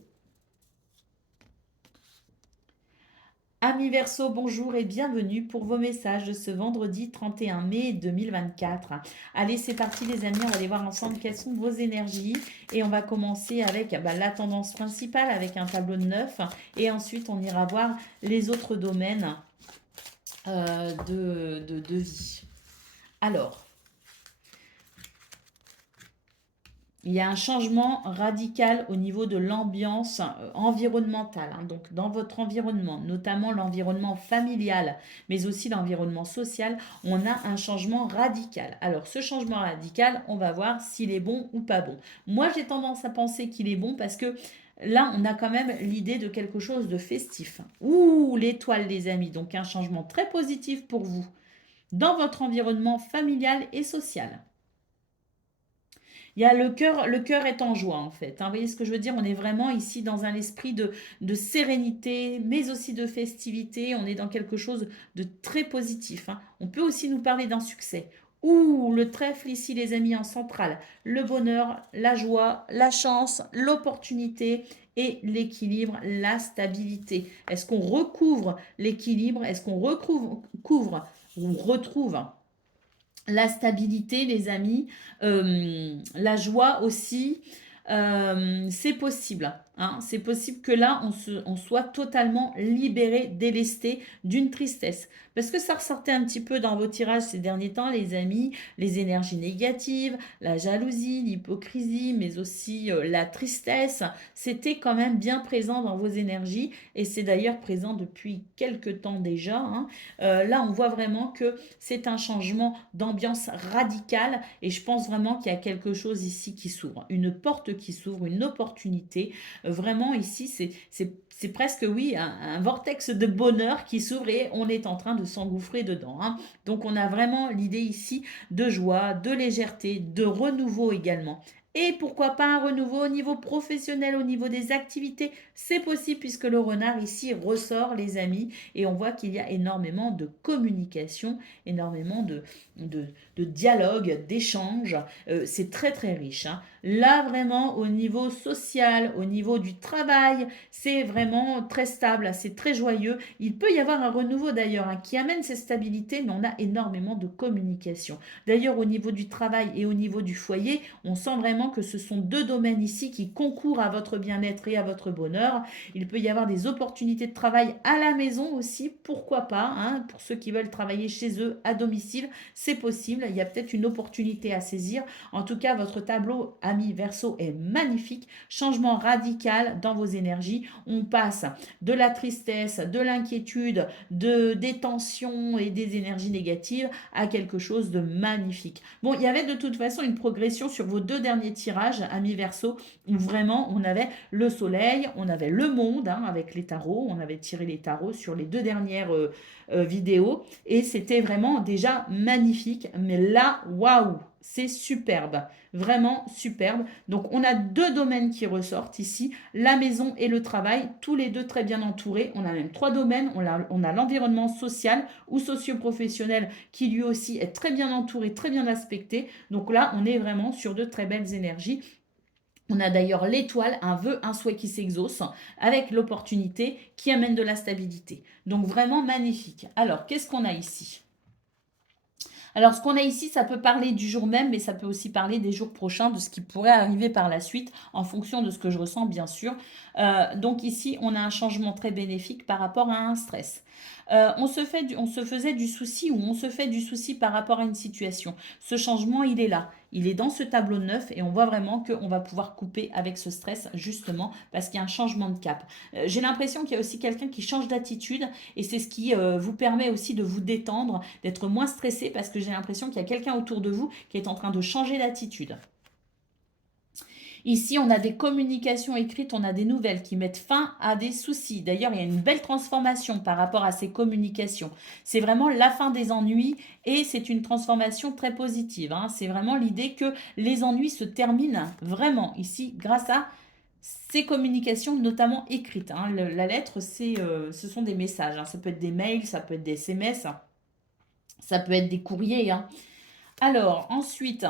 Amis Verseau, bonjour et bienvenue pour vos messages de ce vendredi 31 mai 2024. Allez, c'est parti les amis, on va aller voir ensemble quelles sont vos énergies. Et on va commencer avec la tendance principale, avec un tableau de 9. Et ensuite, on ira voir les autres domaines de vie. Alors, il y a un changement radical au niveau de l'ambiance environnementale. Hein. Donc, dans votre environnement, notamment l'environnement familial, mais aussi l'environnement social, on a un changement radical. Alors, ce changement radical, on va voir s'il est bon ou pas bon. Moi, j'ai tendance à penser qu'il est bon parce que là, on a quand même l'idée de quelque chose de festif. Ouh, l'étoile, les amis. Donc, un changement très positif pour vous dans votre environnement familial et social. Il y a le cœur est en joie en fait. Hein. Vous voyez ce que je veux dire? On est vraiment ici dans un esprit de sérénité, mais aussi de festivité. On est dans quelque chose de très positif. Hein. On peut aussi nous parler d'un succès. Ouh, le trèfle ici les amis en centrale. Le bonheur, la joie, la chance, l'opportunité et l'équilibre, la stabilité. Est-ce qu'on recouvre l'équilibre? Est-ce qu'on recouvre ou retrouve la stabilité, les amis, la joie aussi, c'est possible. Hein, c'est possible que là, on soit totalement libéré, délesté d'une tristesse. Parce que ça ressortait un petit peu dans vos tirages ces derniers temps, les amis, les énergies négatives, la jalousie, l'hypocrisie, mais aussi la tristesse. C'était quand même bien présent dans vos énergies et c'est d'ailleurs présent depuis quelques temps déjà. Hein. Là, on voit vraiment que c'est un changement d'ambiance radical et je pense vraiment qu'il y a quelque chose ici qui s'ouvre, une porte qui s'ouvre, une opportunité. Vraiment ici, c'est presque, oui, un vortex de bonheur qui s'ouvre et on est en train de s'engouffrer dedans. Hein. Donc, on a vraiment l'idée ici de joie, de légèreté, de renouveau également. Et pourquoi pas un renouveau au niveau professionnel, au niveau des activités, c'est possible puisque le renard ici ressort les amis et on voit qu'il y a énormément de communication, énormément de, de dialogue, d'échange. C'est très très riche, hein. Là vraiment au niveau social, au niveau du travail, c'est vraiment très stable, c'est très joyeux. Il peut y avoir un renouveau d'ailleurs, hein, qui amène cette stabilité, mais on a énormément de communication. D'ailleurs au niveau du travail et au niveau du foyer, on sent vraiment que ce sont deux domaines ici qui concourent à votre bien-être et à votre bonheur. Il peut y avoir des opportunités de travail à la maison aussi, pourquoi pas, hein, pour ceux qui veulent travailler chez eux à domicile, c'est possible. Il y a peut-être une opportunité à saisir. En tout cas, votre tableau, ami Verseau, est magnifique. Changement radical dans vos énergies. On passe de la tristesse, de l'inquiétude, des tensions et des énergies négatives à quelque chose de magnifique. Bon, il y avait de toute façon une progression sur vos deux derniers tirages, ami Verseau, où vraiment on avait le soleil, on avait le monde, hein, avec les tarots, on avait tiré les tarots sur les deux dernières vidéos, et c'était vraiment déjà magnifique, mais là, waouh, c'est superbe, vraiment superbe. Donc on a deux domaines qui ressortent ici, la maison et le travail, tous les deux très bien entourés. On a même trois domaines, on a l'environnement social ou socio-professionnel qui lui aussi est très bien entouré, très bien aspecté. Donc là, on est vraiment sur de très belles énergies. On a d'ailleurs l'étoile, un vœu, un souhait qui s'exauce, avec l'opportunité qui amène de la stabilité. Donc vraiment magnifique. Alors, qu'est-ce qu'on a ici? Alors, ce qu'on a ici, ça peut parler du jour même, mais ça peut aussi parler des jours prochains, de ce qui pourrait arriver par la suite, en fonction de ce que je ressens, bien sûr. Donc ici, on a un changement très bénéfique par rapport à un stress. On se faisait du souci ou on se fait du souci par rapport à une situation. Ce changement, il est là. Il est dans ce tableau neuf et on voit vraiment qu'on va pouvoir couper avec ce stress justement parce qu'il y a un changement de cap. J'ai l'impression qu'il y a aussi quelqu'un qui change d'attitude et c'est ce qui vous permet aussi de vous détendre, d'être moins stressé parce que j'ai l'impression qu'il y a quelqu'un autour de vous qui est en train de changer d'attitude. Ici, on a des communications écrites, on a des nouvelles qui mettent fin à des soucis. D'ailleurs, il y a une belle transformation par rapport à ces communications. C'est vraiment la fin des ennuis et c'est une transformation très positive, hein. C'est vraiment l'idée que les ennuis se terminent vraiment ici grâce à ces communications, notamment écrites, hein. La lettre, ce sont des messages, hein. Ça peut être des mails, ça peut être des SMS, ça peut être des courriers, hein. Alors, ensuite,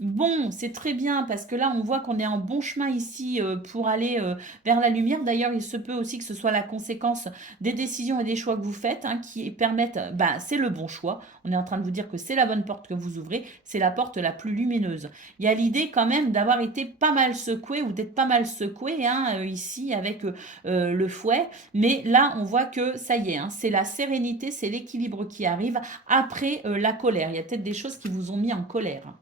bon, c'est très bien parce que là, on voit qu'on est en bon chemin ici pour aller vers la lumière. D'ailleurs, il se peut aussi que ce soit la conséquence des décisions et des choix que vous faites, hein, qui permettent, bah, c'est le bon choix. On est en train de vous dire que c'est la bonne porte que vous ouvrez, c'est la porte la plus lumineuse. Il y a l'idée quand même d'avoir été pas mal secoué ou d'être pas mal secoué, hein, ici avec le fouet. Mais là, on voit que ça y est, hein, c'est la sérénité, c'est l'équilibre qui arrive après la colère. Il y a peut-être des choses qui vous ont mis en colère.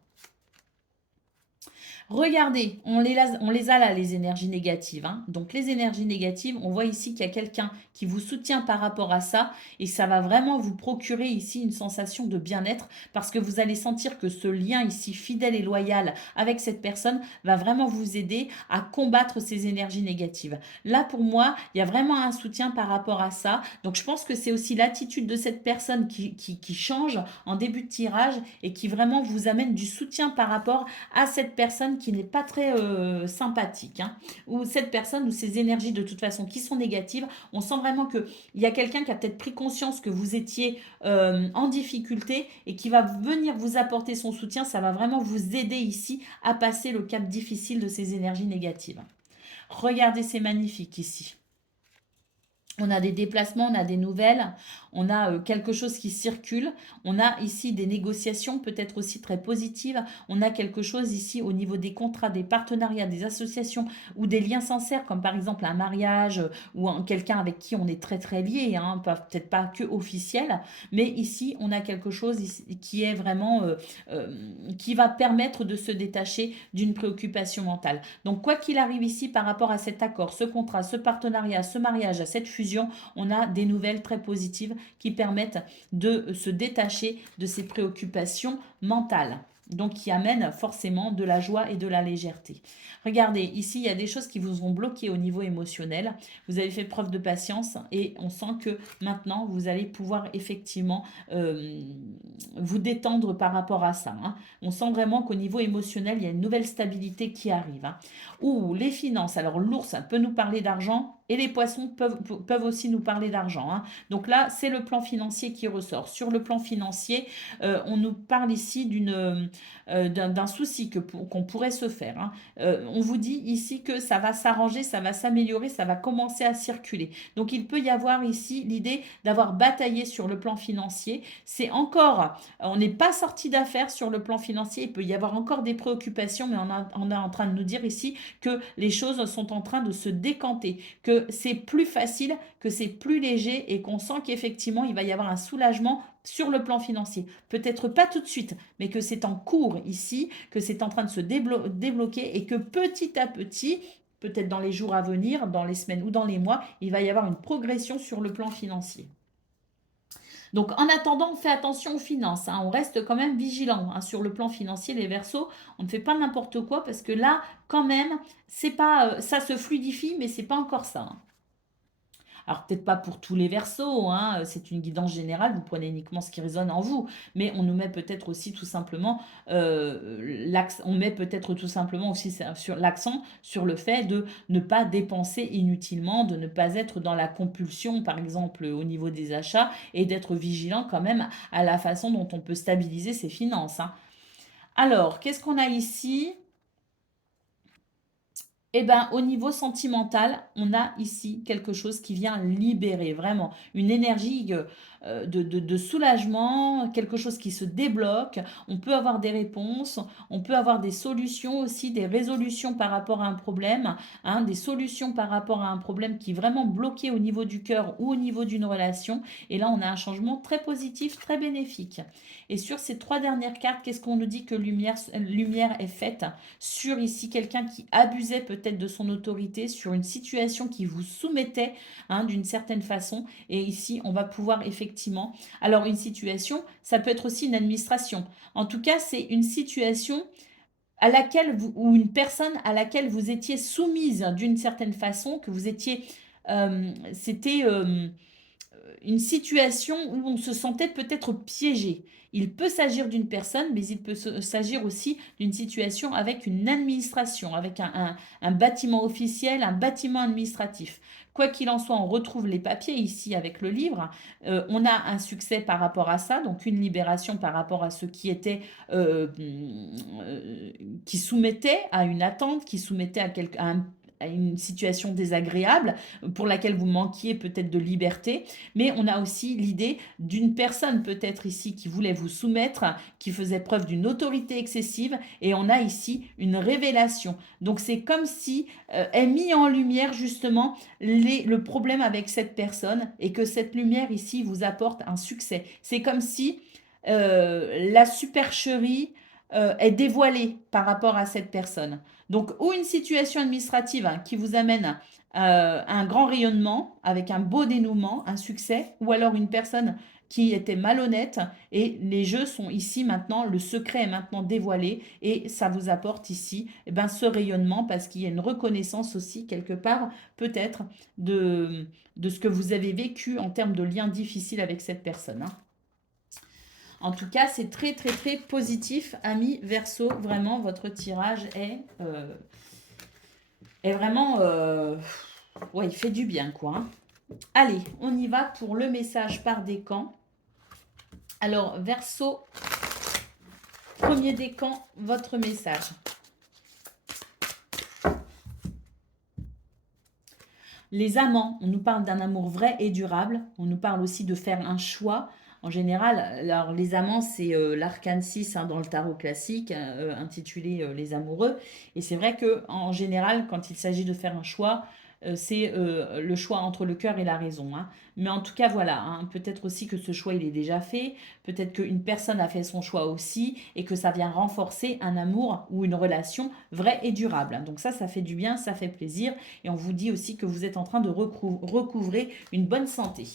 Regardez, on les a là, les énergies négatives, hein. Donc les énergies négatives, on voit ici qu'il y a quelqu'un qui vous soutient par rapport à ça et ça va vraiment vous procurer ici une sensation de bien-être parce que vous allez sentir que ce lien ici fidèle et loyal avec cette personne va vraiment vous aider à combattre ces énergies négatives. Là, pour moi, il y a vraiment un soutien par rapport à ça. Donc je pense que c'est aussi l'attitude de cette personne qui change en début de tirage et qui vraiment vous amène du soutien par rapport à cette personne qui n'est pas très sympathique, hein, ou cette personne ou ces énergies de toute façon qui sont négatives. On sent vraiment qu'il y a quelqu'un qui a peut-être pris conscience que vous étiez en difficulté et qui va venir vous apporter son soutien. Ça va vraiment vous aider ici à passer le cap difficile de ces énergies négatives. Regardez, c'est magnifique ici. On a des déplacements, on a des nouvelles, on a quelque chose qui circule, on a ici des négociations peut-être aussi très positives, on a quelque chose ici au niveau des contrats, des partenariats, des associations ou des liens sincères comme par exemple un mariage ou quelqu'un avec qui on est très très lié, hein, peut-être pas que officiel, mais ici on a quelque chose qui est vraiment qui va permettre de se détacher d'une préoccupation mentale. Donc quoi qu'il arrive ici par rapport à cet accord, ce contrat, ce partenariat, ce mariage, à cette fusion, on a des nouvelles très positives qui permettent de se détacher de ces préoccupations mentales. Donc, qui amène forcément de la joie et de la légèreté. Regardez, ici, il y a des choses qui vous ont bloqué au niveau émotionnel. Vous avez fait preuve de patience et on sent que maintenant, vous allez pouvoir effectivement vous détendre par rapport à ça. Hein. On sent vraiment qu'au niveau émotionnel, il y a une nouvelle stabilité qui arrive. Hein. Ou les finances. Alors, l'ours peut nous parler d'argent et les poissons peuvent aussi nous parler d'argent. Hein. Donc là, c'est le plan financier qui ressort. Sur le plan financier, on nous parle ici d'un souci qu'on pourrait se faire. Hein. On vous dit ici que ça va s'arranger, ça va s'améliorer, ça va commencer à circuler. Donc il peut y avoir ici l'idée d'avoir bataillé sur le plan financier. C'est encore, on n'est pas sorti d'affaires sur le plan financier, il peut y avoir encore des préoccupations, mais on est en train de nous dire ici que les choses sont en train de se décanter, que c'est plus facile, que c'est plus léger et qu'on sent qu'effectivement il va y avoir un soulagement sur le plan financier. Peut-être pas tout de suite, mais que c'est en cours ici, que c'est en train de se débloquer et que petit à petit, peut-être dans les jours à venir, dans les semaines ou dans les mois, il va y avoir une progression sur le plan financier. Donc en attendant, on fait attention aux finances, hein, on reste quand même vigilant hein, sur le plan financier, les Verseaux, on ne fait pas n'importe quoi parce que là, quand même, c'est pas, ça se fluidifie, mais c'est pas encore ça. Hein. Alors peut-être pas pour tous les versos, hein, c'est une guidance générale, vous prenez uniquement ce qui résonne en vous, mais on nous met peut-être aussi tout simplement on met peut-être tout simplement aussi sur l'accent sur le fait de ne pas dépenser inutilement, de ne pas être dans la compulsion, par exemple au niveau des achats, et d'être vigilant quand même à la façon dont on peut stabiliser ses finances. Hein. Alors, qu'est-ce qu'on a ici? Eh bien, au niveau sentimental, on a ici quelque chose qui vient libérer, vraiment, une énergie de soulagement, quelque chose qui se débloque. On peut avoir des réponses, on peut avoir des solutions aussi, des résolutions par rapport à un problème, hein, des solutions par rapport à un problème qui est vraiment bloqué au niveau du cœur ou au niveau d'une relation. Et là, on a un changement très positif, très bénéfique. Et sur ces trois dernières cartes, qu'est-ce qu'on nous dit que lumière est faite sur ici quelqu'un qui abusait peut-être de son autorité, sur une situation qui vous soumettait hein, d'une certaine façon. Et ici, on va pouvoir effectivement... Alors, une situation, ça peut être aussi une administration. En tout cas, c'est une situation à laquelle ou une personne à laquelle vous étiez soumise d'une certaine façon, que vous étiez... C'était une situation où on se sentait peut-être piégé. Il peut s'agir d'une personne, mais il peut s'agir aussi d'une situation avec une administration, avec un bâtiment officiel, un bâtiment administratif. Quoi qu'il en soit, on retrouve les papiers ici avec le livre. On a un succès par rapport à ça, donc une libération par rapport à ce qui était, qui soumettait à une attente, qui soumettait à une situation désagréable pour laquelle vous manquiez peut-être de liberté, mais on a aussi l'idée d'une personne peut-être ici qui voulait vous soumettre, qui faisait preuve d'une autorité excessive, et on a ici une révélation. Donc c'est comme si est mis en lumière justement le problème avec cette personne et que cette lumière ici vous apporte un succès. C'est comme si la supercherie est dévoilée par rapport à cette personne. Donc, ou une situation administrative hein, qui vous amène un grand rayonnement avec un beau dénouement, un succès, ou alors une personne qui était malhonnête et les jeux sont ici maintenant, le secret est maintenant dévoilé et ça vous apporte ici eh ben, ce rayonnement parce qu'il y a une reconnaissance aussi quelque part peut-être de ce que vous avez vécu en termes de liens difficiles avec cette personne. Hein. En tout cas, c'est très, très, très positif, amis Verseau. Vraiment, votre tirage est vraiment... ouais, il fait du bien, quoi. Hein. Allez, on y va pour le message par décan. Alors, Verseau, premier décan, votre message. Les amants, on nous parle d'un amour vrai et durable. On nous parle aussi de faire un choix. En général, alors les amants, c'est l'arcane 6 hein, dans le tarot classique, intitulé Les amoureux. Et c'est vrai que en général, quand il s'agit de faire un choix, c'est le choix entre le cœur et la raison. Hein. Mais en tout cas, voilà, hein, peut-être aussi que ce choix, il est déjà fait. Peut-être qu'une personne a fait son choix aussi et que ça vient renforcer un amour ou une relation vraie et durable. Donc ça fait du bien, ça fait plaisir. Et on vous dit aussi que vous êtes en train de recouvrer une bonne santé.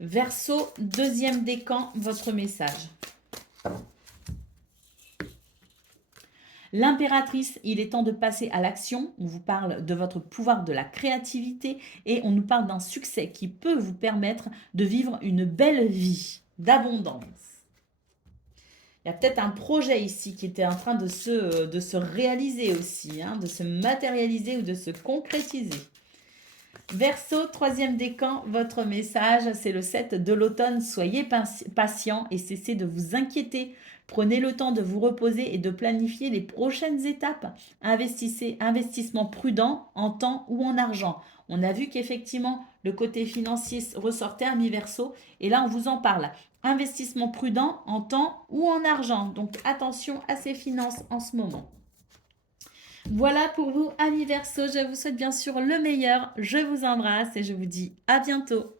Verseau, deuxième décan, votre message. L'impératrice, il est temps de passer à l'action. On vous parle de votre pouvoir de la créativité et on nous parle d'un succès qui peut vous permettre de vivre une belle vie d'abondance. Il y a peut-être un projet ici qui était en train de se réaliser aussi, hein, de se matérialiser ou de se concrétiser. Verseau, troisième décan, votre message, c'est le 7 de l'automne. Soyez patient et cessez de vous inquiéter. Prenez le temps de vous reposer et de planifier les prochaines étapes. Investissement prudent en temps ou en argent. On a vu qu'effectivement, le côté financier ressortait à mi-verseau et là, on vous en parle. Investissement prudent en temps ou en argent. Donc, attention à ces finances en ce moment. Voilà pour vous, amis Verseau. Je vous souhaite bien sûr le meilleur. Je vous embrasse et je vous dis à bientôt.